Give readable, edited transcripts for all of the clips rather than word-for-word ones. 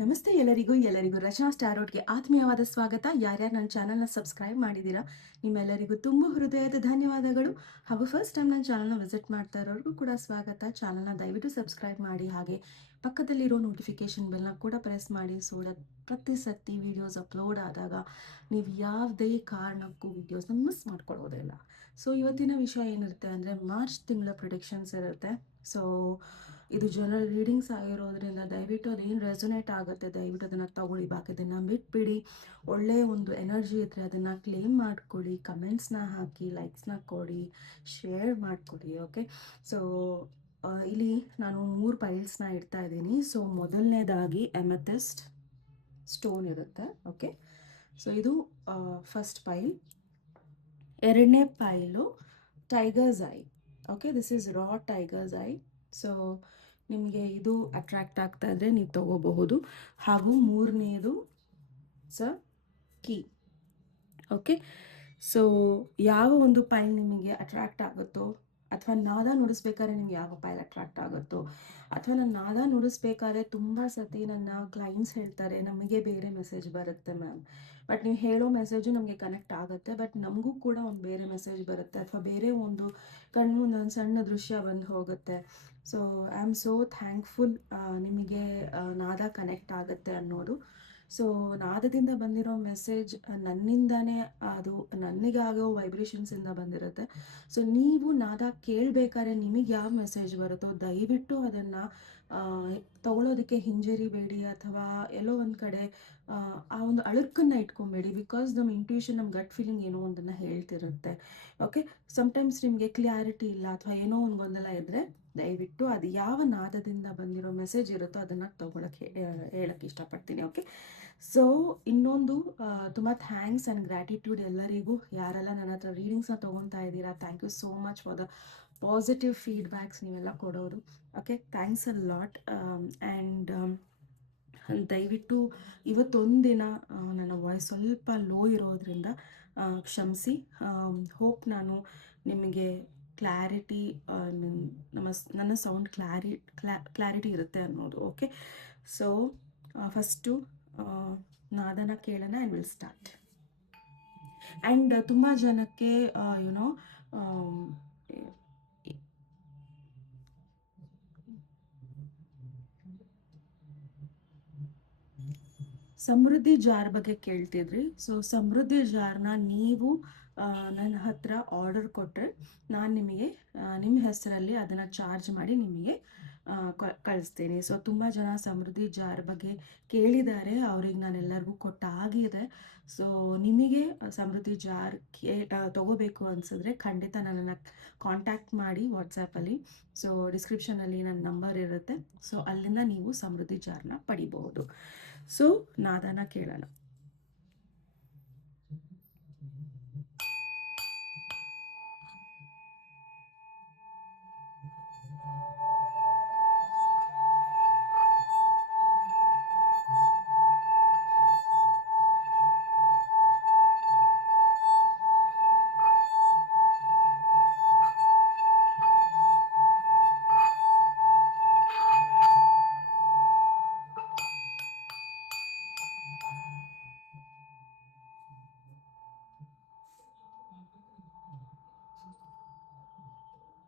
ನಮಸ್ತೆ ಎಲ್ಲರಿಗೂ ರಚನಾ ಸ್ಟಾರೋಟ್ಗೆ ಆತ್ಮೀಯವಾದ ಸ್ವಾಗತ. ಯಾರ್ಯಾರು ನನ್ನ ಚಾನಲ್ನ ಸಬ್ಸ್ಕ್ರೈಬ್ ಮಾಡಿದ್ದೀರಾ ನಿಮ್ಮೆಲ್ಲರಿಗೂ ತುಂಬ ಹೃದಯದ ಧನ್ಯವಾದಗಳು. ಹಾಗೂ ಫಸ್ಟ್ ಟೈಮ್ ನನ್ನ ಚಾನಲ್ನ ವಿಸಿಟ್ ಮಾಡ್ತಾ ಇರೋರಿಗೂ ಕೂಡ ಸ್ವಾಗತ. ಚಾನಲ್ನ ದಯವಿಟ್ಟು ಸಬ್ಸ್ಕ್ರೈಬ್ ಮಾಡಿ, ಹಾಗೆ ಪಕ್ಕದಲ್ಲಿರೋ ನೋಟಿಫಿಕೇಶನ್ ಬೆಲ್ನ ಕೂಡ ಪ್ರೆಸ್ ಮಾಡಿ. ಸೊ ದಟ್ ಪ್ರತಿ ಸತಿ ವೀಡಿಯೋಸ್ ಅಪ್ಲೋಡ್ ಆದಾಗ ನೀವು ಯಾವುದೇ ಕಾರಣಕ್ಕೂ ವೀಡಿಯೋಸ್ನ ಮಿಸ್ ಮಾಡ್ಕೊಳ್ಳೋದಿಲ್ಲ. ಸೊ ಇವತ್ತಿನ ವಿಷಯ ಏನಿರುತ್ತೆ ಅಂದರೆ ಮಾರ್ಚ್ ತಿಂಗಳ ಪ್ರಿಡಿಕ್ಷನ್ಸ್ ಇರುತ್ತೆ. ಸೊ ಇದು ಜನರಲ್ ರೀಡಿಂಗ್ಸ್ ಆಗಿರೋದ್ರಿಂದ ದಯವಿಟ್ಟು ಅದೇನು ರೆಸೊನೇಟ್ ಆಗುತ್ತೆ ದಯವಿಟ್ಟು ಅದನ್ನು ತಗೊಳ್ಳಿ, ಬಾಕಿದನ್ನು ಬಿಟ್ಬಿಡಿ. ಒಳ್ಳೆಯ ಒಂದು ಎನರ್ಜಿ ಇದ್ದರೆ ಅದನ್ನು ಕ್ಲೇಮ್ ಮಾಡ್ಕೊಳ್ಳಿ, ಕಮೆಂಟ್ಸ್ನ ಹಾಕಿ, ಲೈಕ್ಸ್ನ ಕೊಡಿ, ಶೇರ್ ಮಾಡಿಕೊಡಿ. ಓಕೆ, ಸೊ ಇಲ್ಲಿ ನಾನು 3 ಪೈಲ್ಸ್ನ ಇಡ್ತಾ ಇದ್ದೀನಿ. ಸೊ ಮೊದಲನೇದಾಗಿ ಎಮೆಥಿಸ್ಟ್ ಸ್ಟೋನ್ ಇರುತ್ತೆ. ಓಕೆ, ಸೊ ಇದು ಫಸ್ಟ್ ಪೈಲ್. ಎರಡನೇ pile tiger's eye. Okay, this is raw tiger's eye. So ನಿಮಗೆ ಇದು ಅಟ್ರಾಕ್ಟ್ ಆಗ್ತಾ ಇದ್ದರೆ ನೀವು ತಗೋಬಹುದು. ಹಾಗೂ ಮೂರನೇದು ಕೀ. ಓಕೆ, ಸೊ ಯಾವ ಒಂದು ಪೈಲ್ ನಿಮಗೆ ಅಟ್ರಾಕ್ಟ್ ಆಗುತ್ತೋ, ಅಥವಾ ನಾದ ನುಡಿಸ್ಬೇಕಾದ್ರೆ ನಿಮ್ಗೆ ಯಾವ ಪೈಲ್ ಅಟ್ರಾಕ್ಟ್ ಆಗುತ್ತೋ, ಅಥವಾ ನಾನು ನಾದ ನುಡಿಸ್ಬೇಕಾದ್ರೆ ತುಂಬ ಸತಿ ನನ್ನ ಕ್ಲೈಂಟ್ಸ್ ಹೇಳ್ತಾರೆ ನಮಗೆ ಬೇರೆ ಮೆಸೇಜ್ ಬರುತ್ತೆ ಮ್ಯಾಮ್, ಬಟ್ ನೀವು ಹೇಳೋ ಮೆಸೇಜು ನಮಗೆ ಕನೆಕ್ಟ್ ಆಗುತ್ತೆ, ಬಟ್ ನಮಗೂ ಕೂಡ ಒಂದು ಬೇರೆ ಮೆಸೇಜ್ ಬರುತ್ತೆ, ಅಥವಾ ಬೇರೆ ಒಂದು ಕಣ್ಮುಂದೆ ಒಂದು ಸಣ್ಣ ದೃಶ್ಯ ಬಂದು ಹೋಗುತ್ತೆ. So I am so thankful ನಿಮಗೆ ನಾದ ಕನೆಕ್ಟ್ ಆಗುತ್ತೆ ಅನ್ನೋದು. ಸೊ ನಾದದಿಂದ ಬಂದಿರೋ ಮೆಸೇಜ್ ನನ್ನಿಂದಾನೇ, ಅದು ನನಗಾಗೋ ವೈಬ್ರೇಷನ್ಸಿಂದ ಬಂದಿರುತ್ತೆ. ಸೊ ನೀವು ನಾದ ಕೇಳಬೇಕಾದ್ರೆ ನಿಮಗೆ ಯಾವ ಮೆಸೇಜ್ ಬರುತ್ತೋ ದಯವಿಟ್ಟು ಅದನ್ನು ತಗೊಳ್ಳೋದಕ್ಕೆ ಹಿಂಜರಿಬೇಡಿ, ಅಥವಾ ಎಲ್ಲೋ ಒಂದು ಕಡೆ ಆ ಒಂದು ಅಳುಕನ್ನು ಇಟ್ಕೊಬೇಡಿ. ಬಿಕಾಸ್ ನಮ್ಮ ಇಂಟ್ಯೂಷನ್, ನಮ್ಮ ಗಟ್ ಫೀಲಿಂಗ್ ಏನೋ ಒಂದನ್ನು ಹೇಳ್ತಿರುತ್ತೆ. ಓಕೆ, ಸಮ್ಟೈಮ್ಸ್ ನಿಮಗೆ ಕ್ಲಾರಿಟಿ ಇಲ್ಲ ಅಥವಾ ಏನೋ ಒಂದು ಗೊಂದಲ ಇದ್ದರೆ ದಯವಿಟ್ಟು ಅದು ಯಾವ ನಾದದಿಂದ ಬಂದಿರೋ ಮೆಸೇಜ್ ಇರುತ್ತೋ ಅದನ್ನು ತಗೊಳಕ್ಕೆ ಹೇಳಕ್ಕೆ ಇಷ್ಟಪಡ್ತೀನಿ. ಓಕೆ, ಸೊ ಇನ್ನೊಂದು ತುಂಬ ಥ್ಯಾಂಕ್ಸ್ ಆ್ಯಂಡ್ ಗ್ರ್ಯಾಟಿಟ್ಯೂಡ್ ಎಲ್ಲರಿಗೂ, ಯಾರೆಲ್ಲ ನನ್ನ ಹತ್ರ ರೀಡಿಂಗ್ಸ್ನ ತೊಗೊತಾ ಇದ್ದೀರಾ. Thank you so much for the positive feedbacks ನೀವೆಲ್ಲ ಕೊಡೋದು. Okay, thanks a lot. And ದಯವಿಟ್ಟು ಇವತ್ತೊಂದಿನ ನನ್ನ ವಾಯ್ಸ್ ಸ್ವಲ್ಪ ಲೋ ಇರೋದ್ರಿಂದ ಕ್ಷಮಿಸಿ. ಹೋಪ್ ನಾನು ನಿಮಗೆ ಕ್ಲಾರಿಟಿ, ನನ್ನ ಸೌಂಡ್ ಕ್ಲಾರಿಟಿ ಇರುತ್ತೆ ಅನ್ನೋದು. ಓಕೆ, ಸೊ ಫಸ್ಟು ನಾದನ ಕೇಳೋಣ ಆ್ಯಂಡ್ ವಿಲ್ ಸ್ಟಾರ್ಟ್. ಆ್ಯಂಡ್ ತುಂಬ ಜನಕ್ಕೆ ಯುನೋ ಸಮೃದ್ಧಿ ಜಾರ್ ಬಗ್ಗೆ ಕೇಳ್ತಿದ್ರಿ. ಸೊ ಸಮೃದ್ಧಿ ಜಾರ್ನ ನೀವು ನನ್ನ ಹತ್ರ ಆರ್ಡರ್ ಕೊಟ್ಟರೆ ನಾನು ನಿಮಗೆ ನಿಮ್ಮ ಹೆಸರಲ್ಲಿ ಅದನ್ನು ಚಾರ್ಜ್ ಮಾಡಿ ನಿಮಗೆ ಕಳಿಸ್ತೀನಿ. ಸೊ ತುಂಬ ಜನ ಸಮೃದ್ಧಿ ಜಾರ್ ಬಗ್ಗೆ ಕೇಳಿದ್ದಾರೆ, ಅವ್ರಿಗೆ ನಾನು ಎಲ್ಲರಿಗೂ ಕೊಟ್ಟಾಗಿದೆ. ಸೊ ನಿಮಗೆ ಸಮೃದ್ಧಿ ಜಾರ್ ತೊಗೋಬೇಕು ಅನಿಸಿದ್ರೆ ಖಂಡಿತ ನನ್ನನ್ನು ಕಾಂಟ್ಯಾಕ್ಟ್ ಮಾಡಿ ವಾಟ್ಸಾಪಲ್ಲಿ. ಸೊ ಡಿಸ್ಕ್ರಿಪ್ಷನಲ್ಲಿ ನನ್ನ ನಂಬರ್ ಇರುತ್ತೆ. ಸೊ ಅಲ್ಲಿಂದ ನೀವು ಸಮೃದ್ಧಿ ಜಾರ್ನ ಪಡಿಬಹುದು. ಸೊ ನಾದನ ಕೇಳೋಣ.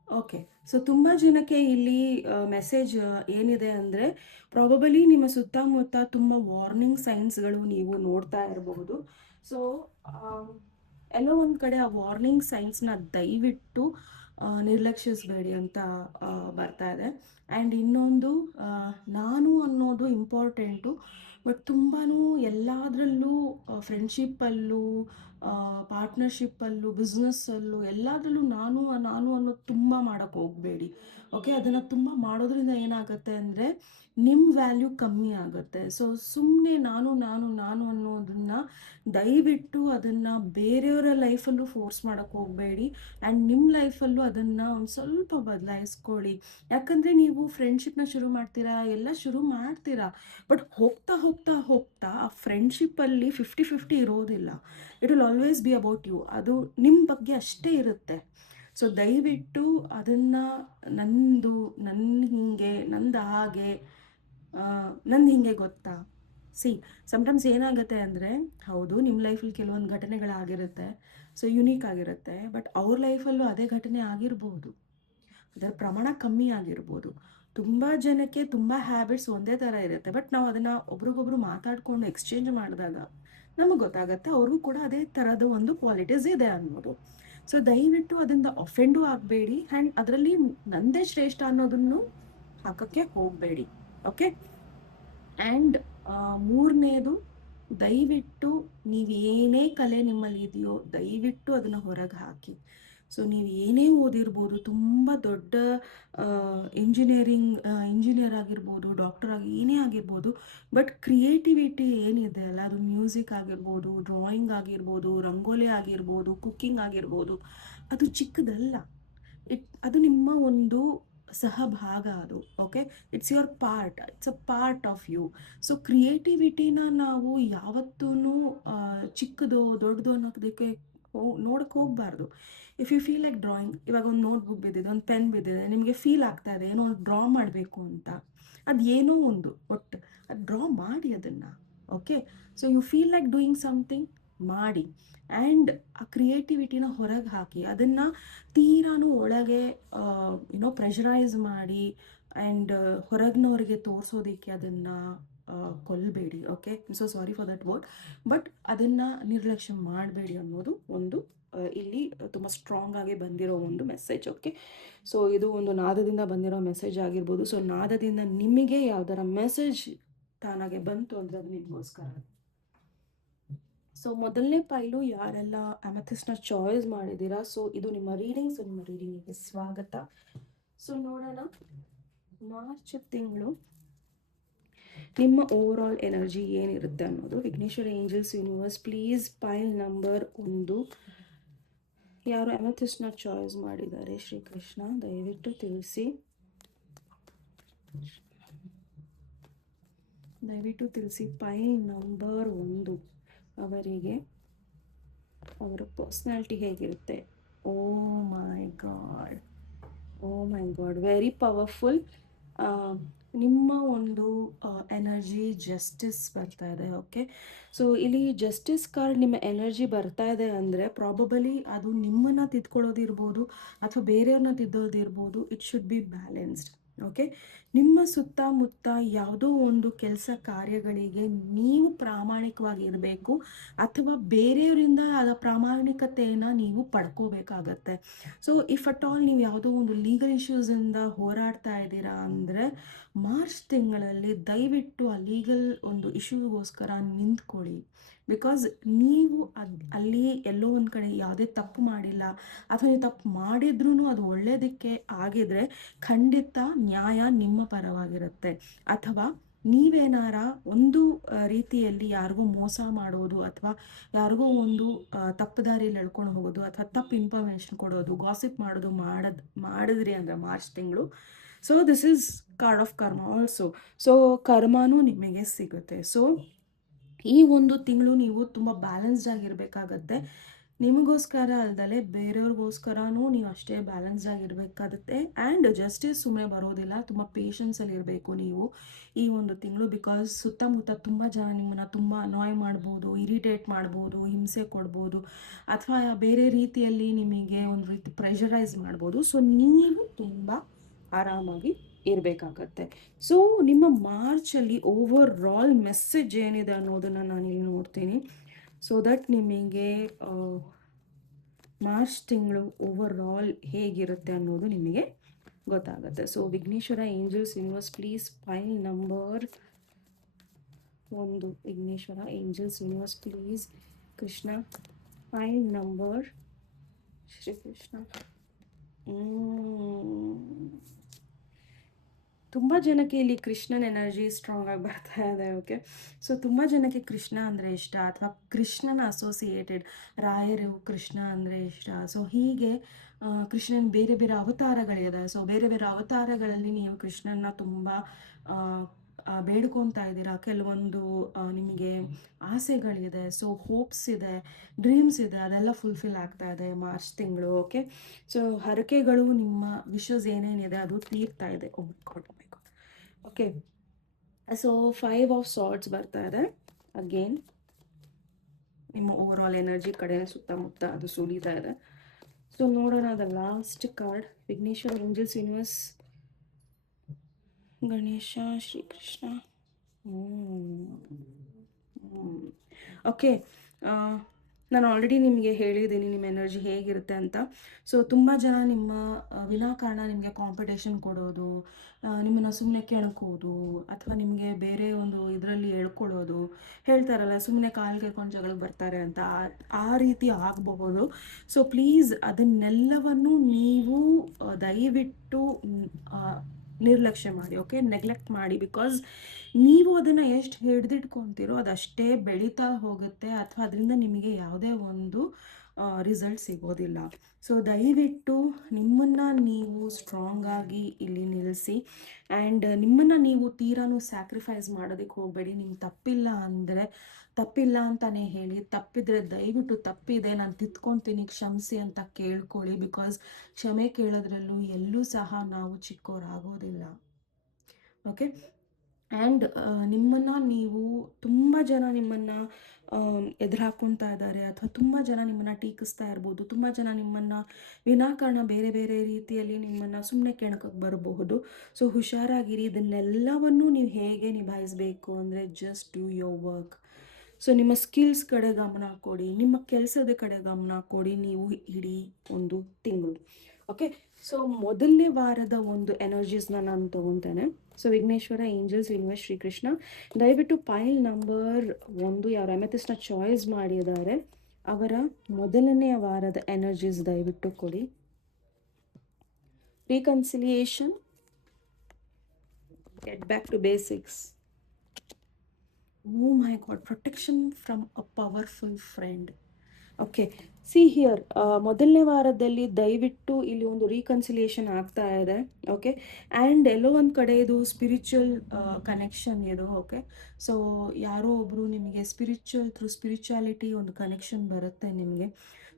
ಓಕೆ, ಸೊ ತುಂಬ ಜನಕ್ಕೆ ಇಲ್ಲಿ ಮೆಸೇಜ್ ಏನಿದೆ ಅಂದರೆ, ಪ್ರಾಬಬಲಿ ನಿಮ್ಮ ಸುತ್ತಮುತ್ತ ತುಂಬ ವಾರ್ನಿಂಗ್ ಸೈನ್ಸ್ಗಳು ನೀವು ನೋಡ್ತಾ ಇರಬಹುದು. ಸೊ ಎಲ್ಲೋ ಒಂದು ಕಡೆ ಆ ವಾರ್ನಿಂಗ್ ಸೈನ್ಸ್ನ ದಯವಿಟ್ಟು ನಿರ್ಲಕ್ಷಿಸಬೇಡಿ ಅಂತ ಬರ್ತಾ ಇದೆ. ಆ್ಯಂಡ್ ಇನ್ನೊಂದು, ನಾನು ಅನ್ನೋದು ಇಂಪಾರ್ಟೆಂಟು, ಬಟ್ ತುಂಬಾ ಎಲ್ಲದರಲ್ಲೂ ಫ್ರೆಂಡ್ಶಿಪ್ಪಲ್ಲೂ, ಪಾರ್ಟ್ನರ್ಶಿಪ್ಪಲ್ಲೂ, ಬಿಸ್ನೆಸ್ಸಲ್ಲೂ ಎಲ್ಲದರಲ್ಲೂ ನಾನು ಅನ್ನೋದು ತುಂಬ ಮಾಡೋಕ್ಕೆ ಹೋಗಬೇಡಿ. ಓಕೆ, ಅದನ್ನು ತುಂಬ ಮಾಡೋದ್ರಿಂದ ಏನಾಗುತ್ತೆ ಅಂದರೆ ನಿಮ್ಮ ವ್ಯಾಲ್ಯೂ ಕಮ್ಮಿ ಆಗುತ್ತೆ. ಸೊ ಸುಮ್ಮನೆ ನಾನು ಅನ್ನೋದನ್ನು ದಯವಿಟ್ಟು ಅದನ್ನು ಬೇರೆಯವರ ಲೈಫಲ್ಲೂ ಫೋರ್ಸ್ ಮಾಡೋಕ್ಕೆ ಹೋಗಬೇಡಿ. ಆ್ಯಂಡ್ ನಿಮ್ಮ ಲೈಫಲ್ಲೂ ಅದನ್ನು ಒಂದು ಸ್ವಲ್ಪ ಬದಲಾಯಿಸ್ಕೊಳ್ಳಿ. ಯಾಕಂದರೆ ನೀವು ಫ್ರೆಂಡ್ಶಿಪ್ನ ಶುರು ಮಾಡ್ತೀರಾ, ಎಲ್ಲ ಶುರು ಮಾಡ್ತೀರಾ, ಬಟ್ ಹೋಗ್ತಾ ಹೋಗ್ತಾ ಹೋಗ್ತಾ ಆ ಫ್ರೆಂಡ್ಶಿಪ್ಪಲ್ಲಿ 50-50 ಇರೋದಿಲ್ಲ. It will always be about you. ಅದು ನಿಮ್ಮ ಬಗ್ಗೆ ಅಷ್ಟೇ ಇರುತ್ತೆ. ಸೊ ದಯವಿಟ್ಟು ಅದನ್ನು ನಂದು, ನನ್ನ ಹಿಂಗೆ, ನಂದು ಹಾಗೆ, ನಂದು ಹಿಂಗೆ ಗೊತ್ತಾ, ಸಿ ಸಮ್ಟೈಮ್ಸ್ ಏನಾಗುತ್ತೆ ಅಂದರೆ, ಹೌದು ನಿಮ್ಮ ಲೈಫಲ್ಲಿ ಕೆಲವೊಂದು ಘಟನೆಗಳಾಗಿರುತ್ತೆ, ಸೊ ಯುನೀಕ್ ಆಗಿರುತ್ತೆ. ಬಟ್ ಅವ್ರ ಲೈಫಲ್ಲೂ ಅದೇ ಘಟನೆ ಆಗಿರ್ಬೋದು, ಅದರ ಪ್ರಮಾಣ ಕಮ್ಮಿ ಆಗಿರ್ಬೋದು. ತುಂಬ ಜನಕ್ಕೆ ತುಂಬ ಹ್ಯಾಬಿಟ್ಸ್ ಒಂದೇ ಥರ ಇರುತ್ತೆ, ಬಟ್ ನಾವು ಅದನ್ನು ಒಬ್ರಿಗೊಬ್ರು ಮಾತಾಡಿಕೊಂಡು ಎಕ್ಸ್ಚೇಂಜ್ ಮಾಡಿದಾಗ ನಮಗೆ ಗೊತ್ತಾಗುತ್ತೆ ಅವ್ರಿಗೂ ಕೂಡ ಅದೇ ಥರದ ಒಂದು ಕ್ವಾಲಿಟೀಸ್ ಇದೆ ಅನ್ನೋದು. ಸೊ ದಯವಿಟ್ಟು ಅದರಿಂದ ಅಫೆಂಡು ಆಗಬೇಡಿ, ಆ್ಯಂಡ್ ಅದರಲ್ಲಿ ನಂದೇ ಶ್ರೇಷ್ಠ ಅನ್ನೋದನ್ನು ಹಾಕೋಕ್ಕೆ ಹೋಗಬೇಡಿ. ಓಕೆ. ಆ್ಯಂಡ್ ಮೂರನೇದು, ದಯವಿಟ್ಟು ನೀವೇನೇ ಕಲೆ ನಿಮ್ಮಲ್ಲಿ ಇದೆಯೋ ದಯವಿಟ್ಟು ಅದನ್ನು ಹೊರಗೆ ಹಾಕಿ. ಸೊ ನೀವು ಏನೇ ಓದಿರ್ಬೋದು, ತುಂಬ ದೊಡ್ಡ ಇಂಜಿನಿಯರ್ ಆಗಿರ್ಬೋದು, ಡಾಕ್ಟರ್ ಆಗಿ ಏನೇ ಆಗಿರ್ಬೋದು, ಬಟ್ ಕ್ರಿಯೇಟಿವಿಟಿ ಏನಿದೆ ಅಲ್ಲ, ಅದು ಮ್ಯೂಸಿಕ್ ಆಗಿರ್ಬೋದು, ಡ್ರಾಯಿಂಗ್ ಆಗಿರ್ಬೋದು, ರಂಗೋಲಿ ಆಗಿರ್ಬೋದು, ಕುಕ್ಕಿಂಗ್ ಆಗಿರ್ಬೋದು, ಅದು ಚಿಕ್ಕದಲ್ಲ. ಅದು ನಿಮ್ಮ ಒಂದು ಸಹಭಾಗ ಅದು. Okay, it's your part, it's a part of you. So ಕ್ರಿಯೇಟಿವಿಟಿನ ನಾವು ಯಾವತ್ತೂ ಚಿಕ್ಕದು ದೊಡ್ಡದು ಅನ್ನೋದಕ್ಕೆ ನೋಡಕ್ಕೆ ಹೋಗಬಾರ್ದು. If you feel like drawing, ಇವಾಗ ಒಂದು ನೋಟ್ಬುಕ್ ಬಿದ್ದಿದೆ, ಒಂದು ಪೆನ್ ಬಿದ್ದಿದೆ, ನಿಮಗೆ ಫೀಲ್ ಆಗ್ತಾ ಇದೆ ಏನೋ ಒಂದು ಡ್ರಾ ಮಾಡಬೇಕು ಅಂತ, ಅದು ಏನೋ ಒಂದು ಒಟ್ಟು ಅದು ಡ್ರಾ ಮಾಡಿ ಅದನ್ನು. Okay, so you feel like doing something, ಮಾಡಿ. ಆ್ಯಂಡ್ ಆ ಕ್ರಿಯೇಟಿವಿಟಿನ ಹೊರಗೆ ಹಾಕಿ, ಅದನ್ನು ತೀರಾನು ಒಳಗೆ ಪ್ರೆಷರೈಸ್ ಮಾಡಿ ಆ್ಯಂಡ್ ಹೊರಗಿನವರಿಗೆ ತೋರಿಸೋದಕ್ಕೆ ಅದನ್ನು ಕೊಲ್ಲಬೇಡಿ. Okay, so sorry for that word, but ಅದನ್ನು ನಿರ್ಲಕ್ಷ್ಯ ಮಾಡಬೇಡಿ ಅನ್ನೋದು ಒಂದು ಇಲ್ಲಿ ತುಂಬ ಸ್ಟ್ರಾಂಗ್ ಆಗಿ ಬಂದಿರೋ ಒಂದು ಮೆಸೇಜ್. ಓಕೆ, ಸೊ ಇದು ಒಂದು ನಾದದಿಂದ ಬಂದಿರೋ ಮೆಸೇಜ್ ಆಗಿರ್ಬೋದು. ಸೊ ನಾದದಿಂದ ನಿಮಗೆ ಯಾವ್ದಾರ ಮೆಸೇಜ್ ತಾನಾಗೆ ಬಂತು ಅಂದರೆ ಅದು ನಿಮಗೋಸ್ಕರ. ಸೊ ಮೊದಲನೇ ಪೈಲು ಯಾರೆಲ್ಲ ಅಮೆಥಿಸ್ಟ್ನ ಚಾಯ್ಸ್ ಮಾಡಿದ್ದೀರಾ, ಸೊ ಇದು ನಿಮ್ಮ ರೀಡಿಂಗ್. ಸೊ ನಿಮ್ಮ ರೀಡಿಂಗಿಗೆ ಸ್ವಾಗತ. ಸೊ ನೋಡೋಣ ಮಾರ್ಚ್ ತಿಂಗಳು ನಿಮ್ಮ ಓವರ್ ಆಲ್ ಎನರ್ಜಿ ಏನಿರುತ್ತೆ ಅನ್ನೋದು. Vighneshwara angels universe please pile number 1 ಯಾರು ಅಮೆಥಿಸ್ಟ್ನ ಚಾಯ್ಸ್ ಮಾಡಿದ್ದಾರೆ ಶ್ರೀಕೃಷ್ಣ ದಯವಿಟ್ಟು ತಿಳಿಸಿ. ಪೈಲ್ ನಂಬರ್ 1 ಅವರಿಗೆ ಅವರ ಪರ್ಸ್ನಾಲಿಟಿ ಹೇಗಿರುತ್ತೆ. Oh my God, very powerful. ನಿಮ್ಮ ಒಂದು ಎನರ್ಜಿ ಜಸ್ಟಿಸ್ ಬರ್ತಾ ಇದೆ. ಓಕೆ, ಸೊ ಇಲ್ಲಿ ಜಸ್ಟಿಸ್ ಕಾರ್ಡ್ ನಿಮ್ಮ ಎನರ್ಜಿ ಬರ್ತಾ ಇದೆ ಅಂದರೆ ಪ್ರಾಬಬಲಿ ಅದು ನಿಮ್ಮನ್ನು ತಿದ್ಕೊಳ್ಳೋದಿರ್ಬೋದು ಅಥವಾ ಬೇರೆಯವ್ರನ್ನ ತಿದ್ದೋದಿರ್ಬೋದು. It should be balanced. Okay, ನಿಮ್ಮ ಸುತ್ತಮುತ್ತ ಯಾವುದೋ ಒಂದು ಕೆಲಸ ಕಾರ್ಯಗಳಿಗೆ ನೀವು ಪ್ರಾಮಾಣಿಕವಾಗಿರಬೇಕು ಅಥವಾ ಬೇರೆಯವರಿಂದ ಅದರ ಪ್ರಾಮಾಣಿಕತೆಯನ್ನು ನೀವು ಪಡ್ಕೋಬೇಕಾಗತ್ತೆ. ಸೊ ಇಫ್ ಅಟ್ ಆಲ್ ನೀವು ಯಾವುದೋ ಒಂದು ಲೀಗಲ್ ಇಶ್ಯೂಸಿಂದ ಹೋರಾಡ್ತಾ ಇದ್ದೀರಾ ಅಂದರೆ ಮಾರ್ಚ್ ತಿಂಗಳಲ್ಲಿ ದಯವಿಟ್ಟು ಆ ಲೀಗಲ್ ಒಂದು ಇಶ್ಯೂಗೋಸ್ಕರ ನಿಂತ್ಕೊಳ್ಳಿ. ಬಿಕಾಸ್ ನೀವು ಅಲ್ಲಿ ಎಲ್ಲೋ ಒಂದು ಕಡೆ ಯಾವುದೇ ತಪ್ಪು ಮಾಡಿಲ್ಲ ಅಥವಾ ನೀವು ತಪ್ಪು ಮಾಡಿದ್ರೂ ಅದು ಒಳ್ಳೆಯದಕ್ಕೆ ಆಗಿದ್ರೆ ಖಂಡಿತ ನ್ಯಾಯ ನಿಮ್ಮ ಪರವಾಗಿರುತ್ತೆ. ಅಥವಾ ನೀವೇನಾರ ಒಂದು ರೀತಿಯಲ್ಲಿ ಯಾರಿಗೂ ಮೋಸ ಮಾಡೋದು ಅಥವಾ ಯಾರಿಗೂ ಒಂದು ತಪ್ಪು ದಾರಿಯಲ್ಲಿ ಎಳ್ಕೊಂಡು ಹೋಗೋದು ಅಥವಾ ತಪ್ಪು ಇನ್ಫಾರ್ಮೇಷನ್ ಕೊಡೋದು, ಗಾಸಿಪ್ ಮಾಡೋದು ಮಾಡಿದ್ರಿ ಅಂದರೆ ಮಾರ್ಚ್ ತಿಂಗಳು, so this is called of ಕರ್ಮ ಆಲ್ಸೋ. ಸೊ ಕರ್ಮನೂ ನಿಮಗೆ ಸಿಗುತ್ತೆ. ಸೊ ಈ ಒಂದು ತಿಂಗಳು ನೀವು ತುಂಬ ಬ್ಯಾಲೆನ್ಸ್ಡ್ ಆಗಿರಬೇಕಾಗತ್ತೆ. ನಿಮಗೋಸ್ಕರ ಅಲ್ದಲೆ ಬೇರೆಯವ್ರಿಗೋಸ್ಕರನೂ ನೀವು ಅಷ್ಟೇ ಬ್ಯಾಲೆನ್ಸ್ಡ್ ಆಗಿರಬೇಕಾಗುತ್ತೆ. ಆ್ಯಂಡ್ ಜಸ್ಟಿಸ್ ಸುಮ್ಮನೆ ಬರೋದಿಲ್ಲ, ತುಂಬ ಪೇಷನ್ಸಲ್ಲಿ ಇರಬೇಕು ನೀವು ಈ ಒಂದು ತಿಂಗಳು. ಬಿಕಾಸ್ ಸುತ್ತಮುತ್ತ ತುಂಬ ಜನ ನಿಮ್ಮನ್ನು ತುಂಬ ಅನಾಯ್ ಮಾಡ್ಬೋದು, ಇರಿಟೇಟ್ ಮಾಡ್ಬೋದು, ಹಿಂಸೆ ಕೊಡ್ಬೋದು ಅಥವಾ ಬೇರೆ ರೀತಿಯಲ್ಲಿ ನಿಮಗೆ ಒಂದು ರೀತಿ ಪ್ರೆಷರೈಸ್ ಮಾಡ್ಬೋದು. ಸೊ ನೀವು ತುಂಬ ಆರಾಮಾಗಿ ಇರಬೇಕಾಗತ್ತೆ. ಸೊ ನಿಮ್ಮ ಮಾರ್ಚಲ್ಲಿ ಓವರ್ ಆಲ್ ಮೆಸೇಜ್ ಏನಿದೆ ಅನ್ನೋದನ್ನು ನಾನಿಲ್ಲಿ ನೋಡ್ತೀನಿ. ಸೊ ದಟ್ ನಿಮಗೆ ಮಾರ್ಚ್ ತಿಂಗಳು ಓವರ್ ಆಲ್ ಹೇಗಿರುತ್ತೆ ಅನ್ನೋದು ನಿಮಗೆ ಗೊತ್ತಾಗುತ್ತೆ. So Vighneshwara angels universe please pile number 1. Vighneshwara angels universe please Krishna pile number Shrikrishna. ತುಂಬ ಜನಕ್ಕೆ ಇಲ್ಲಿ ಕೃಷ್ಣನ ಎನರ್ಜಿ ಸ್ಟ್ರಾಂಗ್ ಆಗಿ ಬರ್ತಾ ಇದೆ. ಓಕೆ, ಸೊ ತುಂಬ ಜನಕ್ಕೆ ಕೃಷ್ಣ ಅಂದರೆ ಇಷ್ಟ ಅಥವಾ ಕೃಷ್ಣನ ಅಸೋಸಿಯೇಟೆಡ್ ರಾಯರು ಕೃಷ್ಣ ಅಂದರೆ ಇಷ್ಟ. ಸೊ ಹೀಗೆ ಕೃಷ್ಣನ ಬೇರೆ ಬೇರೆ ಅವತಾರಗಳಿದೆ. ಸೊ ಬೇರೆ ಬೇರೆ ಅವತಾರಗಳಲ್ಲಿ ನೀವು ಕೃಷ್ಣನ ತುಂಬ ಬೇಡ್ಕೊತಾ ಇದ್ದೀರಾ. ಕೆಲವೊಂದು ನಿಮಗೆ ಆಸೆಗಳಿದೆ, ಸೊ ಹೋಪ್ಸ್ ಇದೆ, ಡ್ರೀಮ್ಸ್ ಇದೆ, ಅದೆಲ್ಲ ಫುಲ್ಫಿಲ್ ಆಗ್ತಾ ಇದೆ ಮಾರ್ಚ್ ತಿಂಗಳು. ಓಕೆ, ಸೊ ಹರಕೆಗಳು ನಿಮ್ಮ ವಿಷಸ್ ಏನೇನಿದೆ ಅದು ತೀರ್ತಾ ಇದೆ. Oh my God. Okay, so 5 of swords ಬರ್ತಾ ಇದೆ. ಅಗೇನ್ ನಿಮ್ಮ ಓವರ್ ಆಲ್ ಎನರ್ಜಿ ಕಡೆ ಸುತ್ತಮುತ್ತ ಅದು ಸುಳಿತಾ ಇದೆ. ಸೊ ನೋಡೋಣ the last card. Vighneshwara, angels, universe, Ganesha, Shrikrishna. Okay, ನಾನು ಆಲ್ರೆಡಿ ನಿಮಗೆ ಹೇಳಿದ್ದೀನಿ ನಿಮ್ಮ ಎನರ್ಜಿ ಹೇಗಿರುತ್ತೆ ಅಂತ. ಸೊ ತುಂಬ ಜನ ನಿಮ್ಮ ವಿನಾಕಾರಣ ನಿಮಗೆ ಕಾಂಪಿಟೇಷನ್ ಕೊಡೋದು, ನಿಮ್ಮನ್ನು ಸುಮ್ಮನೆ ಕೆಣಕೋದು, ಅಥವಾ ನಿಮಗೆ ಬೇರೆ ಒಂದು ಇದರಲ್ಲಿ ಹೇಳ್ಕೊಳ್ಳೋದು, ಹೇಳ್ತಾರಲ್ಲ ಸುಮ್ಮನೆ ಕಾಲು ಕೇಳ್ಕೊಂಡು ಜಗಳಕ್ಕೆ ಬರ್ತಾರೆ ಅಂತ, ಆ ರೀತಿ ಆಗಬಹುದು. ಸೊ ಪ್ಲೀಸ್ ಅದನ್ನೆಲ್ಲವನ್ನು ನೀವು ದಯವಿಟ್ಟು ನಿರ್ಲಕ್ಷ್ಯ ಮಾಡಿ, ಓಕೆ, ನೆಗ್ಲೆಕ್ಟ್ ಮಾಡಿ. ಬಿಕಾಸ್ ನೀವು ಅದನ್ನು ಎಷ್ಟು ಹಿಡಿದಿಟ್ಕೊತೀರೋ ಅದಷ್ಟೇ ಬೆಳೀತಾ ಹೋಗುತ್ತೆ, ಅಥವಾ ಅದರಿಂದ ನಿಮಗೆ ಯಾವುದೇ ಒಂದು ರಿಸಲ್ಟ್ ಸಿಗೋದಿಲ್ಲ. ಸೊ ದಯವಿಟ್ಟು ನಿಮ್ಮನ್ನು ನೀವು ಸ್ಟ್ರಾಂಗ್ ಆಗಿ ಇಲ್ಲಿ ನಿಲ್ಲಿಸಿ, ಆ್ಯಂಡ್ ನಿಮ್ಮನ್ನು ನೀವು ತೀರಾನು ಸ್ಯಾಕ್ರಿಫೈಸ್ ಮಾಡೋದಕ್ಕೆ ಹೋಗಬೇಡಿ. ನಿಮ್ಗೆ ತಪ್ಪಿಲ್ಲ ಅಂದರೆ ತಪ್ಪಿಲ್ಲ ಅಂತಾನೆ ಹೇಳಿ, ತಪ್ಪಿದ್ರೆ ದಯವಿಟ್ಟು ತಪ್ಪಿದೆ ನಾನು ತಿದ್ಕೊತೀನಿ ಕ್ಷಮಿಸಿ ಅಂತ ಕೇಳ್ಕೊಳ್ಳಿ. ಬಿಕಾಸ್ ಕ್ಷಮೆ ಕೇಳೋದ್ರಲ್ಲೂ ಎಲ್ಲೂ ಸಹ ನಾವು ಚಿಕ್ಕವರಾಗೋದಿಲ್ಲ, ಓಕೆ. ಆ್ಯಂಡ್ ನಿಮ್ಮನ್ನು ನೀವು ತುಂಬ ಜನ ನಿಮ್ಮನ್ನು ಎದುರು ಹಾಕ್ಕೊಳ್ತಾ ಇದ್ದಾರೆ, ಅಥವಾ ತುಂಬ ಜನ ನಿಮ್ಮನ್ನು ಟೀಕಿಸ್ತಾ ಇರ್ಬೋದು, ತುಂಬ ಜನ ನಿಮ್ಮನ್ನು ವಿನಾಕಾರಣ ಬೇರೆ ಬೇರೆ ರೀತಿಯಲ್ಲಿ ನಿಮ್ಮನ್ನು ಸುಮ್ಮನೆ ಕೆಣಕಕ್ಕೆ ಬರಬಹುದು. ಸೊ ಹುಷಾರಾಗಿರಿ. ಇದನ್ನೆಲ್ಲವನ್ನು ನೀವು ಹೇಗೆ ನಿಭಾಯಿಸಬೇಕು ಅಂದರೆ just do your work. So ನಿಮ್ಮ ಸ್ಕಿಲ್ಸ್ ಕಡೆ ಗಮನ ಕೊಡಿ, ನಿಮ್ಮ ಕೆಲಸದ ಕಡೆ ಗಮನ ಕೊಡಿ ನೀವು ಇಡೀ ಒಂದು ತಿಂಗಳು, ಓಕೆ. ಸೊ ಮೊದಲನೇ ವಾರದ ಒಂದು ಎನರ್ಜೀಸ್ನ ನಾನು ತೊಗೊತೇನೆ. So Vighneshwara, angels, universe, Shrikrishna, ದಯವಿಟ್ಟು ಪೈಲ್ ನಂಬರ್ 1 ಯಾರು ಅಮೆಥಿಸ್ಟ್ನ ಚಾಯ್ಸ್ ಮಾಡಿದ್ದಾರೆ ಅವರ ಮೊದಲನೆಯ ವಾರದ ಎನರ್ಜೀಸ್ ದಯವಿಟ್ಟು ಕೊಡಿ. Reconciliation, get back to basics. Oh my God, protection from a powerful friend. Okay, see here, ಮೊದಲನೇ ವಾರದಲ್ಲಿ ದಯವಿಟ್ಟು ಇಲ್ಲಿ ಒಂದು ರೀಕನ್ಸಿಲಿಯೇಷನ್ ಆಗ್ತಾ ಇದೆ, ಓಕೆ. ಆ್ಯಂಡ್ ಎಲ್ಲೋ ಒಂದು ಕಡೆ ಇದು ಸ್ಪಿರಿಚುವಲ್ ಕನೆಕ್ಷನ್ ಇದು, ಓಕೆ. ಸೊ ಯಾರೋ ಒಬ್ಬರು ನಿಮಗೆ ಥ್ರೂ ಸ್ಪಿರಿಚುಯಾಲಿಟಿ ಒಂದು ಕನೆಕ್ಷನ್ ಬರುತ್ತೆ ನಿಮಗೆ.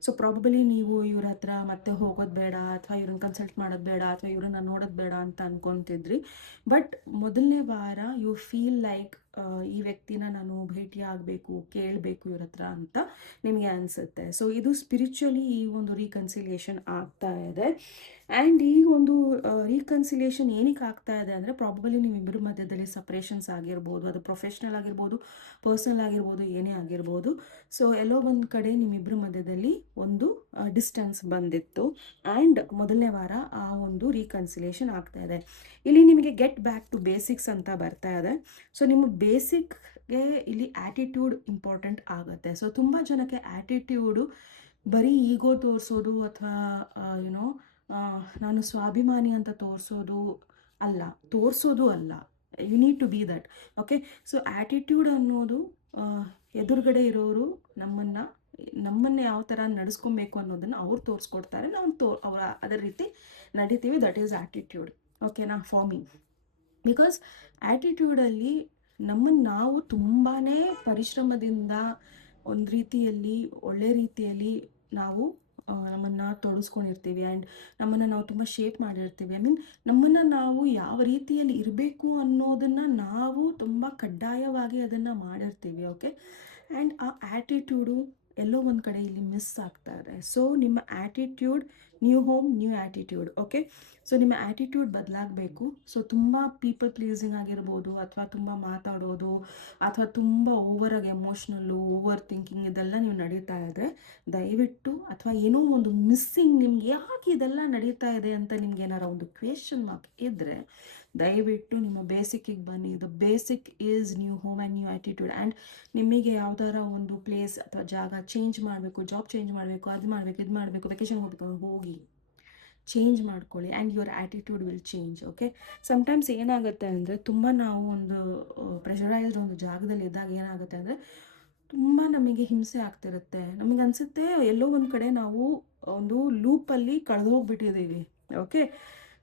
ಸೊ ಪ್ರಾಬಬಲಿ ನೀವು ಇವ್ರ ಹತ್ರ ಮತ್ತೆ ಹೋಗೋದು ಬೇಡ, ಅಥವಾ ಇವ್ರನ್ನ ಕನ್ಸಲ್ಟ್ ಮಾಡೋದು ಬೇಡ, ಅಥವಾ ಇವ್ರನ್ನ ನೋಡೋದು ಬೇಡ ಅಂತ ಅನ್ಕೊತಿದ್ರಿ. ಬಟ್ ಮೊದಲನೇ ವಾರ ಯು ಫೀಲ್ ಲೈಕ್ ಈ ವ್ಯಕ್ತಿನ ನಾನು ಭೇಟಿ ಆಗಬೇಕು, ಕೇಳಬೇಕು ಇವ್ರ ಹತ್ರ ಅಂತ ನಿಮಗೆ ಅನಿಸುತ್ತೆ. ಸೊ ಇದು ಸ್ಪಿರಿಚುವಲಿ ಈ ಒಂದು ರೀಕನ್ಸಿಲಿಯೇಷನ್ ಆಗ್ತಾ ಇದೆ. ಆ್ಯಂಡ್ ಈ ಒಂದು ರೀಕನ್ಸಿಲಿಯೇಷನ್ ಏನಕ್ಕೆ ಆಗ್ತಾ ಇದೆ ಅಂದರೆ ಪ್ರಾಬಬಲಿ ನಿಮ್ಮಿಬ್ಬರ ಮಧ್ಯದಲ್ಲಿ ಸಪ್ರೇಷನ್ಸ್ ಆಗಿರ್ಬೋದು, ಅದು ಪ್ರೊಫೆಷ್ನಲ್ ಆಗಿರ್ಬೋದು, ಪರ್ಸನಲ್ ಆಗಿರ್ಬೋದು, ಏನೇ ಆಗಿರ್ಬೋದು. ಸೊ ಎಲ್ಲೋ ಒಂದು ಕಡೆ ನಿಮ್ಮಿಬ್ಬರ ಮಧ್ಯದಲ್ಲಿ ಒಂದು ಡಿಸ್ಟೆನ್ಸ್ ಬಂದಿತ್ತು, ಆ್ಯಂಡ್ ಮೊದಲನೇ ವಾರ ಆ ಒಂದು ರೀಕನ್ಸಿಲಿಯೇಷನ್ ಆಗ್ತಾ ಇದೆ. ಇಲ್ಲಿ ನಿಮಗೆ ಗೆಟ್ ಬ್ಯಾಕ್ ಟು ಬೇಸಿಕ್ಸ್ ಅಂತ ಬರ್ತಾ ಇದೆ. ಸೊ ನಿಮ್ಮ ಬೇಸಿಕ್ಗೆ ಇಲ್ಲಿ ಆ್ಯಟಿಟ್ಯೂಡ್ ಇಂಪಾರ್ಟೆಂಟ್ ಆಗುತ್ತೆ. ಸೊ ತುಂಬ ಜನಕ್ಕೆ ಆ್ಯಟಿಟ್ಯೂಡು ಬರೀ ಈಗೋ ತೋರಿಸೋದು, ಅಥವಾ ಯುನೋ ನಾನು ಸ್ವಾಭಿಮಾನಿ ಅಂತ ತೋರಿಸೋದು ಅಲ್ಲ. You need to be that, okay. So attitude ಅನ್ನೋದು ಎದುರುಗಡೆ ಇರೋರು ನಮ್ಮನ್ನು ಯಾವ ಥರ ನಡೆಸ್ಕೊಬೇಕು ಅನ್ನೋದನ್ನು ಅವ್ರು ತೋರಿಸ್ಕೊಡ್ತಾರೆ, ನಾವು ಅದರ ರೀತಿ ನಡಿತೀವಿ. ದಟ್ ಈಸ್ ಆ್ಯಟಿಟ್ಯೂಡ್, ಓಕೆನಾ, ಫಾರ್ ಮೀ. ಬಿಕಾಸ್ ಆ್ಯಟಿಟ್ಯೂಡಲ್ಲಿ ನಾವು ತುಂಬಾ ಪರಿಶ್ರಮದಿಂದ ಒಂದು ರೀತಿಯಲ್ಲಿ ಒಳ್ಳೆ ರೀತಿಯಲ್ಲಿ ನಾವು ನಮ್ಮನ್ನು ತೊಡಸ್ಕೊಂಡಿರ್ತೀವಿ, ಆ್ಯಂಡ್ ನಮ್ಮನ್ನು ನಾವು ತುಂಬ ಶೇಪ್ ಮಾಡಿರ್ತೀವಿ. ನಮ್ಮನ್ನು ನಾವು ಯಾವ ರೀತಿಯಲ್ಲಿ ಇರಬೇಕು ಅನ್ನೋದನ್ನು ನಾವು ತುಂಬ ಕಡ್ಡಾಯವಾಗಿ ಅದನ್ನು ಮಾಡಿರ್ತೀವಿ, ಓಕೆ. ಆ್ಯಂಡ್ ಆ ಆ್ಯಟಿಟ್ಯೂಡು ಎಲ್ಲೋ ಒಂದು ಕಡೆ ಇಲ್ಲಿ ಮಿಸ್ ಆಗ್ತಾ ಇದೆ. ಸೊ ನಿಮ್ಮ attitude, new home new attitude, okay. So ನಿಮ್ಮ ಆ್ಯಟಿಟ್ಯೂಡ್ ಬದಲಾಗಬೇಕು. ಸೊ ತುಂಬ ಪೀಪಲ್ ಪ್ಲೀಸಿಂಗ್ ಆಗಿರ್ಬೋದು, ಅಥವಾ ತುಂಬ ಮಾತಾಡೋದು, ಅಥವಾ ತುಂಬ ಓವರಾಗಿ ಎಮೋಷ್ನಲ್ಲು, ಓವರ್ ಥಿಂಕಿಂಗ್ ಇದೆಲ್ಲ ನೀವು ನಡೀತಾ ಇದ್ದರೆ ದಯವಿಟ್ಟು, ಅಥವಾ ಏನೋ ಒಂದು ಮಿಸ್ಸಿಂಗ್, ನಿಮ್ಗೆ ಯಾಕೆ ಇದೆಲ್ಲ ನಡೀತಾ ಇದೆ ಅಂತ ನಿಮ್ಗೆ ಏನಾರ ಒಂದು ಕ್ವೆಶ್ಚನ್ ಮಾರ್ಕ್ ಇದ್ದರೆ ದಯವಿಟ್ಟು ನಿಮ್ಮ ಬೇಸಿಕ್ಕಿಗೆ ಬನ್ನಿ. The basic is new home and new attitude. And ನಿಮಗೆ ಯಾವ್ದಾರ ಒಂದು ಪ್ಲೇಸ್ ಅಥವಾ ಜಾಗ ಚೇಂಜ್ ಮಾಡಬೇಕು, ಜಾಬ್ ಚೇಂಜ್ ಮಾಡಬೇಕು, ಅದು ಮಾಡಬೇಕು, ಇದು ಮಾಡಬೇಕು, ವೆಕೇಷನ್ ಹೋಗಿ ಚೇಂಜ್ ಮಾಡ್ಕೊಳ್ಳಿ, and your attitude will change, okay. Sometimes ಏನಾಗುತ್ತೆ ಅಂದರೆ ತುಂಬ ನಾವು ಒಂದು ಪ್ರೆಷರೈಸ್ಡ್ ಒಂದು ಜಾಗದಲ್ಲಿ ಇದ್ದಾಗ ಏನಾಗುತ್ತೆ ಅಂದರೆ ತುಂಬ ನಮಗೆ ಹಿಂಸೆ ಆಗ್ತಿರುತ್ತೆ. ನಮಗೆ ಅನಿಸುತ್ತೆ ಎಲ್ಲೋ ಒಂದು ಕಡೆ ನಾವು ಒಂದು ಲೂಪಲ್ಲಿ ಕಳೆದೋಗ್ಬಿಟ್ಟಿದ್ದೀವಿ, ಓಕೆ.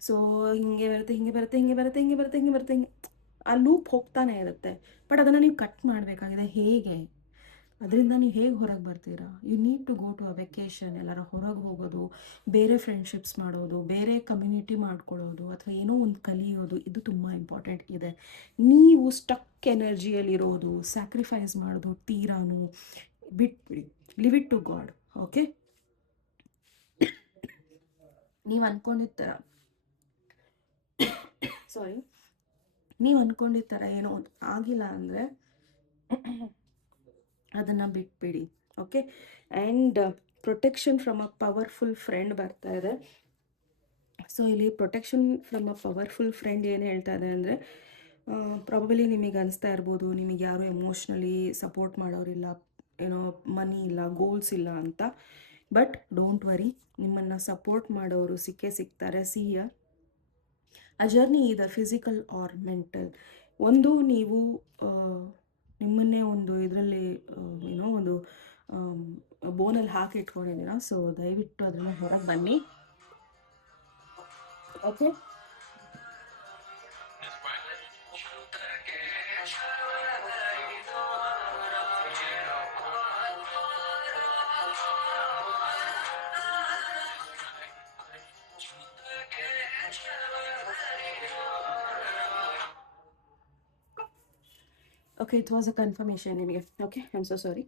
ಸೊ ಹಿಂಗೆ ಬರುತ್ತೆ, ಆ ಲೂಪ್ ಹೋಗ್ತಾನೆ ಇರುತ್ತೆ. ಬಟ್ ಅದನ್ನು ನೀವು ಕಟ್ ಮಾಡಬೇಕಾಗಿದೆ. ಹೇಗೆ? ಅದರಿಂದ ನೀವು ಹೇಗೆ ಹೊರಗೆ ಬರ್ತೀರಾ? You need to go to a vacation, ಎಲ್ಲಾರ ಹೊರಗೆ ಹೋಗೋದು, ಬೇರೆ ಫ್ರೆಂಡ್ಶಿಪ್ಸ್ ಮಾಡೋದು, ಬೇರೆ ಕಮ್ಯುನಿಟಿ ಮಾಡ್ಕೊಳ್ಳೋದು, ಅಥವಾ ಏನೋ ಒಂದು ಕಲಿಯೋದು, ಇದು ತುಂಬ ಇಂಪಾರ್ಟೆಂಟ್ ಇದೆ. ನೀವು ಸ್ಟಕ್ ಎನರ್ಜಿಯಲ್ಲಿರೋದು, ಸ್ಯಾಕ್ರಿಫೈಸ್ ಮಾಡೋದು ತೀರಾನು ಬಿಟ್ಬಿಡಿ. Leave it to God. Okay, ನೀವು ಅಂದ್ಕೊಂಡಿದ್ದ ಥರ ಸಾರಿ ನೀವು ಅಂದ್ಕೊಂಡಿದ್ದ ಥರ ಏನೋ ಒಂದು ಆಗಿಲ್ಲ ಅಂದರೆ ಅದನ್ನು ಬಿಟ್ಬಿಡಿ. Okay, and protection from a powerful friend ಬರ್ತಾ ಇದೆ. ಸೊ ಇಲ್ಲಿ protection from a powerful friend ಏನು ಹೇಳ್ತಾ ಇದೆ ಅಂದರೆ, ಪ್ರಾಬಬಲಿ ನಿಮಗೆ ಅನಿಸ್ತಾ ಇರ್ಬೋದು ನಿಮಗೆ ಯಾರು ಎಮೋಷ್ನಲಿ ಸಪೋರ್ಟ್ ಮಾಡೋರಿಲ್ಲ, ಏನೋ ಮನಿ ಇಲ್ಲ, ಗೋಲ್ಸ್ ಇಲ್ಲ ಅಂತ. ಬಟ್ ಡೋಂಟ್ ವರಿ, ನಿಮ್ಮನ್ನು ಸಪೋರ್ಟ್ ಮಾಡೋರು ಸಿಕ್ಕೇ ಸಿಗ್ತಾರೆ. ಅ ಜರ್ನಿ ಇದರ್ ಫಿಸಿಕಲ್ ಆರ್ ಮೆಂಟಲ್. ಒಂದು ನೀವು ನಿಮ್ಮನ್ನೇ ಒಂದು ಇದರಲ್ಲಿ ಏನೋ ಒಂದು ಬೋನಲ್ಲಿ ಹಾಕಿ ಇಟ್ಕೊಂಡಿದ್ದೀರಾ. ಸೊ ದಯವಿಟ್ಟು ಅದನ್ನು ಹೊರಗೆ ಬನ್ನಿ. Okay, okay, it was a confirmation ನಿಮಗೆ. Okay, I am so sorry.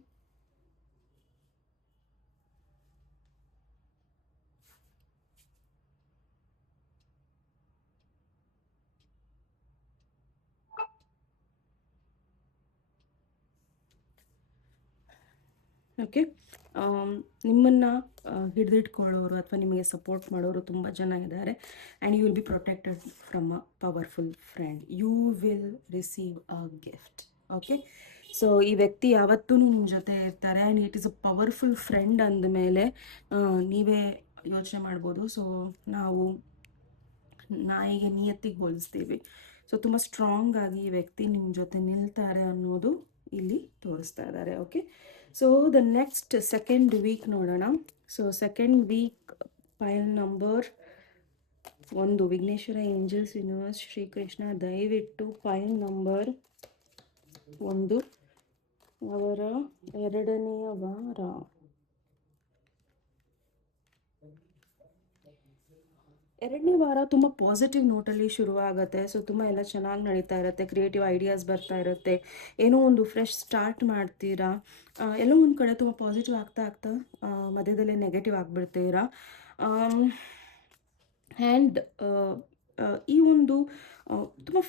Okay, ನಿಮ್ಮನ್ನು ಹಿಡಿದಿಟ್ಕೊಳ್ಳೋರು ಅಥವಾ ನಿಮಗೆ ಸಪೋರ್ಟ್ ಮಾಡೋರು ತುಂಬ ಜನ ಇದ್ದಾರೆ. And you will be protected from a powerful friend. You will receive a gift. Okay, so ಈ ವ್ಯಕ್ತಿ ಯಾವತ್ತೂ ನಿಮ್ಮ ಜೊತೆ ಇರ್ತಾರೆ. And it is a powerful friend ಅಂದಮೇಲೆ ನೀವೇ ಯೋಚನೆ ಮಾಡ್ಬೋದು. ಸೊ ನಾವು ನಾಯಿಗೆ ನಿಯತ್ತಿಗೆ ಹೋಲಿಸ್ತೀವಿ. ಸೊ ತುಂಬ ಸ್ಟ್ರಾಂಗ್ ಆಗಿ ಈ ವ್ಯಕ್ತಿ ನಿಮ್ಮ ಜೊತೆ ನಿಲ್ತಾರೆ ಅನ್ನೋದು ಇಲ್ಲಿ ತೋರಿಸ್ತಾ ಇದ್ದಾರೆ. Okay, so the next second week ನೋಡೋಣ. So second week file number 1, Vighneshwara angels universe Shrikrishna, ದಯವಿಟ್ಟು ಫೈಲ್ ನಂಬರ್ 1 ಅವರ 2ನೇ ವಾರ. ಎರಡನೇ ವಾರ ತುಂಬ ಪಾಸಿಟಿವ್ ನೋಟಲ್ಲಿ ಶುರುವಾಗುತ್ತೆ. ಸೊ ತುಂಬ ಎಲ್ಲ ಚೆನ್ನಾಗಿ ನಡೀತಾ ಇರುತ್ತೆ, ಕ್ರಿಯೇಟಿವ್ ಐಡಿಯಾಸ್ ಬರ್ತಾ ಇರುತ್ತೆ, ಏನೋ ಒಂದು ಫ್ರೆಶ್ ಸ್ಟಾರ್ಟ್ ಮಾಡ್ತೀರಾ. ಎಲ್ಲೋ ಒಂದು ಕಡೆ ತುಂಬ ಪಾಸಿಟಿವ್ ಆಗ್ತಾ ಆಗ್ತಾ ಮಧ್ಯದಲ್ಲೇ ನೆಗೆಟಿವ್ ಆಗಿಬಿಡ್ತೀರಾ. ಆ್ಯಂಡ್ ಈ ಒಂದು ತುಂಬ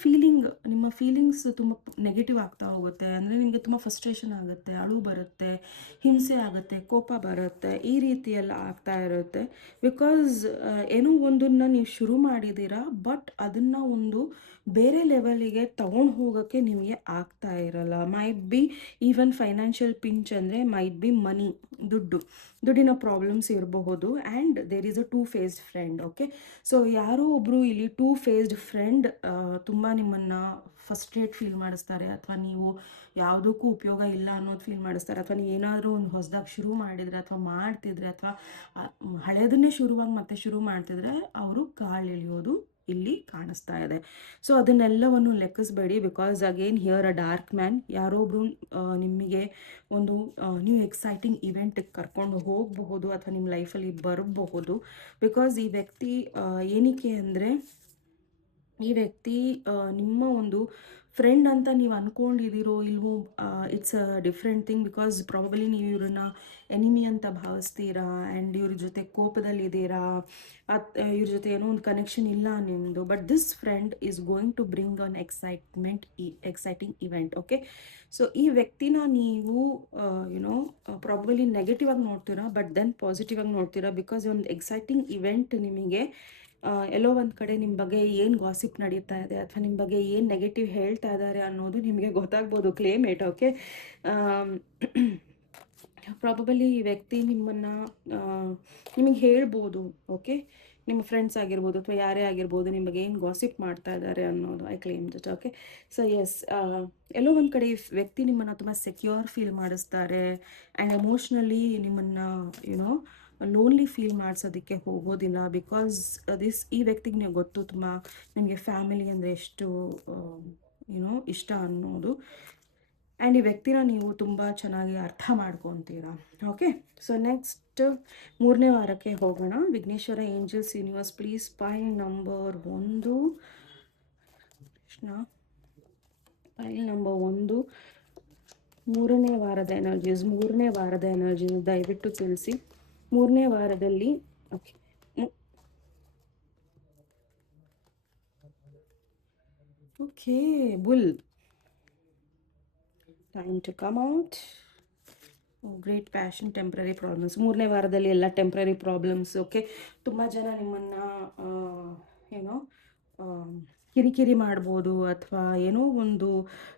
ನಿಮ್ಮ ಫೀಲಿಂಗ್ಸ್ ತುಂಬ ನೆಗೆಟಿವ್ ಆಗ್ತಾ ಹೋಗುತ್ತೆ. ಅಂದರೆ ನಿಮಗೆ ತುಂಬ ಫ್ರಸ್ಟ್ರೇಷನ್ ಆಗುತ್ತೆ, ಅಳು ಬರುತ್ತೆ, ಹಿಂಸೆ ಆಗುತ್ತೆ, ಕೋಪ ಬರುತ್ತೆ, ಈ ರೀತಿ ಎಲ್ಲ ಆಗ್ತಾ ಇರುತ್ತೆ. ಬಿಕಾಸ್ ಏನೋ ಒಂದನ್ನು ನೀವು ಶುರು ಮಾಡಿದ್ದೀರಾ, ಬಟ್ ಅದನ್ನು ಒಂದು ಬೇರೆ ಲೆವೆಲಿಗೆ ತೊಗೊಂಡು ಹೋಗೋಕ್ಕೆ ನಿಮಗೆ ಆಗ್ತಾ ಇರಲ್ಲ. Might be even financial pinch, ಅಂದರೆ ಮೈಟ್ ಬಿ ಮನಿ, ದುಡ್ಡಿನ ಪ್ರಾಬ್ಲಮ್ಸ್ ಇರಬಹುದು. And there is a 2 faced friend. Okay, so ಯಾರೋ ಒಬ್ಬರು ಇಲ್ಲಿ 2 ಫೇಸ್ಡ್ ಫ್ರೆಂಡ್ ತುಂಬ ನಿಮ್ಮನ್ನು ಫಸ್ಟ್ರೇಟ್ ಫೀಲ್ ಮಾಡಿಸ್ತಾರೆ, ಅಥವಾ ನೀವು ಯಾವುದಕ್ಕೂ ಉಪಯೋಗ ಇಲ್ಲ ಅನ್ನೋದು ಫೀಲ್ ಮಾಡಿಸ್ತಾರೆ, ಅಥವಾ ನೀವು ಏನಾದರೂ ಒಂದು ಹೊಸದಾಗಿ ಶುರು ಮಾಡಿದರೆ ಅಥವಾ ಮಾಡ್ತಿದ್ರೆ, ಅಥವಾ ಹಳೆಯದನ್ನೇ ಮತ್ತೆ ಶುರು ಮಾಡ್ತಿದ್ರೆ ಅವರು ಕಾಲೆಳೆಯೋದು ಇಲ್ಲಿ ಕಾಣಿಸ್ತಾ ಇದೆ. ಸೊ ಅದನ್ನೆಲ್ಲವನ್ನು ಲೆಕ್ಕಿಸಬೇಡಿ. Because again here a dark man, ಯಾರೊಬ್ರು ನಿಮಗೆ ಒಂದು ನ್ಯೂ ಎಕ್ಸೈಟಿಂಗ್ ಇವೆಂಟಿಗೆ ಕರ್ಕೊಂಡು ಹೋಗಬಹುದು ಅಥವಾ ನಿಮ್ಮ ಲೈಫಲ್ಲಿ ಬರಬಹುದು. ಬಿಕಾಸ್ ಈ ವ್ಯಕ್ತಿ ಏನಕ್ಕೆ ಅಂದರೆ, ಈ ವ್ಯಕ್ತಿ ನಿಮ್ಮ ಒಂದು ಫ್ರೆಂಡ್ ಅಂತ ನೀವು ಅಂದ್ಕೊಂಡಿದ್ದೀರೋ ಇಲ್ವೋ, it's a different thing. Because probably ನೀವು ಇವ್ರನ್ನ ಎನಿಮಿ ಅಂತ ಭಾವಿಸ್ತೀರಾ, ಆ್ಯಂಡ್ ಇವ್ರ ಜೊತೆ ಕೋಪದಲ್ಲಿದ್ದೀರಾ, ಇವ್ರ ಜೊತೆ ಏನೋ ಒಂದು ಕನೆಕ್ಷನ್ ಇಲ್ಲ ನಿಮ್ಮದು. But this friend is going to bring an exciting event. Okay, so ಈ ವ್ಯಕ್ತಿನ ನೀವು ಯುನೋ ಪ್ರಾಬಬಲಿ ನೆಗೆಟಿವ್ ಆಗಿ ನೋಡ್ತೀರಾ, ಬಟ್ ದೆನ್ ಪಾಸಿಟಿವ್ ಆಗಿ ನೋಡ್ತೀರಾ. ಬಿಕಾಸ್ ಒಂದು ಎಕ್ಸೈಟಿಂಗ್ ಇವೆಂಟ್ ನಿಮಗೆ ಎಲ್ಲೋ ಒಂದು ಕಡೆ ನಿಮ್ಮ ಬಗ್ಗೆ ಏನು ಗಾಸಿಪ್ ನಡೀತಾ ಇದೆ, ಅಥವಾ ನಿಮ್ಮ ಬಗ್ಗೆ ಏನು ನೆಗೆಟಿವ್ ಹೇಳ್ತಾ ಇದ್ದಾರೆ ಅನ್ನೋದು ನಿಮಗೆ ಗೊತ್ತಾಗ್ಬೋದು. ಕ್ಲೇಮೇಟ್. ಓಕೆ, ಪ್ರಾಬಬಲಿ ಈ ವ್ಯಕ್ತಿ ನಿಮಗೆ ಹೇಳ್ಬೋದು. ಓಕೆ, ನಿಮ್ಮ ಫ್ರೆಂಡ್ಸ್ ಆಗಿರ್ಬೋದು ಅಥವಾ ಯಾರೇ ಆಗಿರ್ಬೋದು, ನಿಮ್ಮ ಬಗ್ಗೆ ಏನು ಗಾಸಿಪ್ ಮಾಡ್ತಾ ಇದ್ದಾರೆ ಅನ್ನೋದು. I claim that. Okay, so yes, ಎಲ್ಲೋ ಒಂದು ಕಡೆ ಈ ವ್ಯಕ್ತಿ ನಿಮ್ಮನ್ನು ತುಂಬ ಸೆಕ್ಯೂರ್ ಫೀಲ್ ಮಾಡಿಸ್ತಾರೆ, ಆ್ಯಂಡ್ ಎಮೋಷ್ನಲಿ ನಿಮ್ಮನ್ನು ಲೋನ್ಲಿ ಫೀಲ್ ಮಾಡಿಸೋದಕ್ಕೆ ಹೋಗೋದಿಲ್ಲ. ಬಿಕಾಸ್ ಈ ವ್ಯಕ್ತಿಗೆ ನೀವು ಗೊತ್ತು ತುಂಬ ನಿಮಗೆ ಫ್ಯಾಮಿಲಿ ಅಂದರೆ ಎಷ್ಟು ಇಷ್ಟ ಅನ್ನೋದು. ಆ್ಯಂಡ್ ಈ ವ್ಯಕ್ತಿನ ನೀವು ತುಂಬ ಚೆನ್ನಾಗಿ ಅರ್ಥ ಮಾಡ್ಕೊತೀರಾ. ಓಕೆ, ಸೊ ನೆಕ್ಸ್ಟ್ 3ನೇ ವಾರಕ್ಕೆ ಹೋಗೋಣ. Vighneshwara angels universe please file number 1 Krishna, file number 1 3ನೇ ವಾರದ ಎನರ್ಜೀಸ್ ದಯವಿಟ್ಟು ತಿಳಿಸಿ. 3ನೇ ವಾರದಲ್ಲಿ okay okay bull time to come out. Great passion, temporary problems. 3ನೇ ವಾರದಲ್ಲಿ ಎಲ್ಲ ಟೆಂಪ್ರರಿ ಪ್ರಾಬ್ಲಮ್ಸ್. ಓಕೆ, ತುಂಬ ಜನ ನಿಮ್ಮನ್ನು ಏನೋ ಕಿರಿಕಿರಿ ಮಾಡ್ಬೋದು, ಅಥವಾ ಏನೋ ಒಂದು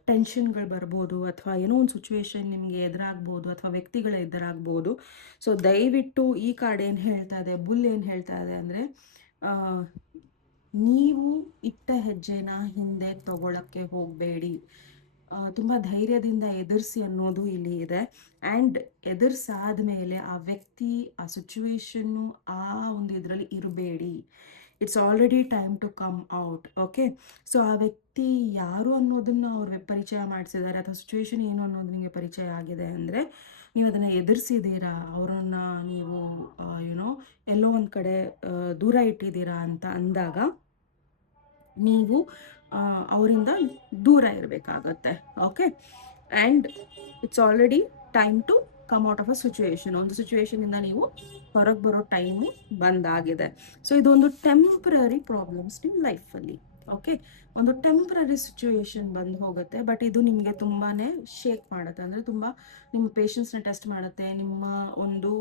ಟೆನ್ಷನ್ಗಳು ಬರ್ಬೋದು, ಅಥವಾ ಏನೋ ಒಂದು ಸಿಚುವೇಶನ್ ನಿಮಗೆ ಎದುರಾಗ್ಬೋದು, ಅಥವಾ ವ್ಯಕ್ತಿಗಳ ಎದುರಾಗ್ಬೋದು. ಸೊ ದಯವಿಟ್ಟು ಈ ಕಾರ್ಡ್ ಏನು ಹೇಳ್ತಾ ಇದೆ, ಬುಲ್ ಏನು ಹೇಳ್ತಾ ಇದೆ ಅಂದರೆ, ನೀವು ಇಟ್ಟ ಹೆಜ್ಜೆನ ಹಿಂದೆ ತಗೊಳ್ಳೋಕ್ಕೆ ಹೋಗಬೇಡಿ, ತುಂಬ ಧೈರ್ಯದಿಂದ ಎದುರಿಸಿ ಅನ್ನೋದು ಇಲ್ಲಿ ಇದೆ. ಆ್ಯಂಡ್ ಎದುರಿಸಾದ ಮೇಲೆ ಆ ವ್ಯಕ್ತಿ, ಆ ಸಿಚುವೇಶನ್ನು, ಆ ಒಂದು ಇದರಲ್ಲಿ ಇರಬೇಡಿ. It's already time to come out. Okay, so ಆ ವ್ಯಕ್ತಿ ಯಾರು ಅನ್ನೋದನ್ನು ಅವ್ರು ಪರಿಚಯ ಮಾಡಿಸಿದ್ದಾರೆ, ಅಥವಾ ಸಿಚುವೇಶನ್ ಏನು ಅನ್ನೋದು ನಿಮಗೆ ಪರಿಚಯ ಆಗಿದೆ ಅಂದರೆ, ನೀವು ಅದನ್ನು ಎದುರಿಸಿದ್ದೀರಾ, ಅವರನ್ನು ನೀವು ಯುನೋ ಎಲ್ಲೋ ಒಂದು ಕಡೆ ದೂರ ಇಟ್ಟಿದ್ದೀರಾ ಅಂತ ಅಂದಾಗ ನೀವು ಅವರಿಂದ ದೂರ ಇರಬೇಕಾಗತ್ತೆ. Okay, and it's already time to come out of a situation. ಒಂದು ಸಿಚುವೇಶನಿಂದ ನೀವು ಹೊರಗೆ ಬರೋ ಟೈಮು ಬಂದಾಗಿದೆ. ಸೊ ಇದೊಂದು ಟೆಂಪ್ರರಿ ಪ್ರಾಬ್ಲಮ್ಸ್ ನಿಮ್ಮ ಲೈಫಲ್ಲಿ. ಓಕೆ, ಒಂದು ಟೆಂಪ್ರರಿ ಸಿಚುವೇಶನ್ ಬಂದು ಹೋಗುತ್ತೆ, ಬಟ್ ಇದು ನಿಮಗೆ ತುಂಬಾ ಶೇಕ್ ಮಾಡುತ್ತೆ, ಅಂದರೆ ತುಂಬ ನಿಮ್ಮ ಪೇಷನ್ಸ್ನ ಟೆಸ್ಟ್ ಮಾಡುತ್ತೆ, ನಿಮ್ಮ ಒಂದು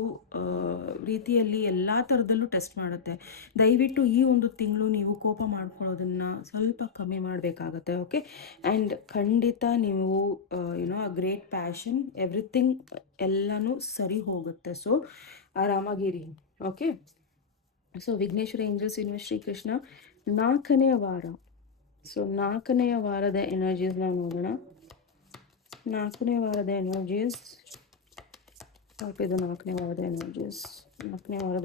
ರೀತಿಯಲ್ಲಿ ಎಲ್ಲ ಥರದಲ್ಲೂ ಟೆಸ್ಟ್ ಮಾಡುತ್ತೆ. ದಯವಿಟ್ಟು ಈ ಒಂದು ತಿಂಗಳು ನೀವು ಕೋಪ ಮಾಡ್ಕೊಳ್ಳೋದನ್ನು ಸ್ವಲ್ಪ ಕಮ್ಮಿ ಮಾಡಬೇಕಾಗತ್ತೆ. ಓಕೆ, ಆ್ಯಂಡ್ ಖಂಡಿತ ನೀವು you know a great passion, everything ಎಲ್ಲನೂ ಸರಿ ಹೋಗುತ್ತೆ. ಸೊ ಆರಾಮಾಗಿರಿ. Okay, so Vighneshwara angels universe Shrikrishna 4ನೇ ವಾರ. ಸೊ 4ನೇ ವಾರದ ಎನರ್ಜೀಸ್ನ ನೋಡೋಣ. 4ನೇ ವಾರದ ಎನರ್ಜೀಸ್ ಇದು 4ನೇ ವಾರದ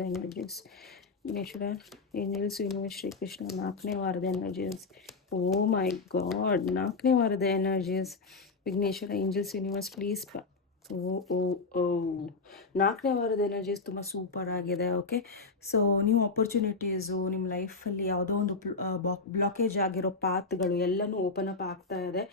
energies. Vighneshwara angels universe Shrikrishna 4ನೇ ವಾರದ ಎನರ್ಜೀಸ್. ಓ ಮೈ ಗಾಡ್, 4ನೇ ವಾರದ energies. Vighneshwara angels universe please. Oh oh oh 4ನೇ ವಾರದ ಎನರ್ಜೀಸ್ ತುಂಬ ಸೂಪರ್ ಆಗಿದೆ. ಓಕೆ, ಸೊ ನೀವು ಆಪರ್ಚುನಿಟೀಸು ನಿಮ್ಮ ಲೈಫಲ್ಲಿ ಯಾವುದೋ ಒಂದು ಬ್ಲಾಕೇಜ್ ಆಗಿರೋ ಪಾತ್ಗಳು ಎಲ್ಲನೂ ಓಪನ್ ಅಪ್ ಆಗ್ತಾ ಇದೆ.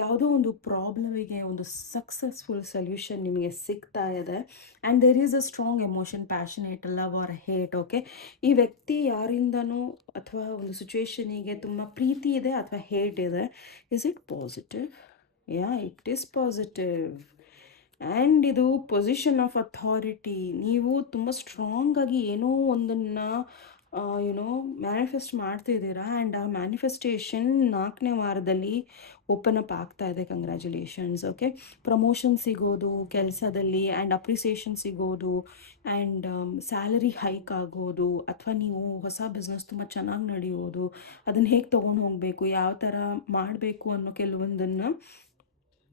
ಯಾವುದೋ ಒಂದು ಪ್ರಾಬ್ಲಮಿಗೆ ಒಂದು ಸಕ್ಸಸ್ಫುಲ್ ಸೊಲ್ಯೂಷನ್ ನಿಮಗೆ ಸಿಗ್ತಾ ಇದೆ. And there is a strong emotion, passionate, love or hate. Okay, ಈ ವ್ಯಕ್ತಿ ಯಾರಿಂದನೂ ಅಥವಾ ಒಂದು ಸಿಚುವೇಶನಿಗೆ ತುಂಬ ಪ್ರೀತಿ ಇದೆ ಅಥವಾ ಹೇಟ್ ಇದೆ. Is it positive? Yeah, it is positive. And ಇದು ಪೊಸಿಷನ್ ಆಫ್ ಅಥಾರಿಟಿ. ನೀವು ತುಂಬ ಸ್ಟ್ರಾಂಗಾಗಿ ಏನೋ ಒಂದನ್ನು ಯುನೋ ಮ್ಯಾನಿಫೆಸ್ಟ್ ಮಾಡ್ತಿದ್ದೀರಾ, ಆ್ಯಂಡ್ ಆ ಮ್ಯಾನಿಫೆಸ್ಟೇಷನ್ 4ನೇ ವಾರದಲ್ಲಿ ಓಪನ್ ಅಪ್ ಆಗ್ತಾ ಇದೆ. ಕಂಗ್ರ್ಯಾಚುಲೇಷನ್ಸ್. ಓಕೆ, ಪ್ರಮೋಷನ್ ಸಿಗೋದು ಕೆಲಸದಲ್ಲಿ, ಆ್ಯಂಡ್ ಅಪ್ರಿಸಿಯೇಷನ್ ಸಿಗೋದು, ಆ್ಯಂಡ್ ಸ್ಯಾಲರಿ ಹೈಕ್ ಆಗೋದು, ಅಥವಾ ನೀವು ಹೊಸ ಬಿಸ್ನೆಸ್ ತುಂಬ ಚೆನ್ನಾಗಿ ನಡೆಯೋದು, ಅದನ್ನು ಹೇಗೆ ತೊಗೊಂಡು ಹೋಗಬೇಕು, ಯಾವ ಥರ ಮಾಡಬೇಕು ಅನ್ನೋ ಕೆಲವೊಂದನ್ನು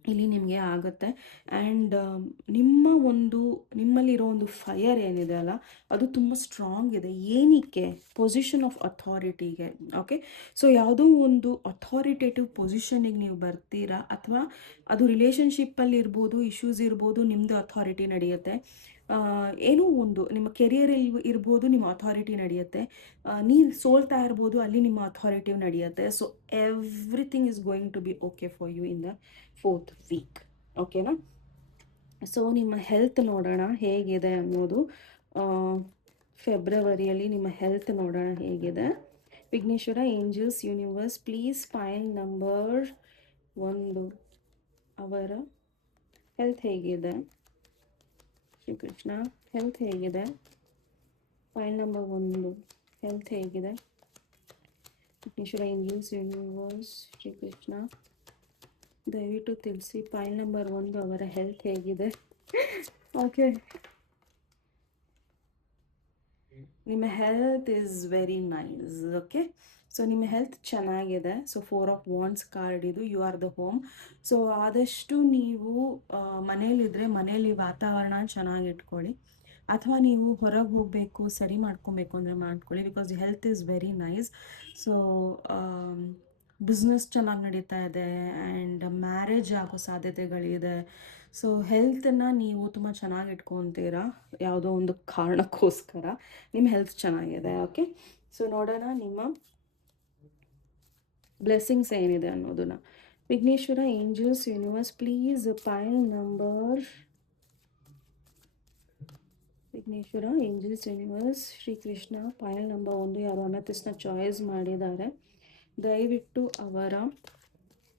ಇಲ್ಲಿ ನಿಮಗೆ ಆಗುತ್ತೆ. ಆ್ಯಂಡ್ ನಿಮ್ಮಲ್ಲಿರೋ ಒಂದು ಫೈರ್ ಏನಿದೆ ಅಲ್ಲ, ಅದು ತುಂಬ ಸ್ಟ್ರಾಂಗ್ ಇದೆ. ಏನಕ್ಕೆ? ಪೊಸಿಷನ್ ಆಫ್ ಅಥಾರಿಟಿಗೆ. ಓಕೆ, ಸೊ ಯಾವುದೋ ಒಂದು ಅಥಾರಿಟೇಟಿವ್ ಪೊಸಿಷನಿಗೆ ನೀವು ಬರ್ತೀರಾ, ಅಥವಾ ಅದು ರಿಲೇಷನ್ಶಿಪ್ಪಲ್ಲಿ ಇರ್ಬೋದು, ಇಶ್ಯೂಸ್ ಇರ್ಬೋದು, ನಿಮ್ಮದು ಅಥಾರಿಟಿ ನಡೆಯುತ್ತೆ. ಏನೋ ಒಂದು ನಿಮ್ಮ ಕೆರಿಯರಲ್ಲಿ ಇರ್ಬೋದು, ನಿಮ್ಮ ಅಥಾರಿಟಿ ನಡೆಯುತ್ತೆ. ನೀವು ಸೋಲ್ತಾ ಇರ್ಬೋದು, ಅಲ್ಲಿ ನಿಮ್ಮ ಅಥಾರಿಟಿ ನಡೆಯುತ್ತೆ. So everything is going to be okay for you in the 4th week. ಓಕೆನಾ? ಸೊ ನಿಮ್ಮ ಹೆಲ್ತ್ ನೋಡೋಣ ಹೇಗಿದೆ ಅನ್ನೋದು. ಫೆಬ್ರವರಿಯಲ್ಲಿ ನಿಮ್ಮ ಹೆಲ್ತ್ ನೋಡೋಣ ಹೇಗಿದೆ. Vighneshwara angels universe please file number 1 ಅವರ ಹೆಲ್ತ್ ಹೇಗಿದೆ. ಶ್ರೀಕೃಷ್ಣ ಹೆಲ್ತ್ ಹೇಗಿದೆ. ಫೈಲ್ ನಂಬರ್ 1 ಹೆಲ್ತ್ ಹೇಗಿದೆ. ವಿಘ್ನೇಶ್ವರ ಏಂಜಲ್ಸ್ ಯೂನಿವರ್ಸ್ ಶ್ರೀಕೃಷ್ಣ ದಯವಿಟ್ಟು ತಿಳಿಸಿ. ಫೈಲ್ ನಂಬರ್ 1 ಅವರ ಹೆಲ್ತ್ ಹೇಗಿದೆ. ಓಕೆ, ನಿಮ್ಮ health is very nice. Okay, so ನಿಮ್ಮ ಹೆಲ್ತ್ ಚೆನ್ನಾಗಿದೆ. ಸೊ 4 ಆಫ್ ವಾಂಡ್ಸ್ ಕಾರ್ಡ್ ಇದು. You are the home. So ಆದಷ್ಟು ನೀವು ಮನೇಲಿದ್ದರೆ ಮನೇಲಿ ವಾತಾವರಣ ಚೆನ್ನಾಗಿ ಇಟ್ಕೊಳ್ಳಿ, ಅಥವಾ ನೀವು ಹೊರಗೆ ಹೋಗಬೇಕು, ಸರಿ ಮಾಡ್ಕೊಬೇಕು ಅಂದರೆ ಮಾಡ್ಕೊಳ್ಳಿ, because health is very nice. So business ಚೆನ್ನಾಗಿ ನಡೀತಾ ಇದೆ ಆ್ಯಂಡ್ ಮ್ಯಾರೇಜ್ ಆಗೋ ಸಾಧ್ಯತೆಗಳಿದೆ. ಸೊ ಹೆಲ್ತನ್ನು ನೀವು ತುಂಬ ಚೆನ್ನಾಗಿ ಇಟ್ಕೊತೀರಾ ಯಾವುದೋ ಒಂದು ಕಾರಣಕ್ಕೋಸ್ಕರ. ನಿಮ್ಮ ಹೆಲ್ತ್ ಚೆನ್ನಾಗಿದೆ. ಓಕೆ, ಸೊ ನೋಡೋಣ ನಿಮ್ಮ ಬ್ಲೆಸ್ಸಿಂಗ್ಸ್ ಏನಿದೆ ಅನ್ನೋದನ್ನ. Vighneshwara, angels, universe, please pile number. Vighneshwara, angels, universe, Shrikrishna, pile number 1 ಯಾರು ಅಮೆಥಿಸ್ಟ್ನ ಚಾಯ್ಸ್ ಮಾಡಿದ್ದಾರೆ ದಯವಿಟ್ಟು ಅವರ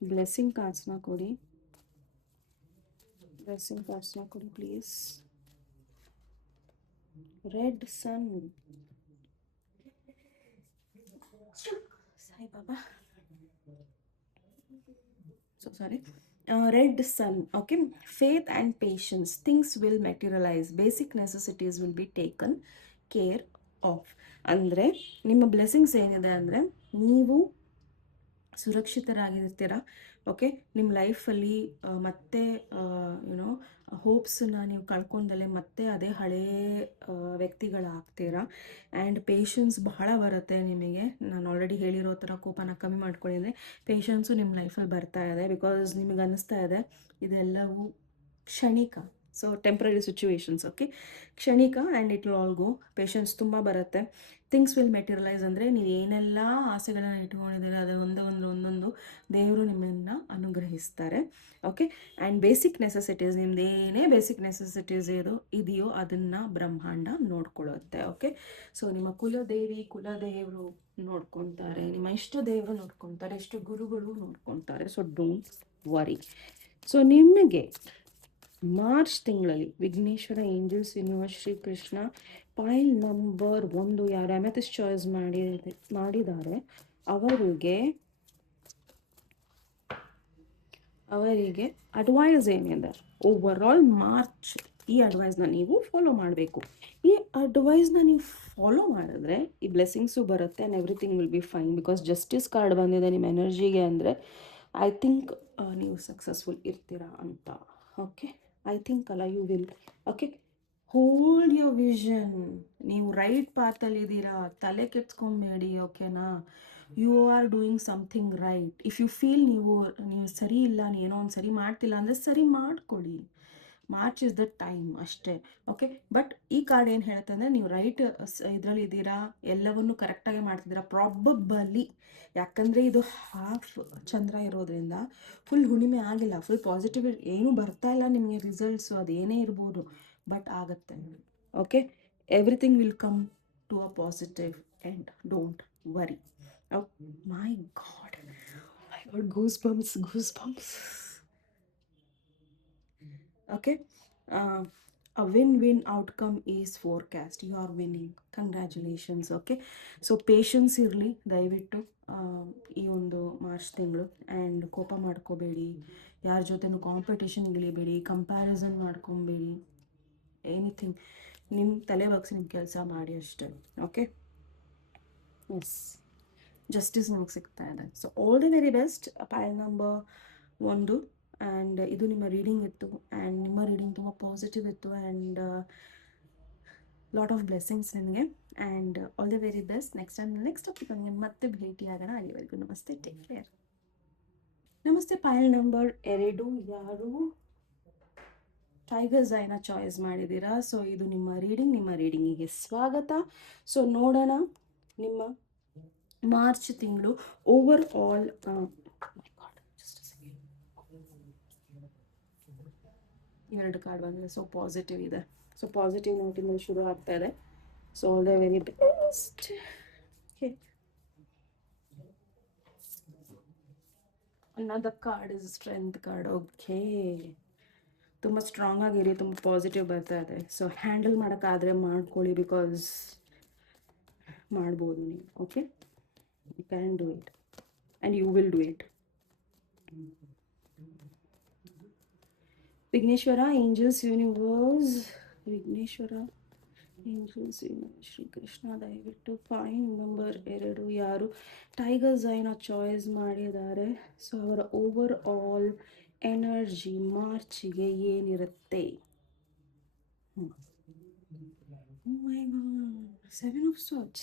ಬ್ಲೆಸ್ಸಿಂಗ್ ಕಾರ್ಡ್ಸ್ನ ಕೊಡಿ. ಬ್ಲೆಸ್ಸಿಂಗ್ ಕಾರ್ಡ್ಸ್ನ ಕೊಡಿ please. Red sun, Sai Baba, so sorry. Red sun, okay. Faith and patience, things will materialize, basic necessities will be taken care of. ಅಂದರೆ ನಿಮ್ಮ ಬ್ಲೆಸ್ಸಿಂಗ್ಸ್ ಏನಿದೆ ಅಂದರೆ ನೀವು ಸುರಕ್ಷಿತರಾಗಿರ್ತೀರ. ಓಕೆ, ನಿಮ್ಮ ಲೈಫಲ್ಲಿ ಮತ್ತೆ ಯುನೋ ಹೋಪ್ಸನ್ನ ನೀವು ಕಳ್ಕೊಂಡಲ್ಲೇ ಮತ್ತೆ ಅದೇ ಹಳೇ ವ್ಯಕ್ತಿಗಳಾಗ್ತೀರಾ. ಆ್ಯಂಡ್ ಪೇಷನ್ಸ್ ಬಹಳ ಬರುತ್ತೆ ನಿಮಗೆ. ನಾನು ಆಲ್ರೆಡಿ ಹೇಳಿರೋ ಥರ ಕೋಪನ ಕಮ್ಮಿ ಮಾಡ್ಕೊಂಡಿದ್ದೆ. ಪೇಷನ್ಸು ನಿಮ್ಮ ಲೈಫಲ್ಲಿ ಬರ್ತಾ ಇದೆ ಬಿಕಾಸ್ ನಿಮಗೆ ಅನ್ನಿಸ್ತಾ ಇದೆ ಇದೆಲ್ಲವೂ ಕ್ಷಣಿಕ. ಸೊ ಟೆಂಪ್ರರಿ ಸಿಚುವೇಶನ್ಸ್, ಓಕೆ, ಕ್ಷಣಿಕ and it will all go. Patience ತುಂಬ ಬರುತ್ತೆ. ಥಿಂಗ್ಸ್ ವಿಲ್ ಮೆಟೀರಿಯಲೈಸ್ ಅಂದರೆ ನೀವು ಏನೆಲ್ಲ ಆಸೆಗಳನ್ನು ಇಟ್ಕೊಂಡಿದ್ದೀರ ಅದು ಒಂದೊಂದು ದೇವರು ನಿಮ್ಮನ್ನು ಅನುಗ್ರಹಿಸ್ತಾರೆ. ಓಕೆ, ಆ್ಯಂಡ್ ಬೇಸಿಕ್ ನೆಸೆಸಿಟೀಸ್, ನಿಮ್ದು ಏನೇ ಬೇಸಿಕ್ ನೆಸೆಸಿಟೀಸ್ ಇದೆಯೋ ಅದನ್ನು ಬ್ರಹ್ಮಾಂಡ ನೋಡ್ಕೊಳ್ಳುತ್ತೆ. ಓಕೆ, ಸೊ ನಿಮ್ಮ ಕುಲದೇವರು ನೋಡ್ಕೊತಾರೆ, ನಿಮ್ಮ ಇಷ್ಟ ದೇವರು ನೋಡ್ಕೊತಾರೆ, ಇಷ್ಟು ಗುರುಗಳು ನೋಡ್ಕೊತಾರೆ. So don't worry. ಸೊ ನಿಮಗೆ ಮಾರ್ಚ್ ತಿಂಗಳಲ್ಲಿ Vighneshwara, angels, universe, Shrikrishna, pile number 1 ಯಾರು ಅಮೆಥಿಸ್ಟ್ ಚಾಯ್ಸ್ ಮಾಡಿದ್ದಾರೆ ಅವರಿಗೆ ಅಡ್ವೈಸ್ ಏನಿದೆ ಓವರ್ ಆಲ್ ಮಾರ್ಚ್, ಈ ಅಡ್ವೈಸ್ನ ನೀವು ಫಾಲೋ ಮಾಡಬೇಕು. ಈ ಅಡ್ವೈಸ್ನ ನೀವು ಫಾಲೋ ಮಾಡಿದ್ರೆ ಈ ಬ್ಲೆಸ್ಸಿಂಗ್ಸು ಬರುತ್ತೆ and everything will be fine. Because justice card ಬಂದಿದೆ ನಿಮ್ಮ ಎನರ್ಜಿಗೆ ಅಂದರೆ ಐ ಥಿಂಕ್ ನೀವು ಸಕ್ಸಸ್ಫುಲ್ ಇರ್ತೀರಾ ಅಂತ. ಓಕೆ, ಐ ಥಿಂಕ್ ಅಲ್ಲ, you will. Okay, hold your vision. ನೀವು ರೈಟ್ ಪಾತಲ್ಲಿದ್ದೀರಾ, ತಲೆ ಕೆಡ್ಸ್ಕೊಬೇಡಿ. ಓಕೆನಾ, you are doing something right. If you feel ನೀವು ಸರಿ ಇಲ್ಲ, ಏನೋ ಒಂದು ಸರಿ ಮಾಡ್ತಿಲ್ಲ ಅಂದರೆ ಸರಿ ಮಾಡ್ಕೊಳ್ಳಿ. ಮಾರ್ಚ್ ಇಸ್ ದ ಟೈಮ್ ಅಷ್ಟೇ. ಓಕೆ, ಬಟ್ ಈ ಕಾರ್ಡ್ ಏನು ಹೇಳುತ್ತೆ ಅಂದರೆ ನೀವು ರೈಟ್ ಇದರಲ್ಲಿ ಇದ್ದೀರಾ, ಎಲ್ಲವನ್ನು ಕರೆಕ್ಟಾಗಿ ಮಾಡ್ತಿದ್ದೀರಾ ಪ್ರಾಬಬಲಿ. ಯಾಕಂದರೆ ಇದು ಹಾಫ್ ಚಂದ್ರ ಇರೋದ್ರಿಂದ ಫುಲ್ ಹುಣ್ಣಿಮೆ ಆಗಿಲ್ಲ, ಫುಲ್ ಪಾಸಿಟಿವ್ ಏನೂ ಬರ್ತಾ ಇಲ್ಲ ನಿಮಗೆ ರಿಸಲ್ಟ್ಸು, ಅದೇನೇ ಇರ್ಬೋದು, ಬಟ್ ಆಗುತ್ತೆ. Okay, everything will come to a positive end, don't worry. My God, I got goose bumps. Okay, a win-win outcome is forecast. You are winning. Congratulations. Okay, so patience ಇರಲಿ ದಯವಿಟ್ಟು ಈ ಒಂದು March ತಿಂಗಳು. And ಕೋಪ ಮಾಡ್ಕೋಬೇಡಿ, ಯಾರ ಜೊತೆನೂ competition ಇಳಿಬೇಡಿ, comparison ಮಾಡ್ಕೊಬೇಡಿ. Anything ನಿಮ್ಮ ತಲೆ ಬಗ್ಸಿ ನಿಮ್ಮ ಕೆಲಸ ಮಾಡಿ ಅಷ್ಟೇ. ಓಕೆ, ಎಸ್, ಜಸ್ಟಿಸ್ ನಮಗೆ ಸಿಗ್ತಾ ಇದೆ. So all the very best. ಪೈಲ್ number 1 and ಇದು ನಿಮ್ಮ ರೀಡಿಂಗ್ ಇತ್ತು ಆ್ಯಂಡ್ ನಿಮ್ಮ ರೀಡಿಂಗ್ ತುಂಬ ಪಾಸಿಟಿವ್ ಇತ್ತು ಆ್ಯಂಡ್ ಲಾಟ್ ಆಫ್ ಬ್ಲೆಸ್ಸಿಂಗ್ಸ್ ನಿಮಗೆ. And all the very best. Next topic ನನಗೆ ಮತ್ತೆ ಭೇಟಿ ಆಗೋಣ. ಅಲ್ಲಿವರೆಗೂ ನಮಸ್ತೆ, ಟೇಕ್ ಕೇರ್. ನಮಸ್ತೆ. ಪೈಲ್ ನಂಬರ್ 2 ಯಾರು ಟೈಗರ್ಸ್ ಐನ ಚಾಯ್ಸ್ ಮಾಡಿದ್ದೀರಾ. ಸೊ ಇದು ನಿಮ್ಮ ರೀಡಿಂಗಿಗೆ ಸ್ವಾಗತ. ಸೊ ನೋಡೋಣ ನಿಮ್ಮ ಮಾರ್ಚ್ ತಿಂಗಳು ಓವರ್ ಆಲ್. ಎರಡು ಕಾರ್ಡ್ ಬಂದಿದೆ. ಸೊ ಪಾಸಿಟಿವ್ ಇದೆ. ಸೊ ಪಾಸಿಟಿವ್ ನೋಟಿಂದ ಶುರು ಆಗ್ತಾ ಇದೆ. So all the very best. another card is strength card. Okay, ತುಂಬ ಸ್ಟ್ರಾಂಗ್ ಆಗಿರಿ, ತುಂಬ ಪಾಸಿಟಿವ್ ಬರ್ತಾ ಇದೆ. ಸೊ ಹ್ಯಾಂಡಲ್ ಮಾಡೋಕ್ಕಾದರೆ ಮಾಡ್ಕೊಳ್ಳಿ, ಬಿಕಾಸ್ ಮಾಡ್ಬೋದು ನೀವು. Okay, you can do it and you will do it. Vighneshwara, angels, universe, Vighneshwara, angels, universe, Shrikrishna, ದಯವಿಟ್ಟು ಪೈಲ್ ನಂಬರ್ 2 ಯಾರು ಟೈಗರ್ಸ್ ಐನ ಚಾಯ್ಸ್ ಮಾಡಿದ್ದಾರೆ. ಸೊ ಅವರ ಓವರ್ ಆಲ್ ಎನರ್ಜಿ ಮಾರ್ಚಿಗೆ ಏನಿರುತ್ತೆ? My God, 7 of Swords.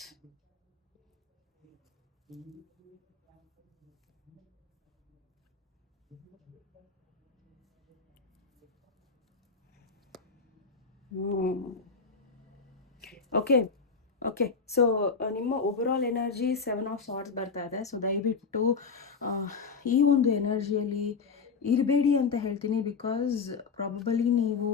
Okay. Okay. So ನಿಮ್ಮ ಓವರಾಲ್ ಎನರ್ಜಿ 7 ಆಫ್ ಸಾರ್ಟ್ಸ್ ಬರ್ತಾ ಇದೆ. ಸೊ ದಯವಿಟ್ಟು ಆ, ಈ ಒಂದು ಎನರ್ಜಿಯಲ್ಲಿ ಇರಬೇಡಿ ಅಂತ ಹೇಳ್ತೀನಿ. ಬಿಕಾಸ್ ಪ್ರಾಬಬಲಿ ನೀವು,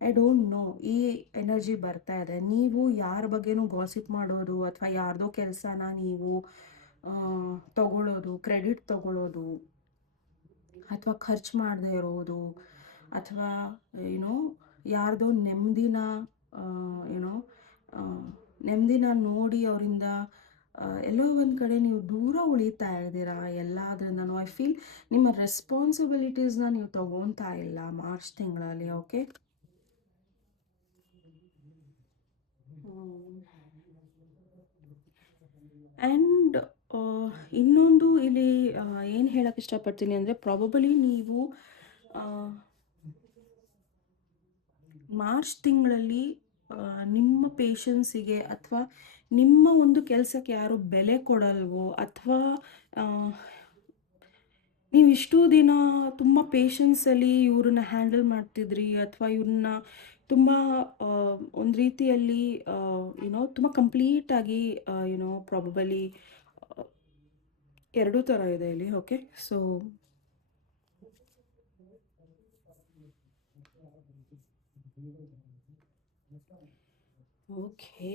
ಐ ಡೋಂಟ್ ನೋ, ಈ ಎನರ್ಜಿ ಬರ್ತಾ ಇದೆ. ನೀವು ಯಾರ ಬಗ್ಗೆನೂ ಗಾಸಿಪ್ ಮಾಡೋದು ಅಥವಾ ಯಾರ್ದೋ ಕೆಲಸನ ನೀವು ಆ, ತಗೊಳ್ಳೋದು, ಕ್ರೆಡಿಟ್ ತಗೊಳ್ಳೋದು ಅಥವಾ ಖರ್ಚು ಮಾಡದೇ ಇರೋದು ಅಥವಾ ಏನೋ ಯಾರ್ದೋ ನೆಮ್ಮದಿನ ಏನೋ ನೆಮ್ಮದಿನ ನೋಡಿ ಅವರಿಂದ ಎಲ್ಲೋ ಒಂದು ಕಡೆ ನೀವು ದೂರ ಉಳಿತಾ ಇದ್ದೀರಾ ಎಲ್ಲದರಿಂದನೂ. ಐ ಫೀಲ್ ನಿಮ್ಮ ರೆಸ್ಪಾನ್ಸಿಬಿಲಿಟೀಸ್ನ ನೀವು ತಗೊತಾ ಇಲ್ಲ ಮಾರ್ಚ್ ತಿಂಗಳಲ್ಲಿ. ಓಕೆ. ಆ್ಯಂಡ್ ಇನ್ನೊಂದು ಇಲ್ಲಿ ಏನು ಹೇಳಕ್ಕೆ ಇಷ್ಟಪಡ್ತೀನಿ ಅಂದರೆ, ಪ್ರಾಬಬಲಿ ನೀವು ಆ, ಮಾರ್ಚ್ ತಿಂಗಳಲ್ಲಿ ನಿಮ್ಮ ಪೇಷನ್ಸಿಗೆ ಅಥವಾ ನಿಮ್ಮ ಒಂದು ಕೆಲಸಕ್ಕೆ ಯಾರು ಬೆಲೆ ಕೊಡಲ್ವೋ ಅಥವಾ ನೀವು ಇಷ್ಟು ದಿನ ತುಂಬ ಪೇಷನ್ಸಲ್ಲಿ ಇವ್ರನ್ನ ಹ್ಯಾಂಡಲ್ ಮಾಡ್ತಿದ್ರಿ ಅಥವಾ ಇವ್ರನ್ನ ತುಂಬ ಒಂದು ರೀತಿಯಲ್ಲಿ ಏನೋ ತುಂಬ ಕಂಪ್ಲೀಟಾಗಿ ಏನೋ ಪ್ರಾಬಬಲಿ ಎರಡೂ ಥರ ಇದೆ ಇಲ್ಲಿ. Okay. So okay.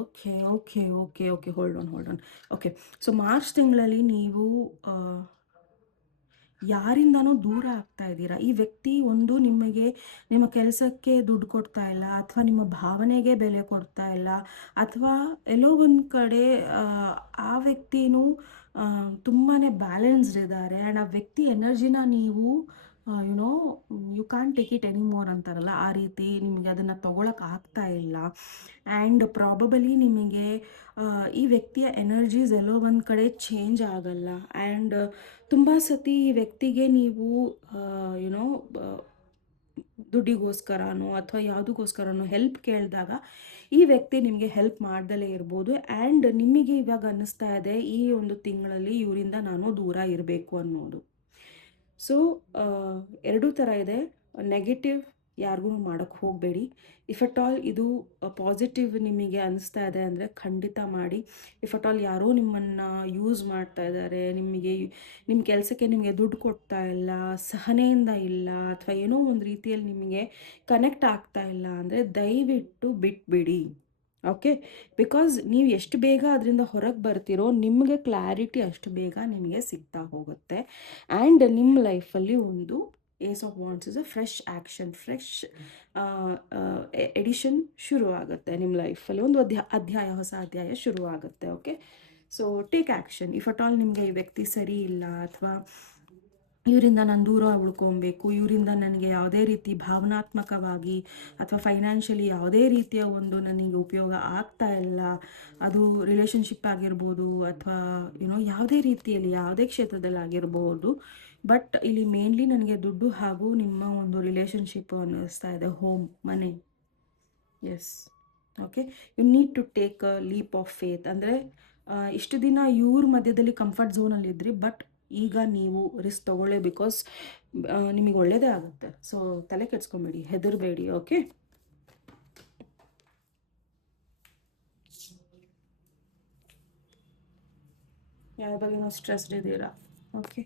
Okay. Okay. Okay. Okay. Hold on, hold on. Okay. So March ತಿಂಗಳಲ್ಲಿ ನೀವು ಯಾರಿಂದನೂ ದೂರ ಆಗ್ತಾ ಇದ್ದೀರಾ. ಈ ವ್ಯಕ್ತಿ ಒಂದು ನಿಮಗೆ ನಿಮ್ಮ ಕೆಲಸಕ್ಕೆ ದುಡ್ಡು ಕೊಡ್ತಾ ಇಲ್ಲ ಅಥವಾ ನಿಮ್ಮ ಭಾವನೆಗೆ ಬೆಲೆ ಕೊಡ್ತಾ ಇಲ್ಲ ಅಥವಾ ಎಲ್ಲೋ ಒಂದು ಕಡೆ ಆ ವ್ಯಕ್ತಿನೂ ತುಂಬಾ ಬ್ಯಾಲೆನ್ಸ್ಡ್ ಇದ್ದಾರೆ. ಆ್ಯಂಡ್ ಆ ವ್ಯಕ್ತಿ ಎನರ್ಜಿನ ನೀವು you know you can't take it anymore ಅಂತಾರಲ್ಲ, ಆ ರೀತಿ ನಿಮಗೆ ಅದನ್ನು ತೊಗೊಳಕ್ಕೆ ಆಗ್ತಾ ಇಲ್ಲ. ಆ್ಯಂಡ್ ಪ್ರಾಬಬಲಿ ನಿಮಗೆ ಈ ವ್ಯಕ್ತಿಯ ಎನರ್ಜೀಸ್ ಎಲ್ಲೋ ಒಂದು ಕಡೆ ಚೇಂಜ್ ಆಗಲ್ಲ. ಆ್ಯಂಡ್ ತುಂಬ ಸತಿ ಈ ವ್ಯಕ್ತಿಗೆ ನೀವು ಯುನೋ ದುಡ್ಡಿಗೋಸ್ಕರನೋ ಅಥವಾ ಯಾವುದಕ್ಕೋಸ್ಕರನೋ ಹೆಲ್ಪ್ ಕೇಳಿದಾಗ ಈ ವ್ಯಕ್ತಿ ನಿಮಗೆ ಹೆಲ್ಪ್ ಮಾಡ್ದಲೇ ಇರ್ಬೋದು. ಆ್ಯಂಡ್ ನಿಮಗೆ ಇವಾಗ ಅನ್ನಿಸ್ತಾ ಇದೆ ಈ ಒಂದು ತಿಂಗಳಲ್ಲಿ ಇವರಿಂದ ನಾನು ದೂರ ಇರಬೇಕು ಅನ್ನೋದು. ಸೊ ಎರಡೂ ಥರ ಇದೆ. ನೆಗೆಟಿವ್ ಯಾರಿಗೂ ಮಾಡೋಕ್ಕೆ ಹೋಗಬೇಡಿ. ಇಫ್ ಅಟ್ ಆಲ್ ಇದು ಪಾಸಿಟಿವ್ ನಿಮಗೆ ಅನಿಸ್ತಾ ಇದೆ ಅಂದರೆ ಖಂಡಿತ ಮಾಡಿ. ಇಫ್ ಅಟ್ ಆಲ್ ಯಾರೋ ನಿಮ್ಮನ್ನು ಯೂಸ್ ಮಾಡ್ತಾ ಇದ್ದಾರೆ, ನಿಮಗೆ ನಿಮ್ಮ ಕೆಲಸಕ್ಕೆ ನಿಮಗೆ ದುಡ್ಡು ಕೊಡ್ತಾ ಇಲ್ಲ, ಸಹನೆಯಿಂದ ಇಲ್ಲ ಅಥವಾ ಏನೋ ಒಂದು ರೀತಿಯಲ್ಲಿ ನಿಮಗೆ ಕನೆಕ್ಟ್ ಆಗ್ತಾ ಇಲ್ಲ ಅಂದರೆ ದಯವಿಟ್ಟು ಬಿಟ್ಬಿಡಿ. ಓಕೆ. ಬಿಕಾಸ್ ನೀವು ಎಷ್ಟು ಬೇಗ ಅದರಿಂದ ಹೊರಗೆ ಬರ್ತೀರೋ ನಿಮಗೆ ಕ್ಲಾರಿಟಿ ಅಷ್ಟು ಬೇಗ ನಿಮಗೆ ಸಿಗ್ತಾ ಹೋಗುತ್ತೆ. ಆ್ಯಂಡ್ ನಿಮ್ಮ ಲೈಫಲ್ಲಿ ಒಂದು ace of wands is a fresh action, fresh edition ಶುರು ಆಗುತ್ತೆ ನಿಮ್ಮ ಲೈಫಲ್ಲಿ. ಒಂದು ಅಧ್ಯಾಯ, ಹೊಸ ಅಧ್ಯಾಯ ಶುರು ಆಗುತ್ತೆ. Okay. So take action. If at all ನಿಮಗೆ ಈ ವ್ಯಕ್ತಿ ಸರಿ ಇಲ್ಲ ಅಥವಾ ಇವರಿಂದ ನಾನು ದೂರ ಉಳ್ಕೊಬೇಕು, ಇವರಿಂದ ನನಗೆ ಯಾವುದೇ ರೀತಿ ಭಾವನಾತ್ಮಕವಾಗಿ ಅಥವಾ ಫೈನಾನ್ಷಿಯಲಿ ಯಾವುದೇ ರೀತಿಯ ಒಂದು ನನಗೆ ಉಪಯೋಗ ಆಗ್ತಾ ಇಲ್ಲ, ಅದು ರಿಲೇಷನ್ಶಿಪ್ ಆಗಿರ್ಬೋದು ಅಥವಾ ಏನೋ ಯಾವುದೇ ರೀತಿಯಲ್ಲಿ ಯಾವುದೇ ಕ್ಷೇತ್ರದಲ್ಲಿ ಆಗಿರ್ಬೋದು. ಬಟ್ ಇಲ್ಲಿ ಮೇನ್ಲಿ ನನಗೆ ದುಡ್ಡು ಹಾಗೂ ನಿಮ್ಮ ಒಂದು ರಿಲೇಷನ್ಶಿಪ್ ಅನ್ನಿಸ್ತಾ ಇದೆ, ಹೋಮ್, ಮನೆ. Yes. Okay. You need to take a leap of faith. ಅಂದರೆ ಇಷ್ಟು ದಿನ ಇವ್ರ ಮಧ್ಯದಲ್ಲಿ ಕಂಫರ್ಟ್ ಝೋನಲ್ಲಿ ಇದ್ರಿ, ಬಟ್ ಈಗ ನೀವು ರಿಸ್ಕ್ ತಗೊಳ್ಳಿ. ಬಿಕಾಸ್ ನಿಮಗೆ ಒಳ್ಳೆಯದೇ ಆಗುತ್ತೆ. ಸೊ ತಲೆ ಕೆಡ್ಸ್ಕೊಬೇಡಿ, ಹೆದರಬೇಡಿ. ಓಕೆ. ಯಾರ ಬಗ್ಗೆ ನಾವು ಸ್ಟ್ರೆಸ್ಡ್ ಇದ್ದೀರಾ. ಓಕೆ.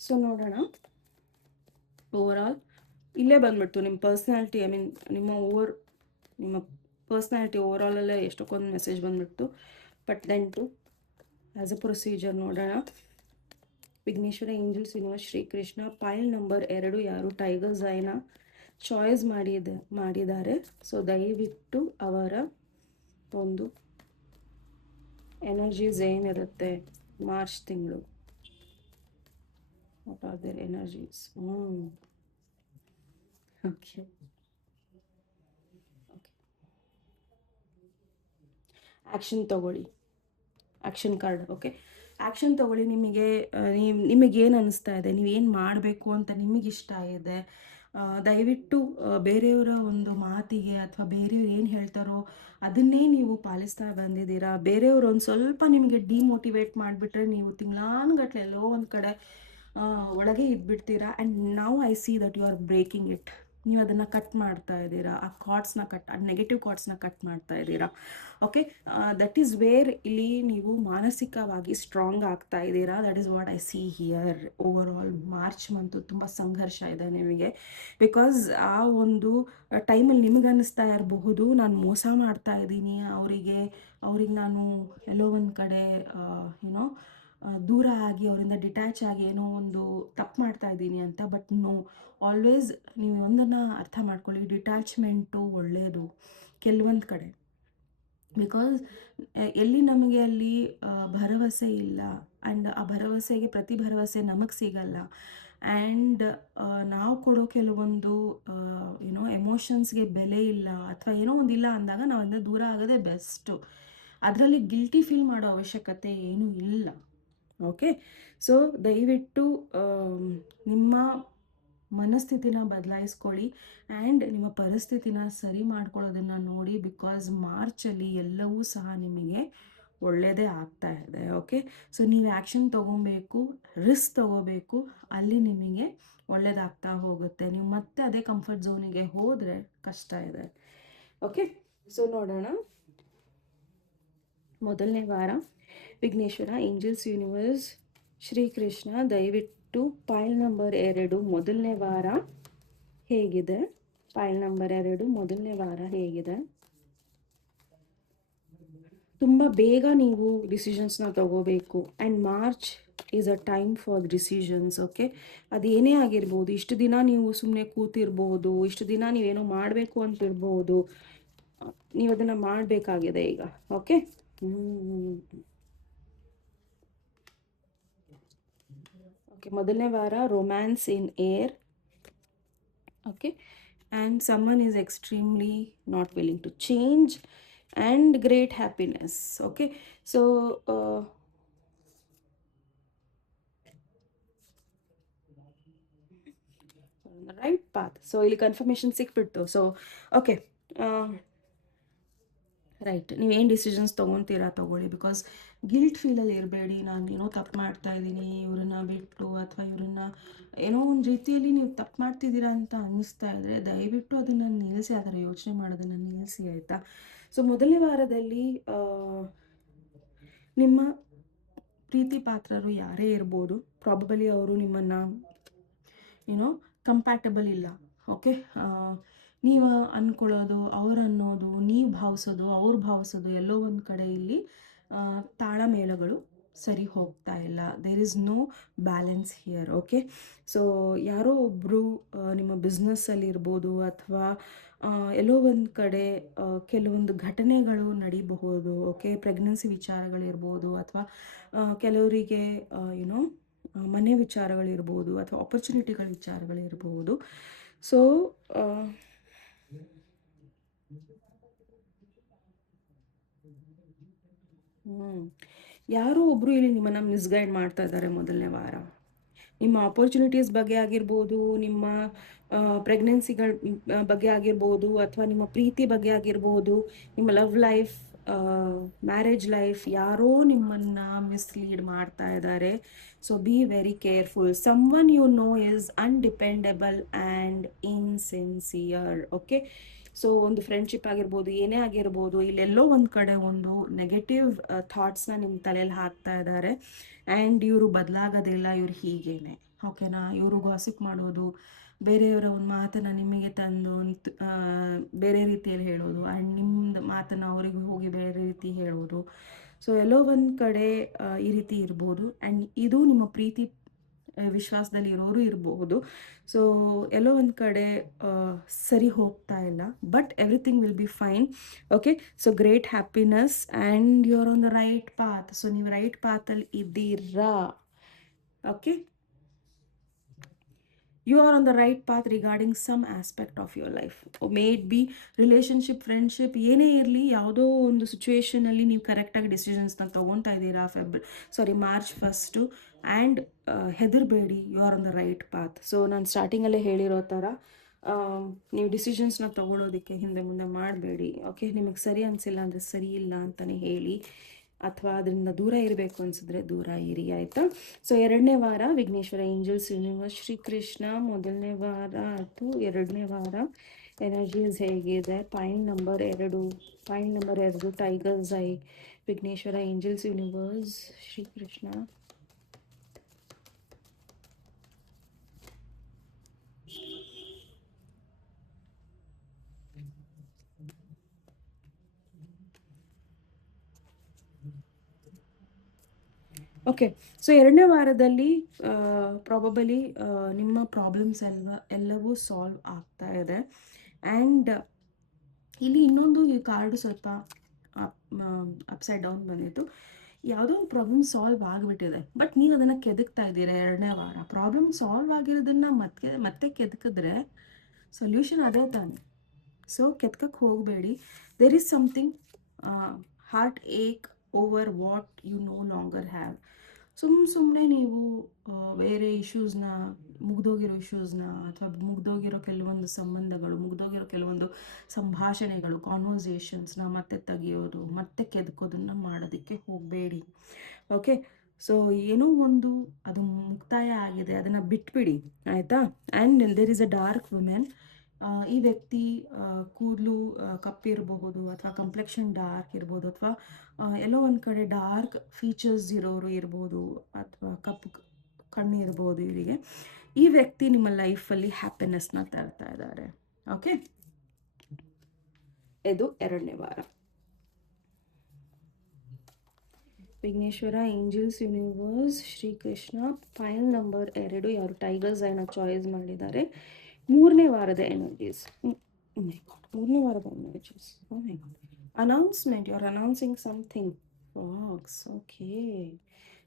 ಸೊ ನೋಡೋಣ. ಓವರಾಲ್ ಇಲ್ಲೇ ಬಂದ್ಬಿಡ್ತು ನಿಮ್ಮ ಪರ್ಸ್ನಾಲಿಟಿ, ಐ ಮೀನ್ ನಿಮ್ಮ ಪರ್ಸ್ನಾಲಿಟಿ ಓವರಾಲಲ್ಲೇ ಎಷ್ಟಕ್ಕೊಂದು ಮೆಸೇಜ್ ಬಂದ್ಬಿಡ್ತು. But then to as a procedure ನೋಡೋಣ. Vighneshwara, angels, universe, Shrikrishna. Pile number 2 ಯಾರು ಟೈಗರ್ ಝೈನ ಚಾಯ್ಸ್ ಮಾಡಿದ್ದಾರೆ. ಸೊ ದಯವಿಟ್ಟು ಅವರ ಒಂದು ಎನರ್ಜೀಸ್ ಏನಿರುತ್ತೆ ಮಾರ್ಚ್ ತಿಂಗಳು, what are their energies. Okay. Action ತಗೊಳ್ಳಿ. Action card. ಓಕೆ. ಆ್ಯಕ್ಷನ್ ತಗೊಳ್ಳಿ. ನಿಮಗೇನು ಅನ್ನಿಸ್ತಾ ಇದೆ, ನೀವೇನು ಮಾಡಬೇಕು ಅಂತ ನಿಮಗಿಷ್ಟ ಇದೆ, ದಯವಿಟ್ಟು ಬೇರೆಯವರ ಒಂದು ಮಾತಿಗೆ ಅಥವಾ ಬೇರೆಯವ್ರು ಏನು ಹೇಳ್ತಾರೋ ಅದನ್ನೇ ನೀವು ಪಾಲಿಸ್ತಾ ಬಂದಿದ್ದೀರಾ. ಬೇರೆಯವರು ಒಂದು ಸ್ವಲ್ಪ ನಿಮಗೆ ಡಿಮೋಟಿವೇಟ್ ಮಾಡಿಬಿಟ್ರೆ ನೀವು ತಿಂಗಳಾನುಗಟ್ಲೆ ಎಲ್ಲೋ ಒಂದು ಕಡೆ ಒಳಗೆ ಇದ್ಬಿಡ್ತೀರಾ. And now I see that you are breaking it. ನೀವು ಅದನ್ನು ಕಟ್ ಮಾಡ್ತಾ ಇದ್ದೀರಾ, ಆ ಕಾರ್ಡ್ಸ್ನ ಆ ನೆಗೆಟಿವ್ ಕಾರ್ಡ್ಸ್ನ ಕಟ್ ಮಾಡ್ತಾ ಇದ್ದೀರಾ. ಓಕೆ, ದಟ್ ಈಸ್ ವೇರ್ ಇಲ್ಲಿ ನೀವು ಮಾನಸಿಕವಾಗಿ ಸ್ಟ್ರಾಂಗ್ ಆಗ್ತಾ ಇದ್ದೀರಾ. That is what I see here. Over all March month ತುಂಬ ಸಂಘರ್ಷ ಇದೆ ನಿಮಗೆ. ಬಿಕಾಸ್ ಆ ಒಂದು ಟೈಮಲ್ಲಿ ನಿಮ್ಗೆ ಅನ್ನಿಸ್ತಾ ಇರಬಹುದು, ನಾನು ಮೋಸ ಮಾಡ್ತಾ ಇದ್ದೀನಿ ಅವ್ರಿಗೆ ನಾನು ಎಲ್ಲೋ ಒಂದು ಕಡೆ ಏನೋ ದೂರ ಆಗಿ ಅವರಿಂದ ಡಿಟ್ಯಾಚ್ ಆಗಿ ಏನೋ ಒಂದು ತಪ್ಪು ಮಾಡ್ತಾ ಇದ್ದೀನಿ ಅಂತ. ಬಟ್ ನೋ, ಆಲ್ವೇಸ್ ನೀವು ಒಂದನ್ನು ಅರ್ಥ ಮಾಡ್ಕೊಳ್ಳಿ, ಡಿಟ್ಯಾಚ್ಮೆಂಟು ಒಳ್ಳೆಯದು ಕೆಲವೊಂದು ಕಡೆ. ಬಿಕಾಸ್ ಎಲ್ಲಿ ನಮಗೆ ಅಲ್ಲಿ ಭರವಸೆ ಇಲ್ಲ, ಆ್ಯಂಡ್ ಆ ಭರವಸೆಗೆ ಪ್ರತಿ ಭರವಸೆ ನಮಗೆ ಸಿಗಲ್ಲ, ಆ್ಯಂಡ್ ನಾವು ಕೊಡೋ ಕೆಲವೊಂದು ಏನೋ ಎಮೋಷನ್ಸ್ಗೆ ಬೆಲೆ ಇಲ್ಲ ಅಥವಾ ಏನೋ ಒಂದು ಇಲ್ಲ ಅಂದಾಗ ನಾವು ಅದನ್ನ ದೂರ ಆಗೋದೇ ಬೆಸ್ಟು. ಅದರಲ್ಲಿ ಗಿಲ್ಟಿ ಫೀಲ್ ಮಾಡೋ ಅವಶ್ಯಕತೆ ಏನೂ ಇಲ್ಲ. ಓಕೆ, ಸೊ ದಯವಿಟ್ಟು ನಿಮ್ಮ ಮನಸ್ಥಿತಿನ ಬದಲಾಯಿಸ್ಕೊಳ್ಳಿ ಆ್ಯಂಡ್ ನಿಮ್ಮ ಪರಿಸ್ಥಿತಿನ ಸರಿ ಮಾಡ್ಕೊಳ್ಳೋದನ್ನು ನೋಡಿ. ಬಿಕಾಸ್ ಮಾರ್ಚಲ್ಲಿ ಎಲ್ಲವೂ ಸಹ ನಿಮಗೆ ಒಳ್ಳೆಯದೇ ಆಗ್ತಾ ಇದೆ. ಓಕೆ, ಸೊ ನೀವು ಆ್ಯಕ್ಷನ್ ತೊಗೊಬೇಕು, ರಿಸ್ಕ್ ತೊಗೋಬೇಕು, ಅಲ್ಲಿ ನಿಮಗೆ ಒಳ್ಳೇದಾಗ್ತಾ ಹೋಗುತ್ತೆ. ನೀವು ಮತ್ತೆ ಅದೇ ಕಂಫರ್ಟ್ ಝೋನಿಗೆ ಹೋದರೆ ಕಷ್ಟ ಇದೆ. ಓಕೆ, ಸೊ ನೋಡೋಣ. ಮೊದಲನೇ ವಾರ ವಿಘ್ನೇಶ್ವರ, ಏಂಜಲ್ಸ್, ಯೂನಿವರ್ಸ್, ಶ್ರೀಕೃಷ್ಣ, ದಯವಿಟ್ಟು ಪೈಲ್ ನಂಬರ್ 2 ಮೊದಲನೇ ವಾರ ಹೇಗಿದೆ? ಪೈಲ್ ನಂಬರ್ 2 ಮೊದಲನೇ ವಾರ ಹೇಗಿದೆ? ತುಂಬ ಬೇಗ ನೀವು ಡಿಸಿಷನ್ಸ್ನ ತಗೋಬೇಕು. And March is a time for decisions. Okay, ಅದೇನೇ ಆಗಿರ್ಬೋದು. ಇಷ್ಟು ದಿನ ನೀವು ಸುಮ್ಮನೆ ಕೂತಿರ್ಬೋದು, ಇಷ್ಟು ದಿನ ನೀವೇನೋ ಮಾಡಬೇಕು ಅಂತಿರ್ಬೋದು, ನೀವು ಅದನ್ನು ಮಾಡಬೇಕಾಗಿದೆ ಈಗ. ಓಕೆ, ಓಕೆ, ಮೊದಲನೇ ವಾರ romance in air. Okay, and someone is extremely not willing to change and great happiness. Okay, so on the right path. So ಇಲ್ಲಿ ಕನ್ಫರ್ಮೇಷನ್ ಸಿಕ್ಬಿಡ್ತು. ಸೊ ಓಕೆ, ರೈಟ್, ನೀವೇನು ಡಿಸಿಷನ್ಸ್ ತೊಗೊತೀರಾ ತೊಗೊಳ್ಳಿ. ಬಿಕಾಸ್ ಗಿಲ್ಟ್ ಫೀಲಲ್ಲಿ ಇರಬೇಡಿ. ನಾನು ಏನೋ ತಪ್ಪು ಮಾಡ್ತಾ ಇದ್ದೀನಿ ಇವ್ರನ್ನ ಬಿಟ್ಟು, ಅಥವಾ ಇವ್ರನ್ನ ಏನೋ ಒಂದು ರೀತಿಯಲ್ಲಿ ನೀವು ತಪ್ಪು ಮಾಡ್ತಿದ್ದೀರಾ ಅಂತ ಅನ್ನಿಸ್ತಾ ಇದ್ದರೆ ದಯವಿಟ್ಟು ಅದನ್ನು ನಿಲ್ಲಿಸಿ, ಅದರ ಯೋಚನೆ ಮಾಡೋದನ್ನು ನಿಲ್ಲಿಸಿ, ಆಯಿತಾ? ಸೊ ಮೊದಲನೇ ವಾರದಲ್ಲಿ ನಿಮ್ಮ ಪ್ರೀತಿ ಪಾತ್ರರು ಯಾರೇ ಇರ್ಬೋದು, ಪ್ರಾಬಬಲಿ ಅವರು ನಿಮ್ಮನ್ನು ಏನೋ ಕಂಪ್ಯಾಟಬಲ್ ಇಲ್ಲ. ಓಕೆ, ನೀವು ಅಂದ್ಕೊಳ್ಳೋದು, ಅವ್ರು ಅನ್ನೋದು, ನೀವು ಭಾವಿಸೋದು, ಅವ್ರು ಭಾವಿಸೋದು ಎಲ್ಲೋ ಒಂದು ಕಡೆ ಇಲ್ಲಿ ತಾಳಮೇಳಗಳು ಸರಿ ಹೋಗ್ತಾ ಇಲ್ಲ. There is no balance here. Okay, so ಯಾರೋ ಒಬ್ಬರು ನಿಮ್ಮ ಬಿಸ್ನೆಸ್ಸಲ್ಲಿ ಇರ್ಬೋದು, ಅಥವಾ ಎಲ್ಲೋ ಒಂದು ಕಡೆ ಕೆಲವೊಂದು ಘಟನೆಗಳು ನಡೀಬಹುದು. ಓಕೆ, ಪ್ರೆಗ್ನೆನ್ಸಿ ವಿಚಾರಗಳಿರ್ಬೋದು, ಅಥವಾ ಕೆಲವರಿಗೆ ಏನೋ ಮನೆ ವಿಚಾರಗಳಿರ್ಬೋದು, ಅಥವಾ ಆಪರ್ಚುನಿಟಿಗಳ ವಿಚಾರಗಳಿರ್ಬೋದು. ಸೊ ಯಾರೋ ಒಬ್ಬರು ಇಲ್ಲಿ ನಿಮ್ಮನ್ನು ಮಿಸ್ಗೈಡ್ ಮಾಡ್ತಾ ಇದ್ದಾರೆ ಮೊದಲನೇ ವಾರ. ನಿಮ್ಮ ಆಪರ್ಚುನಿಟೀಸ್ ಬಗ್ಗೆ ಆಗಿರ್ಬೋದು, ನಿಮ್ಮ ಪ್ರೆಗ್ನೆನ್ಸಿಗಳ ಬಗ್ಗೆ ಆಗಿರ್ಬೋದು, ಅಥವಾ ನಿಮ್ಮ ಪ್ರೀತಿ ಬಗ್ಗೆ ಆಗಿರ್ಬೋದು, ನಿಮ್ಮ ಲವ್ ಲೈಫ್, ಮ್ಯಾರೇಜ್ ಲೈಫ್, ಯಾರೋ ನಿಮ್ಮನ್ನು ಮಿಸ್ಲೀಡ್ ಮಾಡ್ತಾ ಇದ್ದಾರೆ. So be very careful. Someone you know is undependable and insincere. Okay, so ಒಂದು ಫ್ರೆಂಡ್ಶಿಪ್ ಆಗಿರ್ಬೋದು, ಏನೇ ಆಗಿರ್ಬೋದು, ಇಲ್ಲೆಲ್ಲೋ ಒಂದು ಕಡೆ ಒಂದು ನೆಗೆಟಿವ್ ಥಾಟ್ಸ್ನ ನಿಮ್ಮ ತಲೆಯಲ್ಲಿ ಹಾಕ್ತಾ ಇದ್ದಾರೆ. ಆ್ಯಂಡ್ ಇವರು ಬದಲಾಗೋದಿಲ್ಲ, ಇವ್ರು ಹೀಗೇನೆ. ಓಕೆನಾ? ಇವರು ಗಾಸಿಪ್ ಮಾಡೋದು, ಬೇರೆಯವರ ಒಂದು ಮಾತನ್ನು ನಿಮಗೆ ತಂದು ಬೇರೆ ರೀತಿಯಲ್ಲಿ ಹೇಳೋದು, ಆ್ಯಂಡ್ ನಿಮ್ಮದು ಮಾತನ್ನು ಅವರಿಗೆ ಹೋಗಿ ಬೇರೆ ರೀತಿ ಹೇಳೋದು. ಸೊ ಎಲ್ಲೋ ಒಂದು ಕಡೆ ಈ ರೀತಿ ಇರ್ಬೋದು. ಆ್ಯಂಡ್ ಇದು ನಿಮ್ಮ ಪ್ರೀತಿ ವಿಶ್ವಾಸದಲ್ಲಿ ಇರೋರು ಇರಬಹುದು. ಸೊ ಎಲ್ಲೋ ಒಂದು ಕಡೆ ಸರಿ ಹೋಗ್ತಾ ಇಲ್ಲ, but everything will be fine. Okay, so great happiness and you are on the right path. So ನೀವು ರೈಟ್ ಪಾತಲ್ಲಿ ಇದ್ದೀರಾ. Okay, you are on the right path regarding some aspect of your life. May it be relationship, friendship, ಏನೇ ಇರಲಿ, ಯಾವುದೋ ಒಂದು ಸಿಚುವೇಷನಲ್ಲಿ ನೀವು ಕರೆಕ್ಟಾಗಿ ಡಿಸಿಷನ್ಸ್ನ ತೊಗೊತಾ ಇದ್ದೀರಾ ಮಾರ್ಚ್ 1. ಆ್ಯಂಡ್ ಹೆದರಬೇಡಿ, you are on the right path. So ನಾನು ಸ್ಟಾರ್ಟಿಂಗಲ್ಲೇ ಹೇಳಿರೋ ಥರ ನೀವು ಡಿಸಿಷನ್ಸ್ನ ತೊಗೊಳೋದಕ್ಕೆ ಹಿಂದೆ ಮುಂದೆ ಮಾಡಬೇಡಿ. ಓಕೆ, ನಿಮಗೆ ಸರಿ ಅನಿಸಿಲ್ಲ ಅಂದರೆ ಸರಿ ಇಲ್ಲ ಅಂತಲೇ ಹೇಳಿ. ಅಥವಾ ಅದರಿಂದ ದೂರ ಇರಬೇಕು ಅನಿಸಿದ್ರೆ ದೂರ ಇರಿ, ಆಯಿತಾ? ಸೊ ಎರಡನೇ ವಾರ ವಿಘ್ನೇಶ್ವರ ಏಂಜಲ್ಸ್ ಯೂನಿವರ್ಸ್ ಶ್ರೀಕೃಷ್ಣ, ಮೊದಲನೇ ವಾರ ಆಯಿತು. ಎರಡನೇ ವಾರ ಎನರ್ಜೀಸ್ ಹೇಗಿದೆ? Point number 2 tiger's eye, Vighneshwara angels universe Shrikrishna. Okay, so ಎರಡನೇ ವಾರದಲ್ಲಿ ಪ್ರಾಬಬಲಿ ನಿಮ್ಮ ಪ್ರಾಬ್ಲಮ್ಸ್ ಎಲ್ಲವೂ ಸಾಲ್ವ್ ಆಗ್ತಾ ಇದೆ. ಆ್ಯಂಡ್ ಇಲ್ಲಿ ಇನ್ನೊಂದು ಈ ಕಾರ್ಡು ಸ್ವಲ್ಪ ಅಪ್ಸೈಡ್ ಡೌನ್ ಬಂದಿತ್ತು. ಯಾವುದೋ ಒಂದು ಪ್ರಾಬ್ಲಮ್ ಸಾಲ್ವ್ ಆಗಿಬಿಟ್ಟಿದೆ, ಬಟ್ ನೀವು ಅದನ್ನು ಕೆದಕ್ತಾ ಇದ್ದೀರಾ. ಎರಡನೇ ವಾರ ಪ್ರಾಬ್ಲಮ್ ಸಾಲ್ವ್ ಆಗಿರೋದನ್ನು ಮತ್ತೆ ಕೆದಕಿದ್ರೆ ಸೊಲ್ಯೂಷನ್ ಅದೇ ತಾನೆ. ಸೊ ಕೆತ್ಕಕ್ಕೆ ಹೋಗಬೇಡಿ. There is something heartache over what you no longer have. ಸುಮ್ಮನೆ ನೀವು ಬೇರೆ ಇಶ್ಯೂಸ್ನ, ಮುಗ್ದೋಗಿರೋ ಇಶ್ಯೂಸ್ನ ಅಥವಾ ಮುಗ್ದೋಗಿರೋ ಕೆಲವೊಂದು ಸಂಬಂಧಗಳು, ಮುಗ್ದೋಗಿರೋ ಕೆಲವೊಂದು ಸಂಭಾಷಣೆಗಳು, ಕಾನ್ವರ್ಸೇಷನ್ಸ್ನ ಮತ್ತೆ ತೆಗಿಯೋದು, ಮತ್ತೆ ಕೆದಕೋದನ್ನು ಮಾಡೋದಕ್ಕೆ ಹೋಗಬೇಡಿ. ಓಕೆ, ಸೊ ಏನೋ ಒಂದು ಅದು ಮುಕ್ತಾಯ ಆಗಿದೆ, ಅದನ್ನು ಬಿಟ್ಬಿಡಿ, ಆಯಿತಾ? And there is a dark women. ಈ ವ್ಯಕ್ತಿ ಕೂದಲು ಕಪ್ಪಿರಬಹುದು, ಅಥವಾ ಕಂಪ್ಲೆಕ್ಷನ್ ಡಾರ್ಕ್ ಇರ್ಬೋದು, ಅಥವಾ ಎಲ್ಲೋ ಒಂದು ಕಡೆ ಡಾರ್ಕ್ ಫೀಚರ್ಸ್ ಇರೋರು ಇರ್ಬೋದು, ಅಥವಾ ಕಪ್ಪು ಕಣ್ಣು ಇರ್ಬೋದು. ಇವರಿಗೆ ಈ ವ್ಯಕ್ತಿ ನಿಮ್ಮ ಲೈಫಲ್ಲಿ ಹ್ಯಾಪಿನೆಸ್ನ ತರ್ತಾ ಇದ್ದಾರೆ. ಓಕೆ, ಇದು ಎರಡನೇ ವಾರ. Vighneshwara angels universe Shrikrishna, file number 2 ಯಾರು ಟೈಗರ್ಸ್ ಐನ ಚಾಯ್ಸ್ ಮಾಡಿದ್ದಾರೆ. ಮೂರನೇ ವಾರದ ಎನರ್ಜೀಸ್. ಮೂರನೇ ವಾರದ energies. Announcement, you are announcing something. Fox, okay.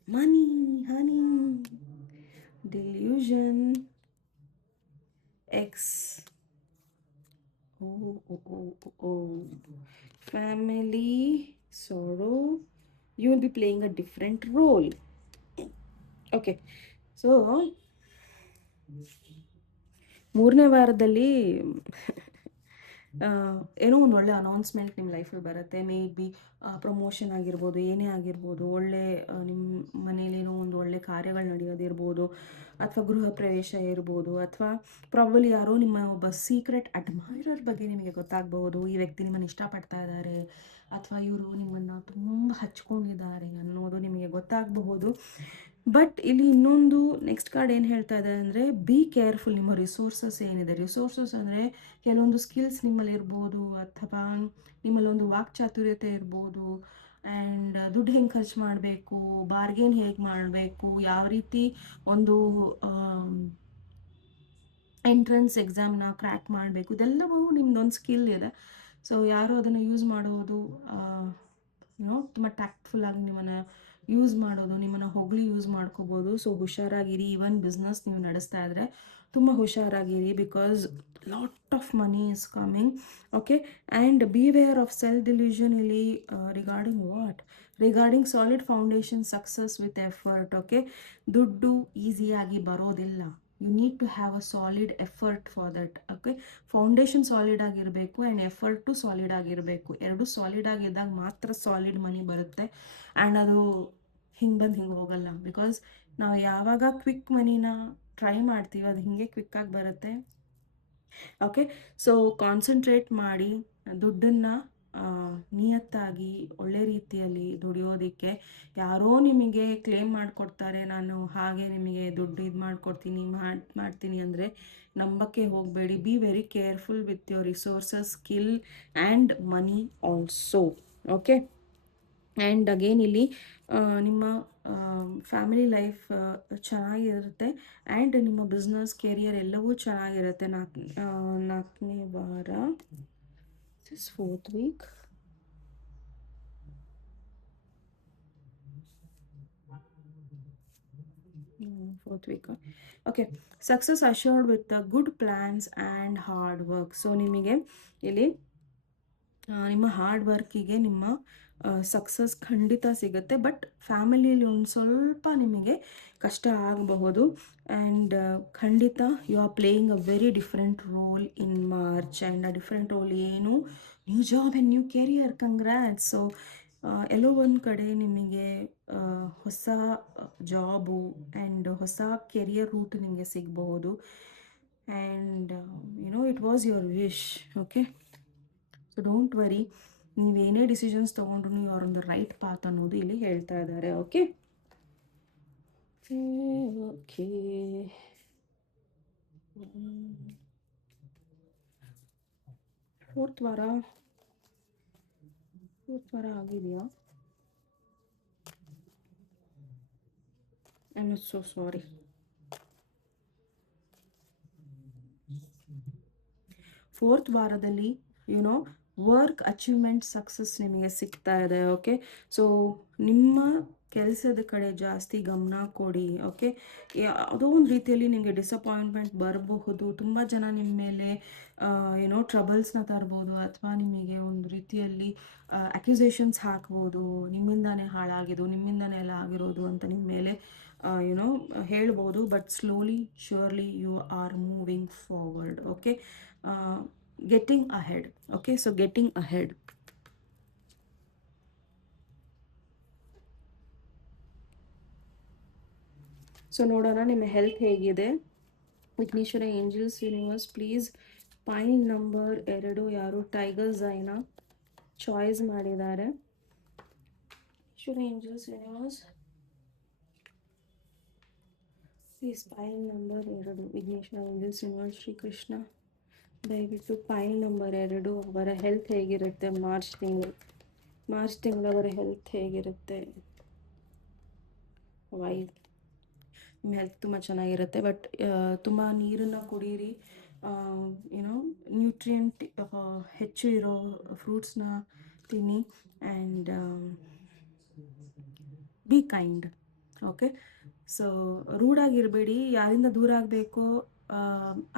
Money, honey, delusion, ex, family, sorrow. You will be playing a different role. Okay, so ಮೂರನೇ ವಾರದಲ್ಲಿ ಏನೋ ಒಂದು ಒಳ್ಳೆ ಅನೌನ್ಸ್ಮೆಂಟ್ ನಿಮ್ಮ ಲೈಫಲ್ಲಿ ಬರುತ್ತೆ. ಮೇ ಬಿ ಪ್ರಮೋಷನ್ ಆಗಿರ್ಬೋದು, ಏನೇ ಆಗಿರ್ಬೋದು, ಒಳ್ಳೆ ನಿಮ್ಮ ಮನೇಲಿ ಏನೋ ಒಂದು ಒಳ್ಳೆ ಕಾರ್ಯಗಳು ನಡೆಯೋದಿರ್ಬೋದು, ಅಥವಾ ಗೃಹ ಪ್ರವೇಶ ಇರ್ಬೋದು, ಅಥವಾ ಪ್ರಾಬಲಿ ಯಾರೋ ನಿಮ್ಮ ಒಬ್ಬ ಸೀಕ್ರೆಟ್ ಅಡ್ಮೈರರ್ ಬಗ್ಗೆ ನಿಮಗೆ ಗೊತ್ತಾಗಬಹುದು. ಈ ವ್ಯಕ್ತಿ ನಿಮ್ಮನ್ನು ಇಷ್ಟಪಡ್ತಾ ಇದ್ದಾರೆ, ಅಥವಾ ಇವರು ನಿಮ್ಮನ್ನು ತುಂಬ ಹಚ್ಕೊಂಡಿದ್ದಾರೆ ಅನ್ನೋದು ನಿಮಗೆ ಗೊತ್ತಾಗಬಹುದು. ಬಟ್ ಇಲ್ಲಿ ಇನ್ನೊಂದು ನೆಕ್ಸ್ಟ್ ಕಾರ್ಡ್ ಏನು ಹೇಳ್ತಾ ಇದೆ ಅಂದರೆ, ಬಿ ಕೇರ್ಫುಲ್. ನಿಮ್ಮ ರಿಸೋರ್ಸಸ್ ಏನಿದೆ, ರಿಸೋರ್ಸಸ್ ಅಂದರೆ ಕೆಲವೊಂದು ಸ್ಕಿಲ್ಸ್ ನಿಮ್ಮಲ್ಲಿ ಇರ್ಬೋದು, ಅಥವಾ ನಿಮ್ಮಲ್ಲೊಂದು ವಾಕ್ಚಾತುರ್ಯತೆ ಇರ್ಬೋದು. ಆ್ಯಂಡ್ ದುಡ್ಡು ಹೆಂಗೆ ಖರ್ಚು ಮಾಡಬೇಕು, ಬಾರ್ಗೇನ್ ಹೇಗೆ ಮಾಡಬೇಕು, ಯಾವ ರೀತಿ ಒಂದು ಎಂಟ್ರೆನ್ಸ್ ಎಕ್ಸಾಮ್ನ ಕ್ರ್ಯಾಕ್ ಮಾಡಬೇಕು, ಇದೆಲ್ಲವೂ ನಿಮ್ದೊಂದು ಸ್ಕಿಲ್ ಇದೆ. ಸೊ ಯಾರು ಅದನ್ನು ಯೂಸ್ ಮಾಡೋದು ತುಂಬ ಟ್ಯಾಕ್ಟ್ಫುಲ್ಲಾಗಿ ನಿಮ್ಮನ್ನು ಯೂಸ್ ಮಾಡೋದು, ನಿಮ್ಮನ್ನು ಹೊಗಳಿ ಯೂಸ್ ಮಾಡ್ಕೋಬೋದು. ಸೊ ಹುಷಾರಾಗಿರಿ. ಈವನ್ ಬಿಸ್ನೆಸ್ ನೀವು ನಡೆಸ್ತಾ ಇದ್ರೆ ತುಂಬ ಹುಷಾರಾಗಿರಿ, because lot of money is coming. Okay, and beware of self delusion ಇಲ್ಲಿ regarding what? Regarding solid foundation success with effort. Okay, ದುಡ್ಡು ಈಸಿಯಾಗಿ ಬರೋದಿಲ್ಲ. You need to have a solid effort for that. Okay, foundation solid ಆಗಿರಬೇಕು and effort solid ಆಗಿರಬೇಕು. ಎರಡು solid ಆಗಿದ್ದಾಗ ಮಾತ್ರ solid ಮನಿ ಬರುತ್ತೆ. ಆ್ಯಂಡ್ ಅದು ಹಿಂಗೆ ಬಂದು ಹಿಂಗೆ ಹೋಗಲ್ಲ. ಬಿಕಾಸ್ ನಾವು ಯಾವಾಗ ಕ್ವಿಕ್ ಮನಿನ ಟ್ರೈ ಮಾಡ್ತೀವಿ, ಅದು ಹಿಂಗೆ ಕ್ವಿಕ್ಕಾಗಿ ಬರುತ್ತೆ. ಓಕೆ, ಸೊ ಕಾನ್ಸಂಟ್ರೇಟ್ ಮಾಡಿ ದುಡ್ಡನ್ನು ನಿಯತ್ತಾಗಿ ಒಳ್ಳೆ ರೀತಿಯಲ್ಲಿ ದುಡಿಯೋದಕ್ಕೆ. ಯಾರೋ ನಿಮಗೆ ಕ್ಲೇಮ್ ಮಾಡಿಕೊಡ್ತಾರೆ, ನಾನು ಹಾಗೆ ನಿಮಗೆ ದುಡ್ಡು ಇದು ಮಾಡಿಕೊಡ್ತೀನಿ ಮಾಡ್ತೀನಿ ಅಂದರೆ ನಂಬಕ್ಕೆ ಹೋಗಬೇಡಿ. Be very careful with your resources, skill and money also. Okay, and again ಇಲ್ಲಿ ನಿಮ್ಮ ಫ್ಯಾಮಿಲಿ ಲೈಫ್ ಚೆನ್ನಾಗಿರುತ್ತೆ, ಆ್ಯಂಡ್ ನಿಮ್ಮ ಬಿಸ್ನೆಸ್ ಕೆರಿಯರ್ ಎಲ್ಲವೂ ಚೆನ್ನಾಗಿರುತ್ತೆ. ನಾಲ್ಕನೇ ವಾರ, this 4th week. Okay, success assured with the good plans and hard work. So ನಿಮಗೆ ಇಲ್ಲಿ ನಿಮ್ಮ ಹಾರ್ಡ್ ವರ್ಕಿಗೆ ನಿಮ್ಮ ಸಕ್ಸಸ್ ಖಂಡಿತ ಸಿಗುತ್ತೆ. ಬಟ್ ಫ್ಯಾಮಿಲಿಯಲ್ಲಿ ಒಂದು ಸ್ವಲ್ಪ ನಿಮಗೆ ಕಷ್ಟ ಆಗಬಹುದು. ಆ್ಯಂಡ್ ಖಂಡಿತ you are playing a very different role in March. And ಆ ಡಿಫ್ರೆಂಟ್ ರೋಲ್ ಏನು? New job and new career. Congrats. So ಎಲ್ಲೋ ಒಂದು ಕಡೆ ನಿಮಗೆ ಹೊಸ ಜಾಬು ಆ್ಯಂಡ್ ಹೊಸ ಕೆರಿಯರ್ ರೂಟ್ ನಿಮಗೆ ಸಿಗಬಹುದು. And it was your wish. Okay, so don't worry, ನೀವೇನೇ ಡಿಸಿಷನ್ಸ್ ತೊಗೊಂಡ್ರು you are on the right path ಅನ್ನೋದು ಇಲ್ಲಿ ಹೇಳ್ತಾ ಇದ್ದಾರೆ. ಓಕೆ ಓಕೆ ಫೋರ್ತ್ ವಾರ ಆಗಿದೆಯಾ? I am so sorry. Fourth ವಾರದಲ್ಲಿ ವರ್ಕ್ ಅಚೀವ್ಮೆಂಟ್ ಸಕ್ಸಸ್ ನಿಮಗೆ ಸಿಗ್ತಾ ಇದೆ. ಓಕೆ, ಸೊ ನಿಮ್ಮ ಕೆಲಸದ ಕಡೆ ಜಾಸ್ತಿ ಗಮನ ಕೊಡಿ. ಓಕೆ, ಯಾವುದೋ ಒಂದು ರೀತಿಯಲ್ಲಿ ನಿಮಗೆ ಡಿಸಪಾಯಿಂಟ್ಮೆಂಟ್ ಬರಬಹುದು. ತುಂಬ ಜನ ನಿಮ್ಮ ಮೇಲೆ ಟ್ರಬಲ್ಸ್ನ ತರ್ಬೋದು, ಅಥವಾ ನಿಮಗೆ ಒಂದು ರೀತಿಯಲ್ಲಿ ಅಕ್ಯುಸೇಷನ್ಸ್ ಹಾಕ್ಬೋದು. ನಿಮ್ಮಿಂದಾನೇ ಹಾಳಾಗಿದ್ದು, ನಿಮ್ಮಿಂದಾನೇ ಎಲ್ಲ ಆಗಿರೋದು ಅಂತ ನಿಮ್ಮ ಮೇಲೆ ಹೇಳ್ಬೋದು. But slowly surely you are moving forward. Okay, getting ahead. Okay, so getting ahead. So ನೋಡೋಣ ನಿಮ್ಮ ಹೆಲ್ತ್ ಹೇಗಿದೆ. Vighneshwara angels universe please pile number 2 ಯಾರು ಟೈಗರ್ ಝೈನಾ ಚಾಯ್ಸ್ ಮಾಡಿದ್ದಾರೆ. Vighneshwara angels universe please pile number 2. Vighneshwara angels universe Shrikrishna ದಯವಿಟ್ಟು ಪೈಲ್ ನಂಬರ್ 2 ಅವರ health ಹೇಗಿರುತ್ತೆ, March ತಿಂಗಳು ಅವರ ಹೆಲ್ತ್ ಹೇಗಿರುತ್ತೆ. ವೈ ನಿಮ್ಮ ಹೆಲ್ತ್ ತುಂಬ ಚೆನ್ನಾಗಿರುತ್ತೆ, ಬಟ್ ತುಂಬ ನೀರನ್ನು ಕುಡೀರಿ. ನ್ಯೂಟ್ರಿಯೆಂಟ್ ಹೆಚ್ಚು ಇರೋ ಫ್ರೂಟ್ಸ್ನ ತಿನ್ನಿ. And be kind. Okay, so ರೂಢಾಗಿರಬೇಡಿ. ಯಾರಿಂದ ದೂರ ಆಗಬೇಕೋ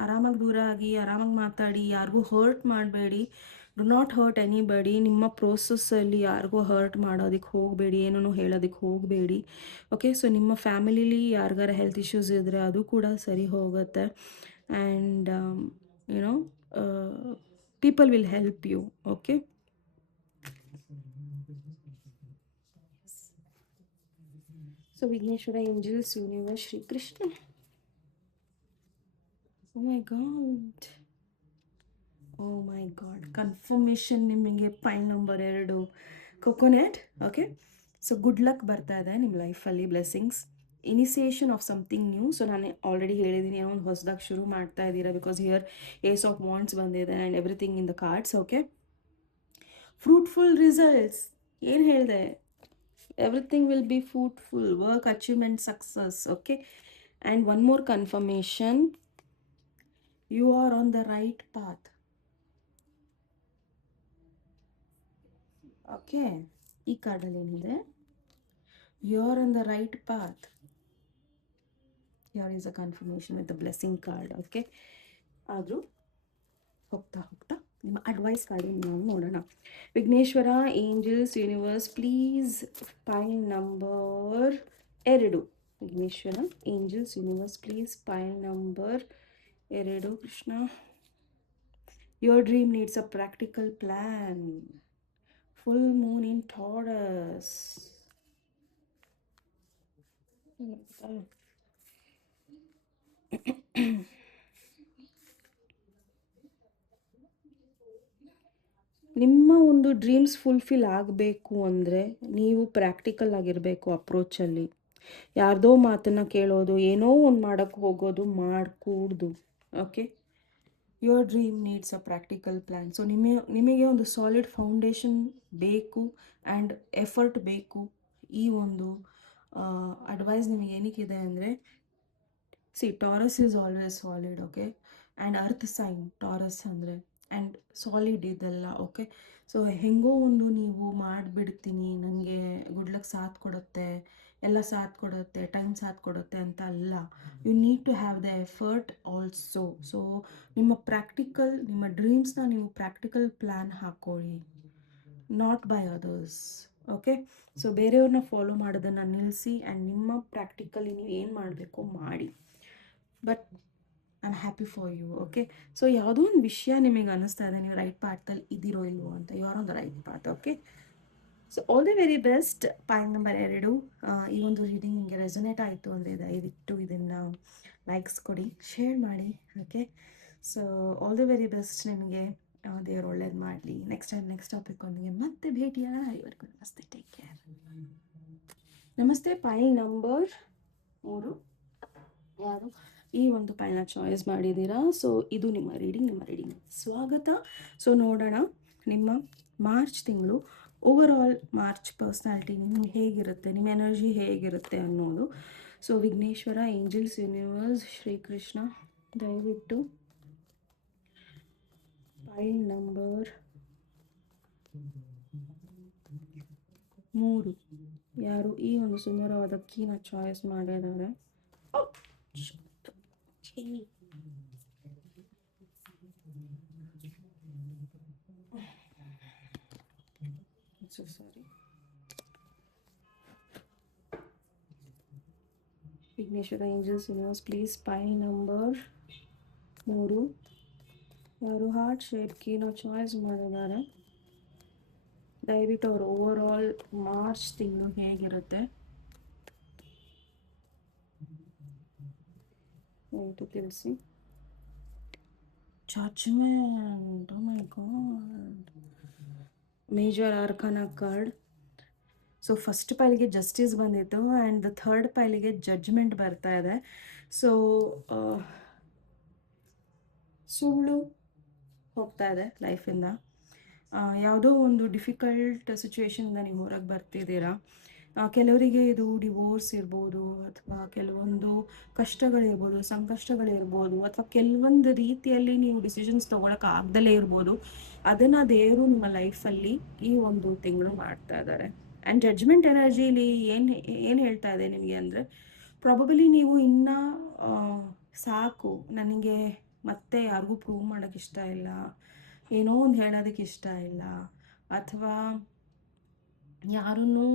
ಆರಾಮಾಗಿ ದೂರ ಆಗಿ, ಆರಾಮಾಗಿ ಮಾತಾಡಿ. ಯಾರಿಗೂ ಹರ್ಟ್ ಮಾಡಬೇಡಿ. Do not hurt anybody. ನಿಮ್ಮ ಪ್ರೋಸೆಸ್ಸಲ್ಲಿ ಯಾರಿಗೂ ಹರ್ಟ್ ಮಾಡೋದಕ್ಕೆ ಹೋಗಬೇಡಿ, ಏನೂ ಹೇಳೋದಕ್ಕೆ ಹೋಗಬೇಡಿ. ಓಕೆ, ಸೊ ನಿಮ್ಮ ಫ್ಯಾಮಿಲಿಲಿ ಯಾರಿಗಾರ ಹೆಲ್ತ್ ಇಶ್ಯೂಸ್ ಇದ್ದರೆ ಅದು ಕೂಡ ಸರಿ ಹೋಗುತ್ತೆ. And people will help you. Okay, so Vighneshwara angels universe Shrikrishna. Oh my god confirmation ನಿಮಗೆ pile number 2 coconut. Okay, so good luck ಬರ್ತಾ ಇದೆ ನಿಮ್ಮ ಲೈಫಲ್ಲಿ, blessings, initiation of something new. So ನಾನು ಆಲ್ರೆಡಿ ಹೇಳಿದ್ದೀನಿ, ಏನೋ ಒಂದು ಹೊಸದಾಗಿ ಶುರು ಮಾಡ್ತಾ ಇದ್ದೀರಾ. Because here ace of wands ಬಂದಿದೆ and everything in the cards. Okay, fruitful results ಏನು ಹೇಳಿದೆ, everything will be fruitful, work achievement success. Okay, and one more confirmation, you are on the right path. Okay, ಈ ಕಾರ್ಡಲ್ಲಿ ಏನಿದೆ, you are on the right path. Here is a confirmation with the blessing card. Okay, ಆದರೂ ಹೋಗ್ತಾ ನಿಮ್ಮ advice ಕಾರ್ಡಿಂದ ನಾವು ನೋಡೋಣ. Vighneshwara angels universe please pile number 2. Vighneshwara angels universe please pile number 2. Krishna, your dream needs a practical plan. Full moon in Taurus. ನಿಮ್ಮ ಒಂದು dreams fulfil ಆಗಬೇಕು ಅಂದರೆ ನೀವು ಪ್ರಾಕ್ಟಿಕಲ್ ಆಗಿರಬೇಕು ಅಪ್ರೋಚಲ್ಲಿ. ಯಾರ್ದೋ ಮಾತನ್ನು ಕೇಳೋದು, ಏನೋ ಒಂದು ಮಾಡೋಕ್ಕೆ ಹೋಗೋದು ಮಾಡಕೂಡ್ದು. Okay, your dream needs a practical plan. So ನಿಮಗೆ ಒಂದು ಸಾಲಿಡ್ ಫೌಂಡೇಶನ್ ಬೇಕು ಆ್ಯಂಡ್ ಎಫರ್ಟ್ ಬೇಕು. ಈ ಒಂದು ಅಡ್ವೈಸ್ ನಿಮಗೆ ಏನಕ್ಕಿದೆ ಅಂದರೆ, Taurus is always solid. Okay, and earth sign Taurus ಅಂದರೆ, ಆ್ಯಂಡ್ ಸಾಲಿಡ್ ಇದೆಲ್ಲ. ಓಕೆ, ಸೊ ಹೆಂಗೋ ಒಂದು ನೀವು ಮಾಡಿಬಿಡ್ತೀನಿ, ನನಗೆ ಗುಡ್ ಲಕ್ ಸಾಥ್ ಕೊಡುತ್ತೆ, ಎಲ್ಲ ಸಾಥ್ ಕೊಡುತ್ತೆ, ಟೈಮ್ ಸಾಥ್ ಕೊಡುತ್ತೆ ಅಂತ ಅಲ್ಲ. You need to have the effort also. So ನಿಮ್ಮ ಡ್ರೀಮ್ಸ್ನ ನೀವು ಪ್ರಾಕ್ಟಿಕಲ್ ಪ್ಲ್ಯಾನ್ ಹಾಕ್ಕೊಳ್ಳಿ, not by others. Okay, so ಬೇರೆಯವ್ರನ್ನ ಫಾಲೋ ಮಾಡೋದನ್ನು ನಿಲ್ಲಿಸಿ ಆ್ಯಂಡ್ ನಿಮ್ಮ ಪ್ರಾಕ್ಟಿಕಲಿ ನೀವು ಏನು ಮಾಡಬೇಕೋ ಮಾಡಿ. But I am happy for you. Okay, so ಯಾವುದೋ ಒಂದು ವಿಷಯ ನಿಮಗೆ ಅನ್ನಿಸ್ತಾ ಇದೆ ನೀವು ರೈಟ್ ಪಾತಲ್ಲಿ ಇದ್ದೀರೋ ಇಲ್ವೋ ಅಂತ. You are on the right path. Okay, so all the very best point number 2. ಈ ಒಂದು ರೀಡಿಂಗ್ ನಿಮಗೆ ರೆಸೊನೇಟ್ ಆಯಿತು ಅಂದರೆ ದಯವಿಟ್ಟು ಇದನ್ನು ಲೈಕ್ಸ್ ಕೊಡಿ, ಶೇರ್ ಮಾಡಿ. Okay, so all the very best ನಿಮಗೆ. ದೇವರು ಒಳ್ಳೇದು ಮಾಡಲಿ. ನೆಕ್ಸ್ಟ್ ಟೈಮ್ ನೆಕ್ಸ್ಟ್ ಟಾಪಿಕ್ ಒಂದಿಗೆ ಮತ್ತೆ ಭೇಟಿಯಾಗೋಣ. ಇವರೆಗೂ ನಮಸ್ತೆ, ಟೇಕ್ ಕೇರ್. ನಮಸ್ತೆ. ಪೈಲ್ ನಂಬರ್ 3 ಯಾರು ಈ ಒಂದು ಪೈಲ್ನ ಚಾಯ್ಸ್ ಮಾಡಿದ್ದೀರಾ? ಸೊ ಇದು ನಿಮ್ಮ ರೀಡಿಂಗ್ ಸ್ವಾಗತ. ಸೊ ನೋಡೋಣ ನಿಮ್ಮ ಮಾರ್ಚ್ ತಿಂಗಳು ಓವರ್ ಆಲ್ ಮಾರ್ಚ್ ಪರ್ಸ್ನಾಲಿಟಿ ನಿಮ್ಗೆ ಹೇಗಿರುತ್ತೆ, ನಿಮ್ಮ ಎನರ್ಜಿ ಹೇಗಿರುತ್ತೆ ಅನ್ನೋದು. So Vighneshwara, angels, universe, Shrikrishna, ದಯವಿಟ್ಟು ಪೈಲ್ ನಂಬರ್ 3 ಯಾರು ಈ ಒಂದು ಸುಂದರವಾದ ಕೀನ ಚಾಯ್ಸ್ ಮಾಡಿದ್ದಾರೆ? So sorry. Vighneshwara, angels, universe, please pile number 3 ಯಾರು ಹಾರ್ಟ್ ಶೇಪ್ ಕೀನ ಚಾಯ್ಸ್ ಮಾಡಿದ್ದಾರೆ? ದಯವಿಟ್ಟು ಅವರು ಓವರ್ ಆಲ್ ಮಾರ್ಚ್ ತಿಂಗಳು ಹೇಗಿರುತ್ತೆ ದಯವಿಟ್ಟು ತಿಳಿಸಿ. Judgement, oh my god, major arcana card. So first ಪೈಲಿಗೆ ಜಸ್ಟಿಸ್ ಬಂದಿತ್ತು ಆ್ಯಂಡ್ ದ ಥರ್ಡ್ ಪೈಲಿಗೆ ಜಡ್ಜ್ಮೆಂಟ್ ಬರ್ತಾ ಇದೆ. ಸೊ ಸುಳ್ಳು ಹೋಗ್ತಾ ಇದೆ ಲೈಫಿಂದ. ಯಾವುದೋ ಒಂದು ಡಿಫಿಕಲ್ಟ್ ಸಿಚುವೇಶನಿಂದ ನೀವು ಹೊರಗೆ ಬರ್ತಿದ್ದೀರಾ. ಕೆಲವರಿಗೆ ಇದು ಡಿವೋರ್ಸ್ ಇರ್ಬೋದು, ಅಥವಾ ಕೆಲವೊಂದು ಕಷ್ಟಗಳಿರ್ಬೋದು, ಸಂಕಷ್ಟಗಳಿರ್ಬೋದು, ಅಥವಾ ಕೆಲವೊಂದು ರೀತಿಯಲ್ಲಿ ನೀವು ಡಿಸಿಷನ್ಸ್ ತೊಗೊಳಕ್ಕೆ ಆಗ್ದಲೇ ಇರ್ಬೋದು. ಅದನ್ನು ದೇವರು ನಿಮ್ಮ ಲೈಫಲ್ಲಿ ಈ ಒಂದು ತಿಂಗಳು ಮಾಡ್ತಾ ಇದ್ದಾರೆ. ಆ್ಯಂಡ್ ಜಡ್ಜ್ಮೆಂಟ್ ಎನರ್ಜಿಲಿ ಏನು ಹೇಳ್ತಾ ಇದೆ ನಿಮಗೆ ಅಂದರೆ, ಪ್ರಾಬಬಲಿ ನೀವು ಇನ್ನೂ ಸಾಕು, ನನಗೆ ಮತ್ತೆ ಯಾರಿಗೂ ಪ್ರೂವ್ ಮಾಡೋಕ್ಕೆ ಇಷ್ಟ ಇಲ್ಲ, ಏನೋ ಒಂದು ಹೇಳೋದಕ್ಕೆ ಇಷ್ಟ ಇಲ್ಲ, ಅಥವಾ ಯಾರನ್ನೂ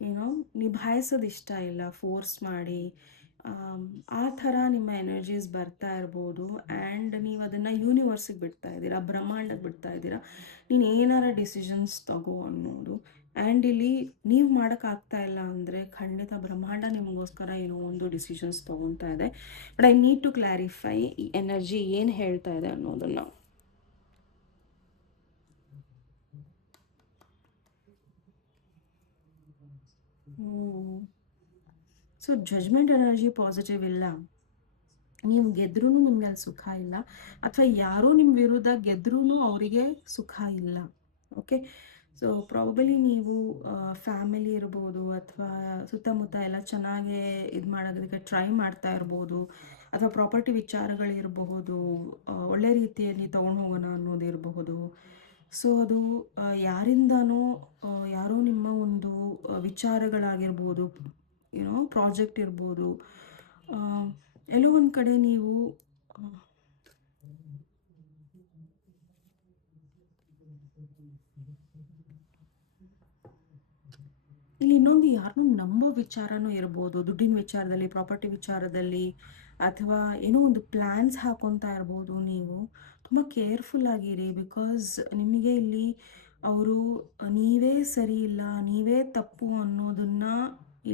ಏನೋ ನಿಭಾಯಿಸೋದು ಇಷ್ಟ ಇಲ್ಲ ಫೋರ್ಸ್ ಮಾಡಿ, ಆ ಥರ ನಿಮ್ಮ ಎನರ್ಜೀಸ್ ಬರ್ತಾ ಇರ್ಬೋದು. ಆ್ಯಂಡ್ ನೀವು ಅದನ್ನು ಯೂನಿವರ್ಸಿಗೆ ಬಿಡ್ತಾ ಇದ್ದೀರಾ, ಬ್ರಹ್ಮಾಂಡಕ್ಕೆ ಬಿಡ್ತಾ ಇದ್ದೀರಾ, ನೀನು ಏನಾರ ಡಿಸಿಷನ್ಸ್ ತಗೋ ಅನ್ನೋದು. ಆ್ಯಂಡ್ ಇಲ್ಲಿ ನೀವು ಮಾಡೋಕ್ಕಾಗ್ತಾ ಇಲ್ಲ ಅಂದರೆ ಖಂಡಿತ ಬ್ರಹ್ಮಾಂಡ ನಿಮಗೋಸ್ಕರ ಏನೋ ಒಂದು ಡಿಸಿಷನ್ಸ್ ತೊಗೊತಾ ಇದೆ. But I need to clarify ಈ ಎನರ್ಜಿ ಏನು ಹೇಳ್ತಾ ಇದೆ ಅನ್ನೋದನ್ನು. ಸೊ ಜಡ್ಜ್ಮೆಂಟ್ ಎನರ್ಜಿ ಪಾಸಿಟಿವ್ ಇಲ್ಲ. ನೀವು ಗೆದ್ರೂ ನಿಮ್ಗೆ ಅಲ್ಲಿ ಸುಖ ಇಲ್ಲ, ಅಥವಾ ಯಾರೂ ನಿಮ್ಮ ವಿರುದ್ಧ ಗೆದ್ರೂ ಅವರಿಗೆ ಸುಖ ಇಲ್ಲ. ಓಕೆ, ಸೊ ಪ್ರಾಬಬಲಿ ನೀವು ಫ್ಯಾಮಿಲಿ ಇರ್ಬೋದು, ಅಥವಾ ಸುತ್ತಮುತ್ತ ಎಲ್ಲ ಚೆನ್ನಾಗೇ ಇದು ಮಾಡೋದಕ್ಕೆ ಟ್ರೈ ಮಾಡ್ತಾ ಇರ್ಬೋದು, ಅಥವಾ ಪ್ರಾಪರ್ಟಿ ವಿಚಾರಗಳಿರಬಹುದು, ಒಳ್ಳೆ ರೀತಿಯಲ್ಲಿ ತೊಗೊಂಡು ಹೋಗೋಣ ಅನ್ನೋದಿರಬಹುದು. ಸೊ ಅದು ಯಾರಿಂದನೋ ಯಾರೋ ನಿಮ್ಮ ಒಂದು ವಿಚಾರಗಳಾಗಿರ್ಬೋದು, ಏನೋ ಪ್ರಾಜೆಕ್ಟ್ ಇರ್ಬೋದು, ಎಲ್ಲೋ ಒಂದು ಕಡೆ ನೀವು ಇಲ್ಲಿ ಇನ್ನೊಂದು ಯಾರನ್ನೂ ನಂಬೋ ವಿಚಾರನೂ ಇರ್ಬೋದು, ದುಡ್ಡಿನ ವಿಚಾರದಲ್ಲಿ, ಪ್ರಾಪರ್ಟಿ ವಿಚಾರದಲ್ಲಿ, ಅಥವಾ ಏನೋ ಒಂದು ಪ್ಲ್ಯಾನ್ಸ್ ಹಾಕೊತಾ ಇರ್ಬೋದು. ನೀವು ತುಂಬ ಕೇರ್ಫುಲ್ ಆಗಿರಿ. ಬಿಕಾಸ್ ನಿಮಗೆ ಇಲ್ಲಿ ಅವರು ನೀವೇ ಸರಿ ಇಲ್ಲ, ನೀವೇ ತಪ್ಪು ಅನ್ನೋದನ್ನು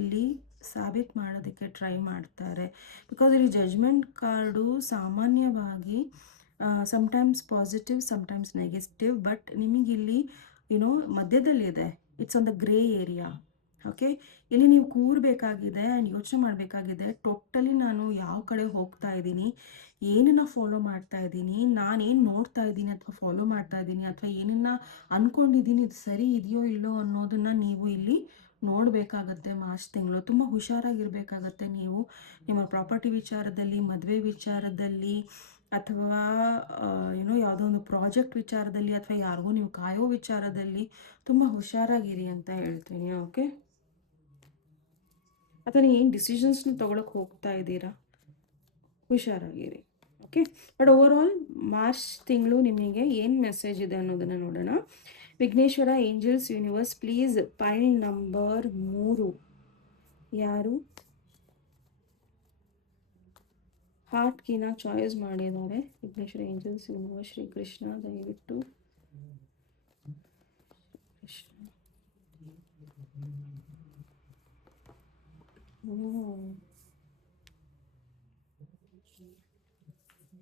ಇಲ್ಲಿ ಸಾಬೀತು ಮಾಡೋದಕ್ಕೆ ಟ್ರೈ ಮಾಡ್ತಾರೆ. ಬಿಕಾಸ್ ಇಲ್ಲಿ ಜಡ್ಜ್ಮೆಂಟ್ ಕಾರ್ಡು ಸಾಮಾನ್ಯವಾಗಿ sometimes positive, sometimes negative, but ನಿಮಗಿಲ್ಲಿ ಏನೋ ಮಧ್ಯದಲ್ಲಿದೆ. It's on the grey area. Okay, ಇಲ್ಲಿ ನೀವು ಕೂರಬೇಕಾಗಿದೆ ಆ್ಯಂಡ್ ಯೋಚನೆ ಮಾಡಬೇಕಾಗಿದೆ, ಟೋಟಲಿ ನಾನು ಯಾವ ಕಡೆ ಹೋಗ್ತಾ ಇದ್ದೀನಿ, ಏನನ್ನು ಫಾಲೋ ಮಾಡ್ತಾ ಇದ್ದೀನಿ, ನಾನೇನು ನೋಡ್ತಾ ಇದ್ದೀನಿ ಅಥವಾ ಫಾಲೋ ಮಾಡ್ತಾ ಇದ್ದೀನಿ, ಅಥವಾ ಏನನ್ನು ಅಂದ್ಕೊಂಡಿದ್ದೀನಿ ಇದು ಸರಿ ಇದೆಯೋ ಇಲ್ಲೋ ಅನ್ನೋದನ್ನು ನೀವು ಇಲ್ಲಿ ನೋಡಬೇಕಾಗತ್ತೆ. ಮಾರ್ಚ್ ತಿಂಗಳು ತುಂಬ ಹುಷಾರಾಗಿರಬೇಕಾಗತ್ತೆ. ನೀವು ನಿಮ್ಮ ಪ್ರಾಪರ್ಟಿ ವಿಚಾರದಲ್ಲಿ, ಮದುವೆ ವಿಚಾರದಲ್ಲಿ, ಅಥವಾ ಏನೋ ಯಾವುದೋ ಒಂದು ಪ್ರಾಜೆಕ್ಟ್ ವಿಚಾರದಲ್ಲಿ, ಅಥವಾ ಯಾರಿಗೂ ನೀವು ಕಾಯೋ ವಿಚಾರದಲ್ಲಿ ತುಂಬ ಹುಷಾರಾಗಿರಿ ಅಂತ ಹೇಳ್ತೀನಿ. ಓಕೆ, ಅಥವಾ ನೀವು ಏನು ಡಿಸಿಷನ್ಸ್ನ ತೊಗೊಳಕ್ಕೆ ಹೋಗ್ತಾ ಇದ್ದೀರಾ, ಹುಷಾರಾಗಿರಿ. Okay, but over all March ತಿಂಗಳು ನಿಮಗೆ ಏನು ಮೆಸೇಜ್ ಇದೆ ಅನ್ನೋದನ್ನು ನೋಡೋಣ. Vighneshwara, angels, universe, please pile number 3 ಯಾರು ಹಾರ್ಟ್ ಕೀನ ಚಾಯ್ಸ್ ಮಾಡಿದ್ದಾರೆ? ವಿಘ್ನೇಶ್ವರ, ಏಂಜಲ್ಸ್, ಯೂನಿವರ್ಸ್, ಶ್ರೀಕೃಷ್ಣ, ದಯವಿಟ್ಟು Krishna. Oh,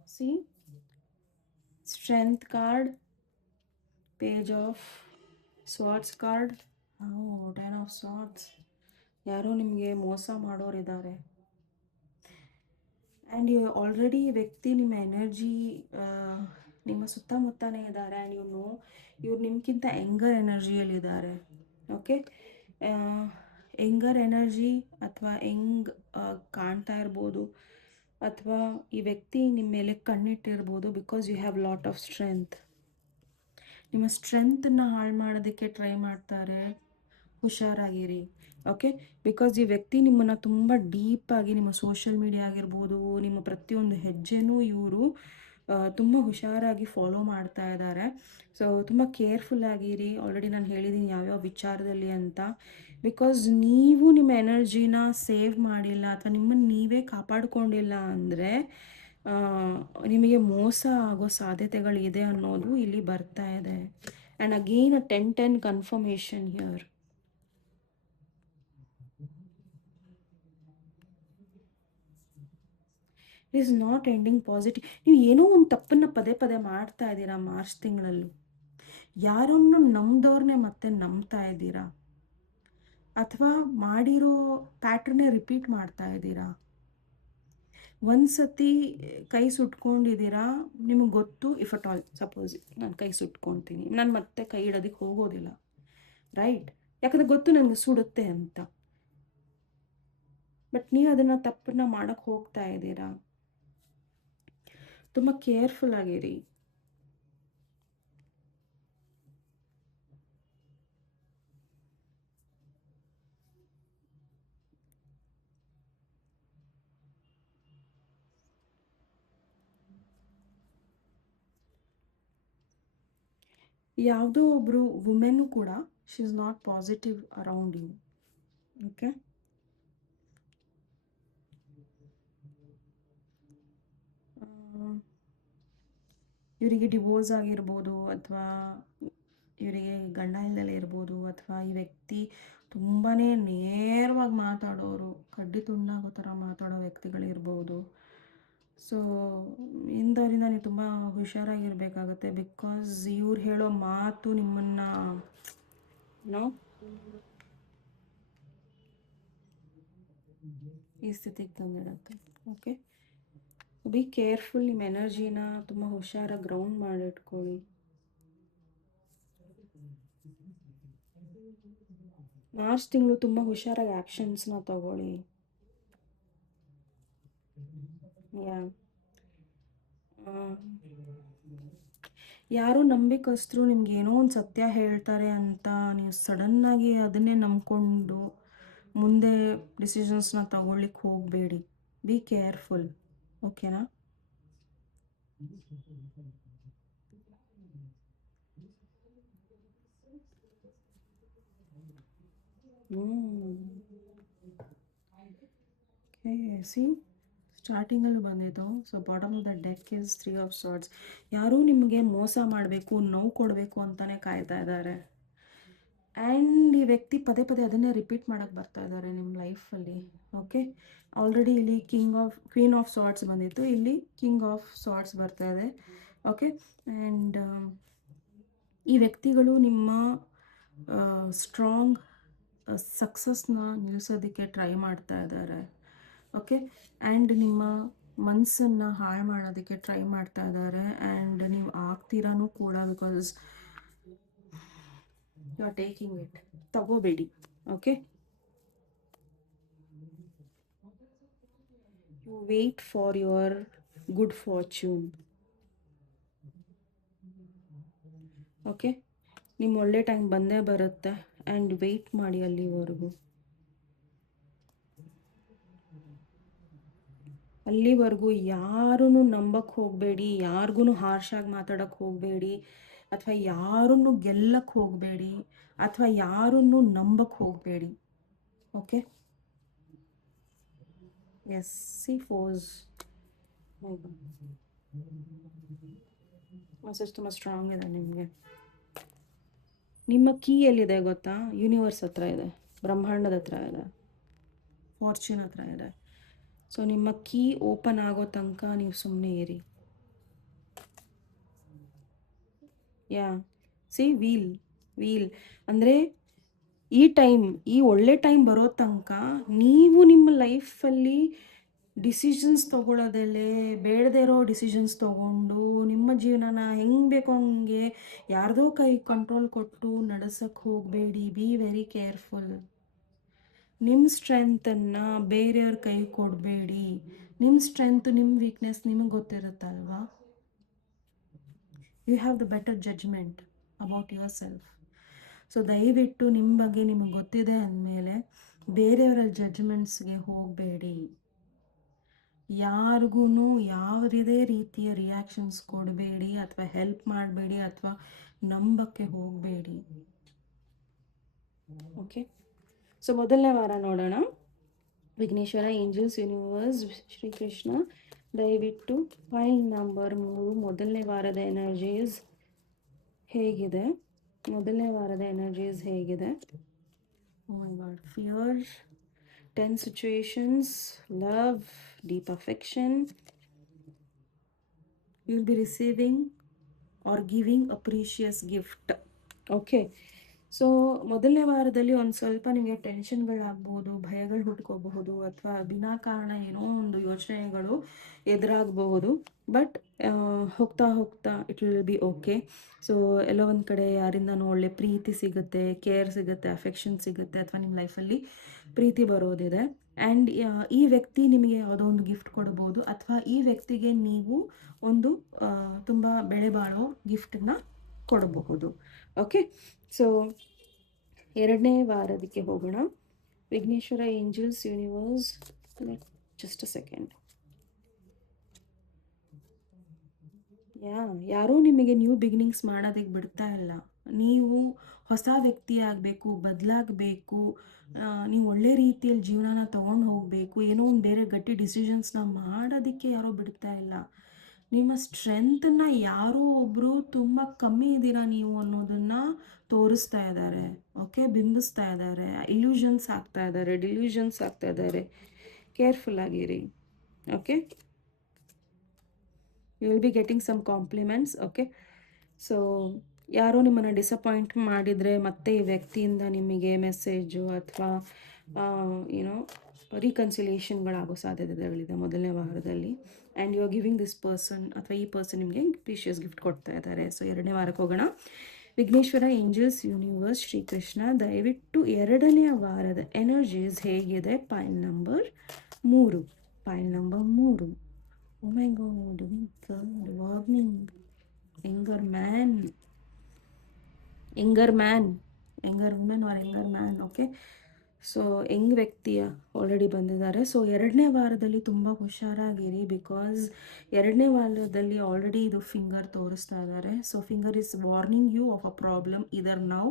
see, strength card, page of swords card. Oh, 10 of swords. ಯಾರೋ ನಿಮಗೆ ಮೋಸ ಮಾಡೋರಿದ್ದಾರೆ. ಆ್ಯಂಡ್ ಯು ಆಲ್ರೆಡಿ ವ್ಯಕ್ತಿ ನಿಮ್ಮ ಎನರ್ಜಿ ನಿಮ್ಮ ಸುತ್ತಮುತ್ತನೇ ಇದ್ದಾರೆ. ಆ್ಯಂಡ್ ಇವ್ರು ನಿಮ್ಗಿಂತ ಎಂಗರ್ ಎನರ್ಜಿಯಲ್ಲಿದ್ದಾರೆ. ಓಕೆ, ಎಂಗರ್ ಎನರ್ಜಿ ಅಥವಾ ಕಾಣ್ತಾ ಇರ್ಬೋದು, ಅಥವಾ ಈ ವ್ಯಕ್ತಿ ನಿಮ್ಮ ಮೇಲೆ ಕಣ್ಣಿಟ್ಟಿರ್ಬೋದು. Because you have lot of strength. ನಿಮ್ಮ ಸ್ಟ್ರೆಂತನ್ನು ಹಾಳು ಮಾಡೋದಕ್ಕೆ ಟ್ರೈ ಮಾಡ್ತಾರೆ. ಹುಷಾರಾಗಿರಿ. ಓಕೆ, ಬಿಕಾಸ್ ಈ ವ್ಯಕ್ತಿ ನಿಮ್ಮನ್ನು ತುಂಬ ಡೀಪಾಗಿ ನಿಮ್ಮ ಸೋಷಿಯಲ್ ಮೀಡಿಯಾ ಆಗಿರ್ಬೋದು, ನಿಮ್ಮ ಪ್ರತಿಯೊಂದು ಹೆಜ್ಜೆನೂ ಇವರು ತುಂಬ ಹುಷಾರಾಗಿ ಫಾಲೋ ಮಾಡ್ತಾ ಇದ್ದಾರೆ. ಸೊ ತುಂಬ ಕೇರ್ಫುಲ್ ಆಗಿರಿ. ಆಲ್ರೆಡಿ ನಾನು ಹೇಳಿದ್ದೀನಿ ಯಾವ್ಯಾವ ವಿಚಾರದಲ್ಲಿ ಅಂತ. ಬಿಕಾಸ್ ನೀವು ನಿಮ್ಮ ಎನರ್ಜಿನ ಸೇವ್ ಮಾಡಿಲ್ಲ ಅಥವಾ ನಿಮ್ಮನ್ನು ನೀವೇ ಕಾಪಾಡ್ಕೊಂಡಿಲ್ಲ ಅಂದರೆ ನಿಮಗೆ ಮೋಸ ಆಗೋ ಸಾಧ್ಯತೆಗಳಿದೆ ಅನ್ನೋದು ಇಲ್ಲಿ ಬರ್ತಾ ಇದೆ. And again 10-10 confirmation here. Is not ending positive. ನೀವು ಏನೋ ಒಂದು ತಪ್ಪನ್ನು ಪದೇ ಪದೇ ಮಾಡ್ತಾ ಇದ್ದೀರಾ ಮಾರ್ಚ್ ತಿಂಗಳಲ್ಲೂ. ಯಾರನ್ನು ನಂಬ್ದವ್ರನ್ನೇ ಮತ್ತೆ ನಂಬ್ತಾ ಇದ್ದೀರಾ, ಅಥವಾ ಮಾಡಿರೋ ಪ್ಯಾಟ್ರನ್ನೇ ರಿಪೀಟ್ ಮಾಡ್ತಾ ಇದ್ದೀರಾ. ಒಂದು ಸತಿ ಕೈ ಸುಟ್ಕೊಂಡಿದ್ದೀರಾ, ನಿಮಗೆ ಗೊತ್ತು, ಇಫ್ ಅಟ್ ಆಲ್ ಸಪೋಸ್ ನಾನು ಕೈ ಸುಟ್ಕೊತೀನಿ, ನಾನು ಮತ್ತೆ ಕೈ ಇಡೋದಕ್ಕೆ ಹೋಗೋದಿಲ್ಲ, ರೈಟ್? ಯಾಕಂದರೆ ಗೊತ್ತು ನನಗೆ ಸುಡುತ್ತೆ ಅಂತ. ಬಟ್ ನೀವು ಅದನ್ನು ತಪ್ಪನ್ನ ಮಾಡೋಕ್ಕೆ ಹೋಗ್ತಾ ಇದ್ದೀರಾ. ತುಂಬ ಕೇರ್ಫುಲ್ ಆಗಿರಿ. ಯಾವುದೋ ಒಬ್ಬರು ವುಮೆನ್ನು ಕೂಡ she is not positive around you. Okay, ಇವರಿಗೆ ಡಿವೋರ್ಸ್ ಆಗಿರ್ಬೋದು, ಅಥವಾ ಇವರಿಗೆ ಗಂಡ ಇಲ್ಲದಲೇ ಇರ್ಬೋದು, ಅಥವಾ ಈ ವ್ಯಕ್ತಿ ತುಂಬಾ ನೇರವಾಗಿ ಮಾತಾಡೋರು, ಕಡ್ಡಿ ತುಂಡಾಗೋ ಥರ ಮಾತಾಡೋ ವ್ಯಕ್ತಿಗಳಿರ್ಬೋದು. ಸೊ ಇಂಥವರಿಂದ ನೀವು ತುಂಬ ಹುಷಾರಾಗಿರ್ಬೇಕಾಗತ್ತೆ. ಬಿಕಾಸ್ ಇವ್ರು ಹೇಳೋ ಮಾತು ನಿಮ್ಮನ್ನು ಈ ಸ್ಥಿತಿಗೆ ತಂದಿಡುತ್ತೆ. Okay, be careful. ನಿಮ್ಮ ಎನರ್ಜಿನ ತುಂಬ ಹುಷಾರಾಗಿ ಗ್ರೌಂಡ್ ಮಾಡಿಟ್ಕೊಳ್ಳಿ. ಮಾರ್ಚ್ ತಿಂಗಳು ತುಂಬ ಹುಷಾರಾಗಿ ಆ್ಯಕ್ಷನ್ಸ್ನ ತಗೊಳ್ಳಿ. ಯಾರೋ ನಂಬಿಕಸ್ತರು ನಿಮ್ಗೆ ಏನೋ ಒಂದು ಸತ್ಯ ಹೇಳ್ತಾರೆ ಅಂತ ನೀವು ಸಡನ್ನಾಗಿ ಅದನ್ನೇ ನಂಬ್ಕೊಂಡು ಮುಂದೆ ಡಿಸಿಷನ್ಸ್ನ ತಗೊಳ್ಳಿಕ್ಕೆ ಹೋಗಬೇಡಿ. Be careful. ಓಕೆನಾ? ಓಕೆ, ಸಿ ಸ್ಟಾರ್ಟಿಂಗಲ್ಲಿ ಬಂದಿದ್ದು. So bottom of the deck is 3 of swords. ಯಾರೂ ನಿಮಗೆ ಮೋಸ ಮಾಡಬೇಕು, ನೋವು ಕೊಡಬೇಕು ಅಂತಲೇ ಕಾಯ್ತಾ ಇದ್ದಾರೆ. ಆ್ಯಂಡ್ ಈ ವ್ಯಕ್ತಿ ಪದೇ ಪದೇ ಅದನ್ನೇ ರಿಪೀಟ್ ಮಾಡೋಕ್ಕೆ ಬರ್ತಾ ಇದ್ದಾರೆ ನಿಮ್ಮ ಲೈಫಲ್ಲಿ. ಓಕೆ, ಆಲ್ರೆಡಿ ಇಲ್ಲಿ ಕ್ವೀನ್ ಆಫ್ ಸಾರ್ಟ್ಸ್ ಬಂದಿತ್ತು, ಇಲ್ಲಿ ಕಿಂಗ್ ಆಫ್ ಸಾರ್ಟ್ಸ್ ಬರ್ತಾ ಇದೆ. ಓಕೆ, ಆ್ಯಂಡ್ ಈ ವ್ಯಕ್ತಿಗಳು ನಿಮ್ಮ ಸ್ಟ್ರಾಂಗ್ ಸಕ್ಸಸ್ನ ನಿಲ್ಲಿಸೋದಕ್ಕೆ ಟ್ರೈ ಮಾಡ್ತಾ ಇದ್ದಾರೆ. ಓಕೆ, ಆ್ಯಂಡ್ ನಿಮ್ಮ ಮನಸ್ಸನ್ನು ಹಾಳು ಮಾಡೋದಕ್ಕೆ ಟ್ರೈ ಮಾಡ್ತಾ ಇದ್ದಾರೆ. ಆ್ಯಂಡ್ ನೀವು ಆಗ್ತೀರಾನು ಕೂಡ, because you are taking it. ತಗೋಬೇಡಿ. Okay, you wait for your good fortune. Okay, ನಿಮ್ಮ ಒಳ್ಳೆ ಟೈಮ್ ಬಂದೇ ಬರುತ್ತೆ. ಆ್ಯಂಡ್ ವೆಯ್ಟ್ ಮಾಡಿ ಅಲ್ಲಿವರೆಗೂ. ಯಾರನ್ನು ನಂಬಕ್ಕೆ ಹೋಗಬೇಡಿ, ಯಾರಿಗೂ ಹಾರ್ಷಾಗಿ ಮಾತಾಡೋಕ್ಕೆ ಹೋಗಬೇಡಿ, ಅಥವಾ ಯಾರನ್ನು ಗೆಲ್ಲಕ್ಕೆ ಹೋಗಬೇಡಿ, ಅಥವಾ ಯಾರನ್ನು ನಂಬಕ್ಕೆ ಹೋಗಬೇಡಿ. Okay, yes, see force message ತುಂಬ ಸ್ಟ್ರಾಂಗ್ ಇದೆ ನಿಮಗೆ. ನಿಮ್ಮ ಕೀ ಎಲ್ಲಿದೆ ಗೊತ್ತಾ? ಯೂನಿವರ್ಸ್ ಹತ್ರ ಇದೆ, ಬ್ರಹ್ಮಾಂಡದ ಹತ್ರ ಇದೆ. ಫಾರ್ಚ್ಯೂನ್ ಹತ್ರ ಇದೆ. ಸೊ ನಿಮ್ಮ ಕೀ ಓಪನ್ ಆಗೋ ತನಕ ನೀವು ಸುಮ್ಮನೆ ಇರಿ. ಯಾ ಸಿ ವೀಲ್ ಅಂದರೆ ಈ ಒಳ್ಳೆ ಟೈಮ್ ಬರೋ ತನಕ ನೀವು ನಿಮ್ಮ ಲೈಫಲ್ಲಿ ಡಿಸಿಷನ್ಸ್ ತೊಗೊಳ್ಳೋದಲ್ಲೇ ಬೇಡದೇ ಇರೋ ಡಿಸಿಷನ್ಸ್ ತೊಗೊಂಡು ನಿಮ್ಮ ಜೀವನನ ಹೆಂಗೆ ಬೇಕೋ ಹಂಗೆ ಯಾರ್ದೋ ಕೈ ಕಂಟ್ರೋಲ್ ಕೊಟ್ಟು ನಡೆಸೋಕ್ಕೆ ಹೋಗಬೇಡಿ. Be very careful. ನಿಮ್ಮ ಸ್ಟ್ರೆಂತನ್ನು ಬೇರೆಯವ್ರ ಕೈ ಕೊಡಬೇಡಿ. ನಿಮ್ಮ ಸ್ಟ್ರೆಂತ್, ನಿಮ್ಮ ವೀಕ್ನೆಸ್ ನಿಮಗೆ ಗೊತ್ತಿರುತ್ತಲ್ವಾ. You have the better judgement about yourself. So ದಯವಿಟ್ಟು ನಿಮ್ಮ ಬಗ್ಗೆ ನಿಮಗೆ ಗೊತ್ತಿದೆ ಅಂದಮೇಲೆ ಬೇರೆಯವರ ಜಡ್ಜ್ಮೆಂಟ್ಸ್ಗೆ ಹೋಗಬೇಡಿ. ಯಾರಿಗೂ ಯಾವುದೇ ರೀತಿಯ ರಿಯಾಕ್ಷನ್ಸ್ ಕೊಡಬೇಡಿ ಅಥವಾ ಹೆಲ್ಪ್ ಮಾಡಬೇಡಿ ಅಥವಾ ನಂಬಕ್ಕೆ ಹೋಗಬೇಡಿ. ಓಕೆ, ಸೊ ಮೊದಲನೇ ವಾರ ನೋಡೋಣ. ವಿಘ್ನೇಶ್ವರ, ಏಂಜಲ್ಸ್, ಯೂನಿವರ್ಸ್, ಶ್ರೀಕೃಷ್ಣ, ದಯವಿಟ್ಟು ಫೈಲ್ ನಂಬರ್ 3 ಮೊದಲನೇ ವಾರದ ಎನರ್ಜೀಸ್ ಹೇಗಿದೆ? ಮೊದಲನೇ ವಾರದ ಎನರ್ಜೀಸ್ ಹೇಗಿದೆ? Oh my god, fear, tense situations, love, deep affection. You will be receiving or giving a precious gift. Okay, so ಮೊದಲನೇ ವಾರದಲ್ಲಿ ಒಂದು ಸ್ವಲ್ಪ ನಿಮಗೆ ಟೆನ್ಷನ್ಗಳಾಗ್ಬೋದು, ಭಯಗಳು ಹುಟ್ಕೋಬಹುದು ಅಥವಾ ವಿನಾಕಾರಣ ಏನೋ ಒಂದು ಯೋಚನೆಗಳು ಎದುರಾಗಬಹುದು. ಬಟ್ ಹೋಗ್ತಾ ಹೋಗ್ತಾ it will be okay. So ಎಲ್ಲೋ ಒಂದು ಕಡೆ ಯಾರಿಂದನೂ ಒಳ್ಳೆ ಪ್ರೀತಿ ಸಿಗುತ್ತೆ, ಕೇರ್ ಸಿಗುತ್ತೆ, ಅಫೆಕ್ಷನ್ ಸಿಗುತ್ತೆ ಅಥವಾ ನಿಮ್ಮ ಲೈಫಲ್ಲಿ ಪ್ರೀತಿ ಬರೋದಿದೆ. ಆ್ಯಂಡ್ ಈ ವ್ಯಕ್ತಿ ನಿಮಗೆ ಯಾವುದೋ ಒಂದು ಗಿಫ್ಟ್ ಕೊಡ್ಬೋದು ಅಥವಾ ಈ ವ್ಯಕ್ತಿಗೆ ನೀವು ಒಂದು ತುಂಬ ಬೆಲೆ ಬಾಳೋ ಗಿಫ್ಟನ್ನು ಕೊಡಬಹುದು. ಓಕೆ, ಸೊ ಎರಡನೇ ವಾರದಕ್ಕೆ ಹೋಗೋಣ. Vighneshwara, angels, universe, just a second. ಯಾರೂ ನಿಮಗೆ ನ್ಯೂ ಬಿಗಿನಿಂಗ್ಸ್ ಮಾಡೋದಕ್ಕೆ ಬಿಡ್ತಾ ಇಲ್ಲ. ನೀವು ಹೊಸ ವ್ಯಕ್ತಿ ಆಗಬೇಕು, ಬದಲಾಗಬೇಕು, ನೀವು ಒಳ್ಳೆ ರೀತಿಯಲ್ಲಿ ಜೀವನನ ತೊಗೊಂಡು ಹೋಗಬೇಕು, ಏನೋ ಒಂದು ಬೇರೆ ಗಟ್ಟಿ ಡಿಸಿಷನ್ಸ್ನ ಮಾಡೋದಕ್ಕೆ ಯಾರೋ ಬಿಡ್ತಾ ಇಲ್ಲ. ನಿಮ್ಮ ಸ್ಟ್ರೆಂತನ್ನು ಯಾರೋ ಒಬ್ಬರು ತುಂಬ ಕಮ್ಮಿ ಇದ್ದೀರಾ ನೀವು ಅನ್ನೋದನ್ನು ತೋರಿಸ್ತಾ ಇದ್ದಾರೆ. ಓಕೆ, ಬಿಂಬಿಸ್ತಾ ಇದ್ದಾರೆ, ಇಲ್ಯೂಷನ್ಸ್ ಆಗ್ತಾ ಇದ್ದಾರೆ, ಡಿಲ್ಯೂಷನ್ಸ್ ಆಗ್ತಾ ಇದ್ದಾರೆ. ಕೇರ್ಫುಲ್ ಆಗಿರಿ. Okay, you will be getting some compliments. Okay, so ಯಾರೋ ನಿಮ್ಮನ್ನು ಡಿಸಪಾಯಿಂಟ್ ಮಾಡಿದರೆ ಮತ್ತೆ ಈ ವ್ಯಕ್ತಿಯಿಂದ ನಿಮಗೆ ಮೆಸೇಜು ಅಥವಾ ಏನೋ ರೀಕನ್ಸಿಲಿಯೇಷನ್ಗಳಾಗೋ ಸಾಧ್ಯತೆಗಳಿದೆ ಮೊದಲನೇ ವಾರದಲ್ಲಿ. And you are giving this person ಅಥವಾ ಈ ಪರ್ಸನ್ ನಿಮಗೆ ಪ್ರೀಷಿಯಸ್ ಗಿಫ್ಟ್ ಕೊಡ್ತಾ ಇದ್ದಾರೆ. ಸೊ ಎರಡನೇ ವಾರಕ್ಕೆ ಹೋಗೋಣ. ವಿಘ್ನೇಶ್ವರ, ಏಂಜಲ್ಸ್, ಯೂನಿವರ್ಸ್, ಶ್ರೀಕೃಷ್ಣ, ದಯವಿಟ್ಟು ಎರಡನೇ ವಾರದ ಎನರ್ಜೀಸ್ ಹೇಗಿದೆ? File number 3. Pile number 3. Oh my god, warning, anger man, anger women or anger man. Okay, so ಹೆಂಗ್ ವ್ಯಕ್ತಿಯ ಆಲ್ರೆಡಿ ಬಂದಿದ್ದಾರೆ. ಸೊ ಎರಡನೇ ವಾರದಲ್ಲಿ ತುಂಬ ಹುಷಾರಾಗಿರಿ. ಬಿಕಾಸ್ ಎರಡನೇ ವಾರದಲ್ಲಿ ಆಲ್ರೆಡಿ ಇದು ಫಿಂಗರ್ ತೋರಿಸ್ತಾ ಇದ್ದಾರೆ. So finger is warning you of a problem either now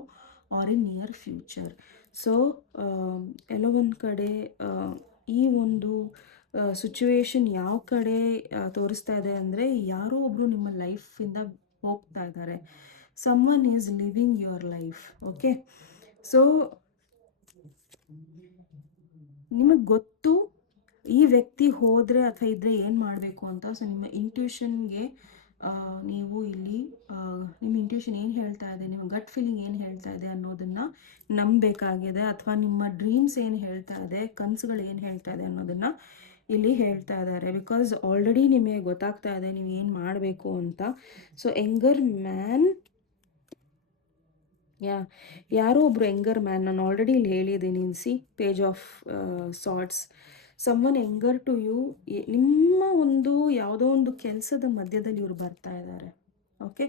or in near future. So ಎಲ್ಲೋ ಒಂದು ಕಡೆ ಈ ಒಂದು ಸಿಚುವೇಶನ್ ಯಾವ ಕಡೆ ತೋರಿಸ್ತಾ ಇದೆ ಅಂದರೆ, ಯಾರೋ ಒಬ್ಬರು ನಿಮ್ಮ ಲೈಫಿಂದ ಹೋಗ್ತಾ ಇದ್ದಾರೆ. someone is living your life. Okay, so ನಿಮಗೆ ಗೊತ್ತು ಈ ವ್ಯಕ್ತಿ ಹೋದರೆ ಅಥವಾ ಇದ್ದರೆ ಏನು ಮಾಡಬೇಕು ಅಂತ. ಸೊ ನಿಮ್ಮ ಇಂಟ್ಯೂಷನ್ಗೆ ನೀವು ಇಲ್ಲಿ ನಿಮ್ಮ ಇಂಟ್ಯೂಷನ್ ಏನು ಹೇಳ್ತಾ ಇದೆ, ನಿಮ್ಮ ಗಟ್ ಫೀಲಿಂಗ್ ಏನು ಹೇಳ್ತಾ ಇದೆ ಅನ್ನೋದನ್ನು ನಂಬಬೇಕಾಗಿದೆ. ಅಥವಾ ನಿಮ್ಮ ಡ್ರೀಮ್ಸ್ ಏನು ಹೇಳ್ತಾ ಇದೆ, ಕನಸುಗಳು ಏನು ಹೇಳ್ತಾ ಇದೆ ಅನ್ನೋದನ್ನು ಇಲ್ಲಿ ಹೇಳ್ತಾ ಇದ್ದಾರೆ. ಬಿಕಾಸ್ ಆಲ್ರೆಡಿ ನಿಮಗೆ ಗೊತ್ತಾಗ್ತಾ ಇದೆ ನೀವು ಏನು ಮಾಡಬೇಕು ಅಂತ. ಸೊ ಎಂಗರ್ ಮ್ಯಾನ್, ಯಾರೋ ಒಬ್ಬರು ಎಂಗರ್ ಮ್ಯಾನ್, ನಾನು ಆಲ್ರೆಡಿ ಇಲ್ಲಿ ಹೇಳಿದ್ದೀನಿ. See page of swords, someone anger to you. ನಿಮ್ಮ ಒಂದು ಯಾವುದೋ ಒಂದು ಕೆಲಸದ ಮಧ್ಯದಲ್ಲಿ ಇವರು ಬರ್ತಾ ಇದ್ದಾರೆ. Okay,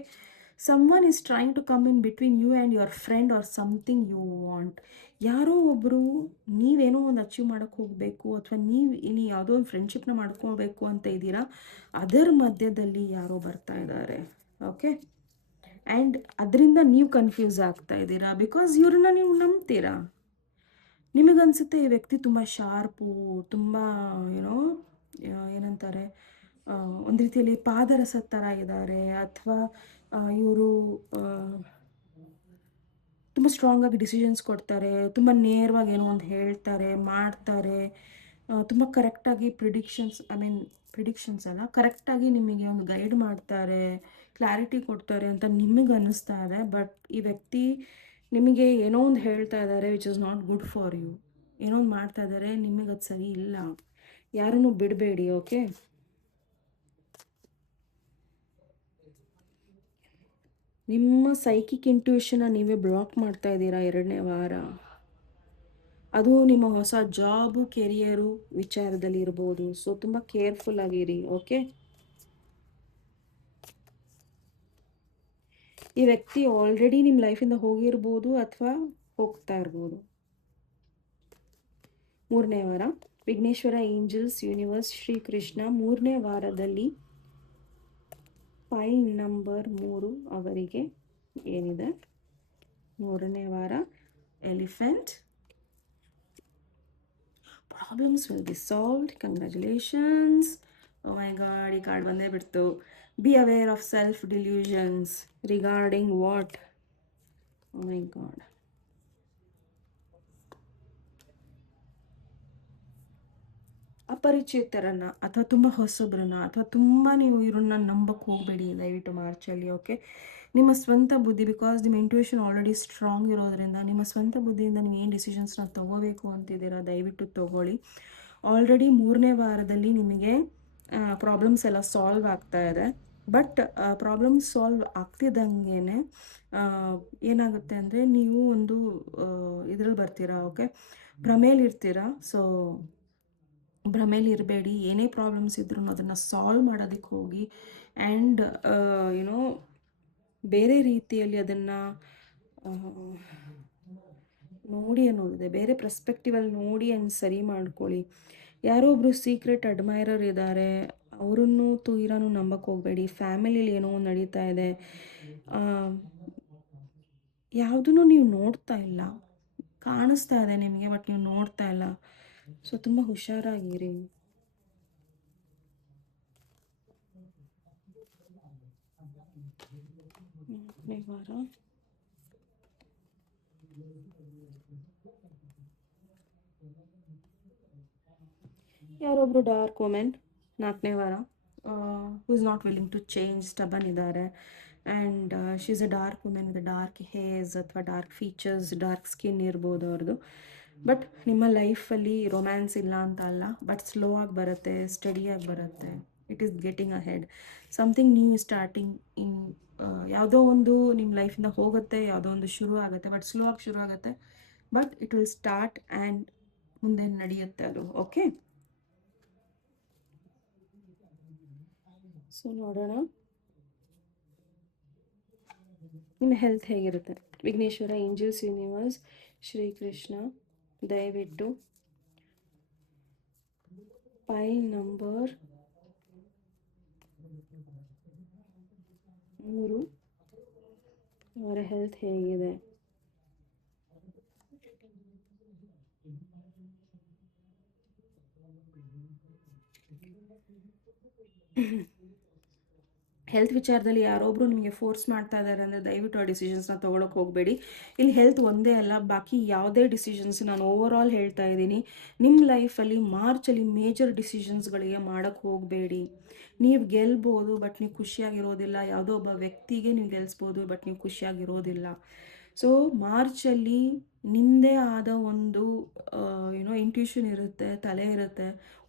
someone is trying to come in between you and your friend or something you want. ಯಾರೋ ಒಬ್ಬರು ನೀವೇನೋ ಒಂದು ಅಚೀವ್ ಮಾಡೋಕ್ಕೆ ಹೋಗಬೇಕು ಅಥವಾ ನೀವು ಯಾವುದೋ ಒಂದು ಫ್ರೆಂಡ್ಶಿಪ್ನ ಮಾಡ್ಕೋಬೇಕು ಅಂತ ಇದ್ದೀರಾ, ಅದರ ಮಧ್ಯದಲ್ಲಿ ಯಾರೋ ಬರ್ತಾ ಇದ್ದಾರೆ. ಓಕೆ, ಆ್ಯಂಡ್ ಅದರಿಂದ ನೀವು ಕನ್ಫ್ಯೂಸ್ ಆಗ್ತಾ ಇದ್ದೀರಾ. ಬಿಕಾಸ್ ಇವ್ರನ್ನ ನೀವು ನಂಬ್ತೀರಾ. ನಿಮಗನ್ಸುತ್ತೆ ಈ ವ್ಯಕ್ತಿ ತುಂಬ ಶಾರ್ಪು, ತುಂಬ ಏನಂತಾರೆ, ಒಂದು ರೀತಿಯಲ್ಲಿ ಪಾದರಸದ ಥರ ಇದ್ದಾರೆ, ಅಥವಾ ಇವರು ತುಂಬ ಸ್ಟ್ರಾಂಗಾಗಿ ಡಿಸಿಷನ್ಸ್ ಕೊಡ್ತಾರೆ, ತುಂಬ ನೇರವಾಗಿ ಏನೋ ಒಂದು ಹೇಳ್ತಾರೆ, ಮಾಡ್ತಾರೆ, ತುಂಬ ಕರೆಕ್ಟಾಗಿ ಪ್ರಿಡಿಕ್ಷನ್ಸ್ ಅಲ್ಲ, ಕರೆಕ್ಟಾಗಿ ನಿಮಗೆ ಒಂದು ಗೈಡ್ ಮಾಡ್ತಾರೆ, ಕ್ಲಾರಿಟಿ ಕೊಡ್ತಾರೆ ಅಂತ ನಿಮಗೆ ಅನ್ನಿಸ್ತಾ ಇದೆ. ಬಟ್ ಈ ವ್ಯಕ್ತಿ ನಿಮಗೆ ಏನೋ ಒಂದು ಹೇಳ್ತಾ ಇದ್ದಾರೆ which is not good for you. ಏನೋ ಒಂದು ಮಾಡ್ತಾ ಇದ್ದಾರೆ, ನಿಮಗೆ ಅದು ಸರಿ ಇಲ್ಲ. ಯಾರನ್ನು ಬಿಡಬೇಡಿ, ಓಕೆ? ನಿಮ್ಮ ಸೈಕಿಕ್ ಇಂಟ್ಯೂಷನ್ನ ನೀವೇ ಬ್ಲಾಕ್ ಮಾಡ್ತಾ ಇದ್ದೀರಾ 2ನೇ ವಾರ. ಅದು ನಿಮ್ಮ ಹೊಸ ಜಾಬು, ಕೆರಿಯರು ವಿಚಾರದಲ್ಲಿ ಇರ್ಬೋದು. ಸೊ ತುಂಬ ಕೇರ್ಫುಲ್ ಆಗಿರಿ, ಓಕೆ? ಈ ವ್ಯಕ್ತಿ ಆಲ್ರೆಡಿ ನಿಮ್ಮ ಲೈಫಿಂದ ಹೋಗಿರ್ಬೋದು ಅಥವಾ ಹೋಗ್ತಾ ಇರ್ಬೋದು. 3ನೇ ವಾರ ವಿಘ್ನೇಶ್ವರ, ಏಂಜಲ್ಸ್, ಯೂನಿವರ್ಸ್, ಶ್ರೀಕೃಷ್ಣ 3ನೇ ವಾರದಲ್ಲಿ ಫೈಲ್ ನಂಬರ್ 3 ಅವರಿಗೆ ಏನಿದೆ? 3ನೇ ವಾರ elephant. Problems will be solved. Congratulations. Oh my god, ಈ ಕಾರ್ಡ್ ಬಂದೇ ಬಿಡ್ತು. Be aware of self delusions regarding what? Oh my god. ಅಪರಿಚಿತರನ್ನ ಅಥವಾ ತುಂಬ ಹೊಸಬ್ರನ್ನ ಅಥವಾ ತುಂಬ ನೀವು ಇವ್ರನ್ನ ನಂಬಕ್ಕೆ ಹೋಗಬೇಡಿ ದಯವಿಟ್ಟು ಮಾರ್ಚಲ್ಲಿ, ಓಕೆ? ನಿಮ್ಮ ಸ್ವಂತ ಬುದ್ಧಿ, ಬಿಕಾಸ್ ನಿಮ್ಮ ಇಂಟ್ಯೂಷನ್ ಆಲ್ರೆಡಿ ಸ್ಟ್ರಾಂಗ್ ಇರೋದ್ರಿಂದ ನಿಮ್ಮ ಸ್ವಂತ ಬುದ್ಧಿಯಿಂದ ನೀವು ಏನು ಡಿಸಿಷನ್ಸ್ನ ತೊಗೋಬೇಕು ಅಂತಿದ್ದೀರಾ ದಯವಿಟ್ಟು ತೊಗೊಳ್ಳಿ. ಆಲ್ರೆಡಿ 3ನೇ ವಾರದಲ್ಲಿ ನಿಮಗೆ ಪ್ರಾಬ್ಲಮ್ಸ್ ಎಲ್ಲ ಸಾಲ್ವ್ ಆಗ್ತಾ ಇದೆ. ಬಟ್ ಪ್ರಾಬ್ಲಮ್ ಸಾಲ್ವ್ ಆಗ್ತಿದ್ದಂಗೆ ಏನಾಗುತ್ತೆ ಅಂದರೆ ನೀವು ಒಂದು ಇದ್ರಲ್ಲಿ ಬರ್ತೀರಾ, ಓಕೆ? ಭ್ರಮೇಲಿರ್ತೀರಾ. ಸೊ ಭ್ರಮೇಲಿ ಇರಬೇಡಿ. ಏನೇ ಪ್ರಾಬ್ಲಮ್ಸ್ ಇದ್ರೂ ಅದನ್ನು ಸಾಲ್ವ್ ಮಾಡೋದಕ್ಕೆ ಹೋಗಿ. ಆ್ಯಂಡ್ ಯುನೋ ಬೇರೆ ರೀತಿಯಲ್ಲಿ ಅದನ್ನು ನೋಡಿ ಅನ್ನೋದಿದೆ, ಬೇರೆ ಪರ್ಸ್ಪೆಕ್ಟಿವಲ್ಲಿ ನೋಡಿ ಆ್ಯಂಡ್ ಸರಿ ಮಾಡ್ಕೊಳ್ಳಿ. ಯಾರೋ ಒಬ್ಬರು ಸೀಕ್ರೆಟ್ ಅಡ್ಮೈರರ್ ಇದ್ದಾರೆ, ಅವರನ್ನು ತೀರಾನು ನಂಬಕ್ಕೆ ಹೋಗಬೇಡಿ. ಫ್ಯಾಮಿಲಿಲಿ ಏನೋ ನಡೀತಾ ಇದೆ, ಯಾವುದನ್ನು ನೀವು ನೋಡ್ತಾ ಇಲ್ಲ, ಕಾಣಿಸ್ತಾ ಇದೆ ನಿಮಗೆ ಬಟ್ ನೀವು ನೋಡ್ತಾ ಇಲ್ಲ. ಸೊ ತುಂಬ ಹುಷಾರಾಗಿರಿ. ವಾರ ಯಾರೊಬ್ಬರು ಡಾರ್ಕ್ ವುಮೆನ್ 4ನೇ ವಾರ who is not willing to change, stubborn ಇದ್ದಾರೆ. And she is a dark women with dark hairs ಅಥವಾ ಡಾರ್ಕ್ ಫೀಚರ್ಸ್, ಡಾರ್ಕ್ ಸ್ಕಿನ್ ಇರ್ಬೋದು ಅವ್ರದ್ದು. ಬಟ್ ನಿಮ್ಮ ಲೈಫಲ್ಲಿ ರೊಮ್ಯಾನ್ಸ್ ಇಲ್ಲ ಅಂತ ಅಲ್ಲ, ಬಟ್ ಸ್ಲೋ ಆಗಿ ಬರುತ್ತೆ, ಸ್ಟಡಿಯಾಗಿ ಬರುತ್ತೆ. It is getting ahead. Something new starting in ಯಾವುದೋ ಒಂದು ನಿಮ್ಮ ಲೈಫಿಂದ ಹೋಗುತ್ತೆ, ಯಾವುದೋ ಒಂದು ಶುರು ಆಗುತ್ತೆ, ಬಟ್ ಸ್ಲೋ ಆಗಿ ಶುರು ಆಗುತ್ತೆ. But it will start and ಮುಂದೆ ನಡೆಯುತ್ತೆ ಅದು, ಓಕೆ? ಸೊ ನೋಡೋಣ ನಿಮ್ಮ ಹೆಲ್ತ್ ಹೇಗಿರುತ್ತೆ. ವಿಘ್ನೇಶ್ವರ, ಏಂಜಲ್ಸ್, ಯೂನಿವರ್ಸ್, ಶ್ರೀಕೃಷ್ಣ ದಯವಿಟ್ಟು ಫೈಲ್ ನಂಬರ್ 3 ಅವರ ಹೆಲ್ತ್ ಹೇಗಿದೆ? ಹೆಲ್ತ್ ವಿಚಾರದಲ್ಲಿ ಯಾರೊಬ್ಬರು ನಿಮಗೆ ಫೋರ್ಸ್ ಮಾಡ್ತಾ ಇದ್ದಾರೆ ಅಂದರೆ ದಯವಿಟ್ಟು ಆ ಡಿಸಿಷನ್ಸ್ನ ತೊಗೊಳಕ್ಕೆ ಹೋಗಬೇಡಿ. ಇಲ್ಲಿ ಹೆಲ್ತ್ ಒಂದೇ ಅಲ್ಲ, ಬಾಕಿ ಯಾವುದೇ ಡಿಸಿಷನ್ಸ್ ನಾನು ಓವರ್ ಆಲ್ ಹೇಳ್ತಾ ಇದ್ದೀನಿ. ನಿಮ್ಮ ಲೈಫಲ್ಲಿ ಮಾರ್ಚಲ್ಲಿ ಮೇಜರ್ ಡಿಸಿಷನ್ಸ್ಗಳಿಗೆ ಮಾಡೋಕ್ಕೆ ಹೋಗಬೇಡಿ. ನೀವು ಗೆಲ್ಬೋದು ಬಟ್ ನೀವು ಖುಷಿಯಾಗಿರೋದಿಲ್ಲ. ಯಾವುದೋ ಒಬ್ಬ ವ್ಯಕ್ತಿಗೆ ನೀವು ಗೆಲ್ಲಿಸ್ಬೋದು ಬಟ್ ನೀವು ಖುಷಿಯಾಗಿರೋದಿಲ್ಲ. ಸೊ ಮಾರ್ಚಲ್ಲಿ ನಿಮ್ಮದೇ ಆದ ಒಂದು ಇಂಟ್ಯೂಷನ್ ಇರುತ್ತೆ, ತಲೆ ಇರುತ್ತೆ,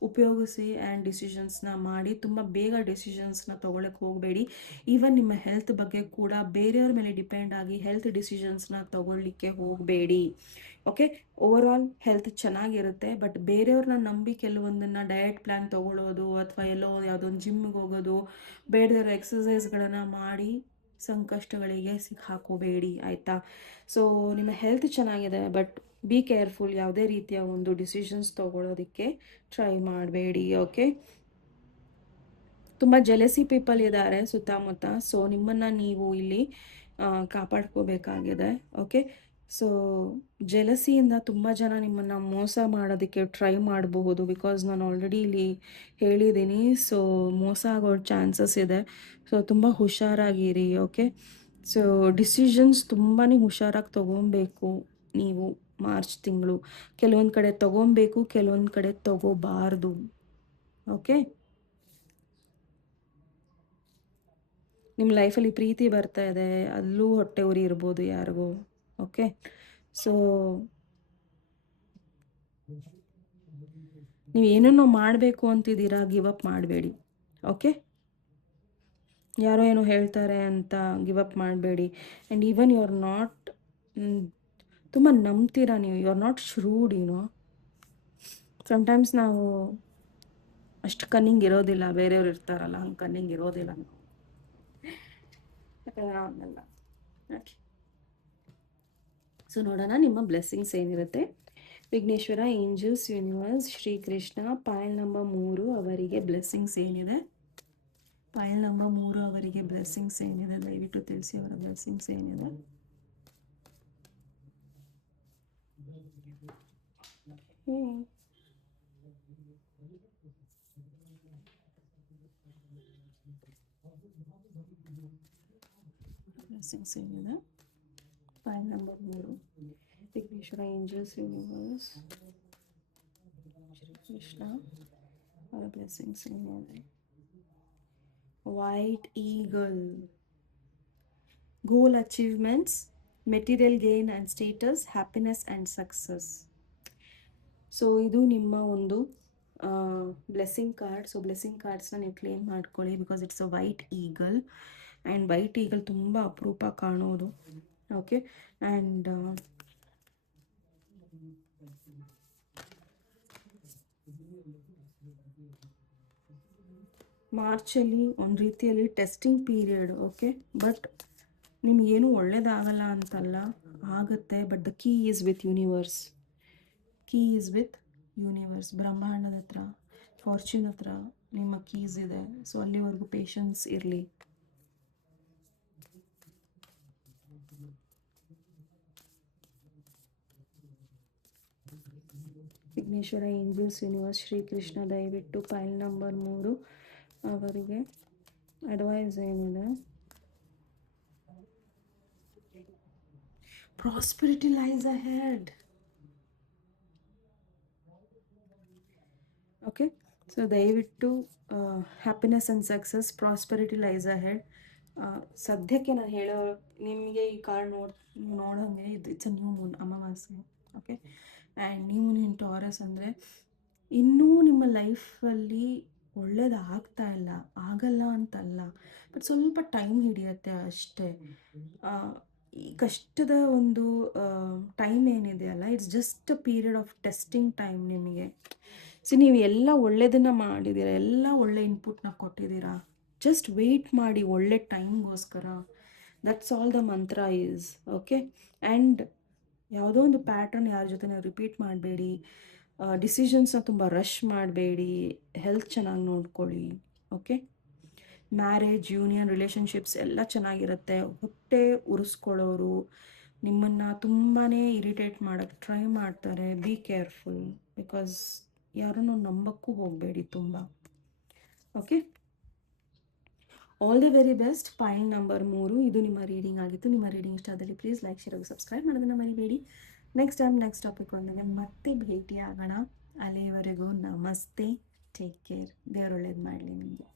ಉಪಯೋಗಿಸಿ ಆ್ಯಂಡ್ ಡಿಸಿಷನ್ಸ್ನ ಮಾಡಿ. ತುಂಬ ಬೇಗ ಡಿಸಿಷನ್ಸ್ನ ತೊಗೊಳಕ್ಕೆ ಹೋಗಬೇಡಿ. ಈವನ್ ನಿಮ್ಮ ಹೆಲ್ತ್ ಬಗ್ಗೆ ಕೂಡ ಬೇರೆಯವ್ರ ಮೇಲೆ ಡಿಪೆಂಡ್ ಆಗಿ ಹೆಲ್ತ್ ಡಿಸಿಷನ್ಸ್ನ ತೊಗೊಳ್ಳಿಕ್ಕೆ ಹೋಗಬೇಡಿ, ಓಕೆ? ಓವರ್ ಆಲ್ ಹೆಲ್ತ್ ಚೆನ್ನಾಗಿರುತ್ತೆ, ಬಟ್ ಬೇರೆಯವ್ರನ್ನ ನಂಬಿ ಕೆಲವೊಂದನ್ನು ಡಯಟ್ ಪ್ಲ್ಯಾನ್ ತೊಗೊಳ್ಳೋದು ಅಥವಾ ಎಲ್ಲೋ ಯಾವುದೋ ಒಂದು ಜಿಮ್ಗೆ ಹೋಗೋದು, ಬೇಡದಿರೋ ಎಕ್ಸಸೈಸ್ಗಳನ್ನು ಮಾಡಿ ಸಂಕಷ್ಟಗಳಿಗೆ ಸಿಕ್ಕಾಕೋಬೇಡಿ, ಆಯಿತಾ? ಸೊ ನಿಮ್ಮ ಹೆಲ್ತ್ ಚೆನ್ನಾಗಿದೆ, ಬಟ್ ಬಿ ಕೇರ್ಫುಲ್. ಯಾವುದೇ ರೀತಿಯ ಒಂದು ಡಿಸಿಷನ್ಸ್ ತೊಗೊಳೋದಕ್ಕೆ ಟ್ರೈ ಮಾಡಬೇಡಿ, ಓಕೆ? ತುಂಬ ಜೆಲಸಿ ಪೀಪಲ್ ಇದ್ದಾರೆ ಸುತ್ತಮುತ್ತ. ಸೊ ನಿಮ್ಮನ್ನು ನೀವು ಇಲ್ಲಿ ಕಾಪಾಡ್ಕೋಬೇಕಾಗಿದೆ, ಓಕೆ? ಸೊ ಜೆಲಸಿಯಿಂದ ತುಂಬ ಜನ ನಿಮ್ಮನ್ನು ಮೋಸ ಮಾಡೋದಕ್ಕೆ ಟ್ರೈ ಮಾಡಬಹುದು, ಬಿಕಾಸ್ ನಾನು ಆಲ್ರೆಡಿ ಇಲ್ಲಿ ಹೇಳಿದ್ದೀನಿ. ಸೊ ಮೋಸ ಆಗೋ ಚಾನ್ಸಸ್ ಇದೆ. ಸೊ ತುಂಬ ಹುಷಾರಾಗಿರಿ, ಓಕೆ? ಸೊ ಡಿಸಿಷನ್ಸ್ ತುಂಬಾ ಹುಷಾರಾಗಿ ತೊಗೊಬೇಕು ನೀವು ಮಾರ್ಚ್ ತಿಂಗಳು. ಕೆಲವೊಂದು ಕಡೆ ತೊಗೊಬೇಕು, ಕೆಲವೊಂದು ಕಡೆ ತೊಗೋಬಾರ್ದು. ಓಕೆ, ನಿಮ್ಮ ಲೈಫಲ್ಲಿ ಪ್ರೀತಿ ಬರ್ತಾ ಇದೆ, ಅಲ್ಲೂ ಹೊಟ್ಟೆ ಉರಿ ಇರ್ಬೋದು ಯಾರಿಗೂ. ಓಕೆ, ಸೊ ನೀವು ಏನನ್ನೋ ಮಾಡಬೇಕು ಅಂತಿದ್ದೀರಾ, ಗಿವ್ ಅಪ್ ಮಾಡಬೇಡಿ. ಓಕೆ, ಯಾರೋ ಏನೋ ಹೇಳ್ತಾರೆ ಅಂತ ಗಿವ್ ಅಪ್ ಮಾಡಬೇಡಿ. And even you are not, ತುಂಬ ನಂಬ್ತೀರಾ ನೀವು, you are not shrewd, you know. Sometimes ನಾವು ಅಷ್ಟು ಕನ್ನಿಂಗ್ ಇರೋದಿಲ್ಲ, ಬೇರೆಯವ್ರು ಇರ್ತಾರಲ್ಲ ಹಂಗೆ ಕನ್ನಿಂಗ್ ಇರೋದಿಲ್ಲ ನಾವು. ಯಾಕಂದರೆ ಅವನ್ನೆಲ್ಲ ಓಕೆ. ಸೊ ನೋಡೋಣ ನಿಮ್ಮ ಬ್ಲೆಸ್ಸಿಂಗ್ಸ್ ಏನಿರುತ್ತೆ. Vighneshwara, angels, universe, Shrikrishna, pile number 3 ಅವರಿಗೆ ಬ್ಲೆಸ್ಸಿಂಗ್ಸ್ ಏನಿದೆ? ಪಾಯಲ್ ನಂಬರ್ 3 ಅವರಿಗೆ ಬ್ಲೆಸ್ಸಿಂಗ್ಸ್ ಏನಿದೆ? ದಯವಿಟ್ಟು ತಿಳಿಸಿ ಅವರ ಬ್ಲೆಸ್ಸಿಂಗ್ಸ್ ಏನಿದೆ. ಬ್ಲೆಸ್ಸಿಂಗ್ಸ್ ಏನಿದೆ? Pile number 3 Vighneshwara, angels, universe, Shrikrishna ಅವರ ಬ್ಲೆಸ್ಸಿಂಗ್ಸ್ ಏನಿದೆ? White eagle, goal achievements, material gain and status, happiness and success. So ಇದು ನಿಮ್ಮ ಒಂದು ಬ್ಲೆಸ್ಸಿಂಗ್ ಕಾರ್ಡ್. ಸೊ ಬ್ಲೆಸ್ಸಿಂಗ್ ಕಾರ್ಡ್ಸ್ನ ನೀವು ಕ್ಲೇಮ್ ಮಾಡ್ಕೊಳ್ಳಿ, because it's a white eagle. And white eagle ತುಂಬ ಅಪರೂಪ ಕಾಣೋದು. ಓಕೆ, ಆ್ಯಂಡ್ ಮಾರ್ಚಲ್ಲಿ ಒಂದು ರೀತಿಯಲ್ಲಿ ಟೆಸ್ಟಿಂಗ್ ಪೀರಿಯಡ್. ಓಕೆ, ಬಟ್ ನಿಮಗೇನು ಒಳ್ಳೇದಾಗಲ್ಲ ಅಂತಲ್ಲ, ಆಗುತ್ತೆ. But the key is with universe. Key is with universe. ಬ್ರಹ್ಮಾಂಡದ ಹತ್ರ, ಫಾರ್ಚೂನ್ ಹತ್ರ ನಿಮ್ಮ ಕೀಸ್ ಇದೆ. ಸೊ ಅಲ್ಲಿವರೆಗೂ ಪೇಷನ್ಸ್ ಇರಲಿ. ವಿಘ್ನೇಶ್ವರ, ಏಂಜಲ್ಸ್, ಯೂನಿವರ್ಸ್, ಶ್ರೀಕೃಷ್ಣ ದಯವಿಟ್ಟು ಪಾಯಲ್ ನಂಬರ್ 3 ಅವರಿಗೆ ಅಡ್ವೈಸ್ ಏನಿದೆ? Prosperity lies ahead. Okay, so ದಯವಿಟ್ಟು happiness and success, prosperity lies ahead. ಸದ್ಯಕ್ಕೆ ನಾನು ಹೇಳೋ ನಿಮಗೆ ಈ ಕಾರ್ಡ್ ನೋಡೋಂಗೆ ಇದು ಇಟ್ಸ್ ಅ ನ್ಯೂ ಮೂನ್, ಅಮಾವಾಸ್ಯೆ. Okay, and new moon in Taurus ಅಂದರೆ ಇನ್ನೂ ನಿಮ್ಮ ಲೈಫಲ್ಲಿ ಒಳ್ಳೇದಾಗ್ತಾ ಇಲ್ಲ, ಆಗಲ್ಲ ಅಂತಲ್ಲ, ಬಟ್ ಸ್ವಲ್ಪ ಟೈಮ್ ಹಿಡಿಯುತ್ತೆ ಅಷ್ಟೇ. ಈ ಕಷ್ಟದ ಒಂದು ಟೈಮ್ ಏನಿದೆ ಅಲ್ಲ, it's just a period of testing time ನಿಮಗೆ. ಸೊ ನೀವು ಎಲ್ಲ ಒಳ್ಳೆಯದನ್ನು ಮಾಡಿದ್ದೀರಾ, ಎಲ್ಲ ಒಳ್ಳೆ ಇನ್ಪುಟ್ನ ಕೊಟ್ಟಿದ್ದೀರಾ. ಜಸ್ಟ್ ವೆಯ್ಟ್ ಮಾಡಿ ಒಳ್ಳೆ ಟೈಮ್ಗೋಸ್ಕರ. ದಟ್ಸ್ ಆಲ್ ದ ಮಂತ್ರ ಈಸ್. ಓಕೆ, ಆ್ಯಂಡ್ ಯಾವುದೋ ಒಂದು ಪ್ಯಾಟ್ರನ್ ಯಾರ ಜೊತೆ ನೀವು ರಿಪೀಟ್ ಮಾಡಬೇಡಿ. ಡಿಸಿಷನ್ಸ್ನ ತುಂಬ ರಶ್ ಮಾಡಬೇಡಿ. ಹೆಲ್ತ್ ಚೆನ್ನಾಗಿ ನೋಡ್ಕೊಳ್ಳಿ. ಓಕೆ, ಮ್ಯಾರೇಜ್, ಯೂನಿಯನ್, ರಿಲೇಷನ್ಶಿಪ್ಸ್ ಎಲ್ಲ ಚೆನ್ನಾಗಿರುತ್ತೆ. ಹೊಟ್ಟೆ ಉರಿಸ್ಕೊಳ್ಳೋರು ನಿಮ್ಮನ್ನು ತುಂಬಾ ಇರಿಟೇಟ್ ಮಾಡೋಕ್ಕೆ ಟ್ರೈ ಮಾಡ್ತಾರೆ. ಬಿ ಕೇರ್ಫುಲ್, ಬಿಕಾಸ್ ಯಾರನ್ನು ನಂಬಕ್ಕೂ ಹೋಗಬೇಡಿ ತುಂಬ. Okay, all the very best. Point number 3 ಇದು ನಿಮ್ಮ ರೀಡಿಂಗ್ ಆಗಿತ್ತು. ನಿಮ್ಮ ರೀಡಿಂಗ್ ಇಷ್ಟ ಆದಲ್ಲಿ ಪ್ಲೀಸ್ ಲೈಕ್, ಶೇರ್ ಹಾಗೂ ಸಬ್ಸ್ಕ್ರೈಬ್ ಮಾಡೋದನ್ನು ಮರಿಬೇಡಿ. ನೆಕ್ಸ್ಟ್ ಟೈಮ್ ನೆಕ್ಸ್ಟ್ ಟಾಪಿಕ್ ಒಂದಿಗೆ ಮತ್ತೆ ಭೇಟಿ ಆಗೋಣ. ಅಲ್ಲಿವರೆಗೂ ನಮಸ್ತೆ, ಟೇಕ್ ಕೇರ್. ದೇವ್ರು ಒಳ್ಳೇದು ಮಾಡಲಿ ನಿಮಗೆ.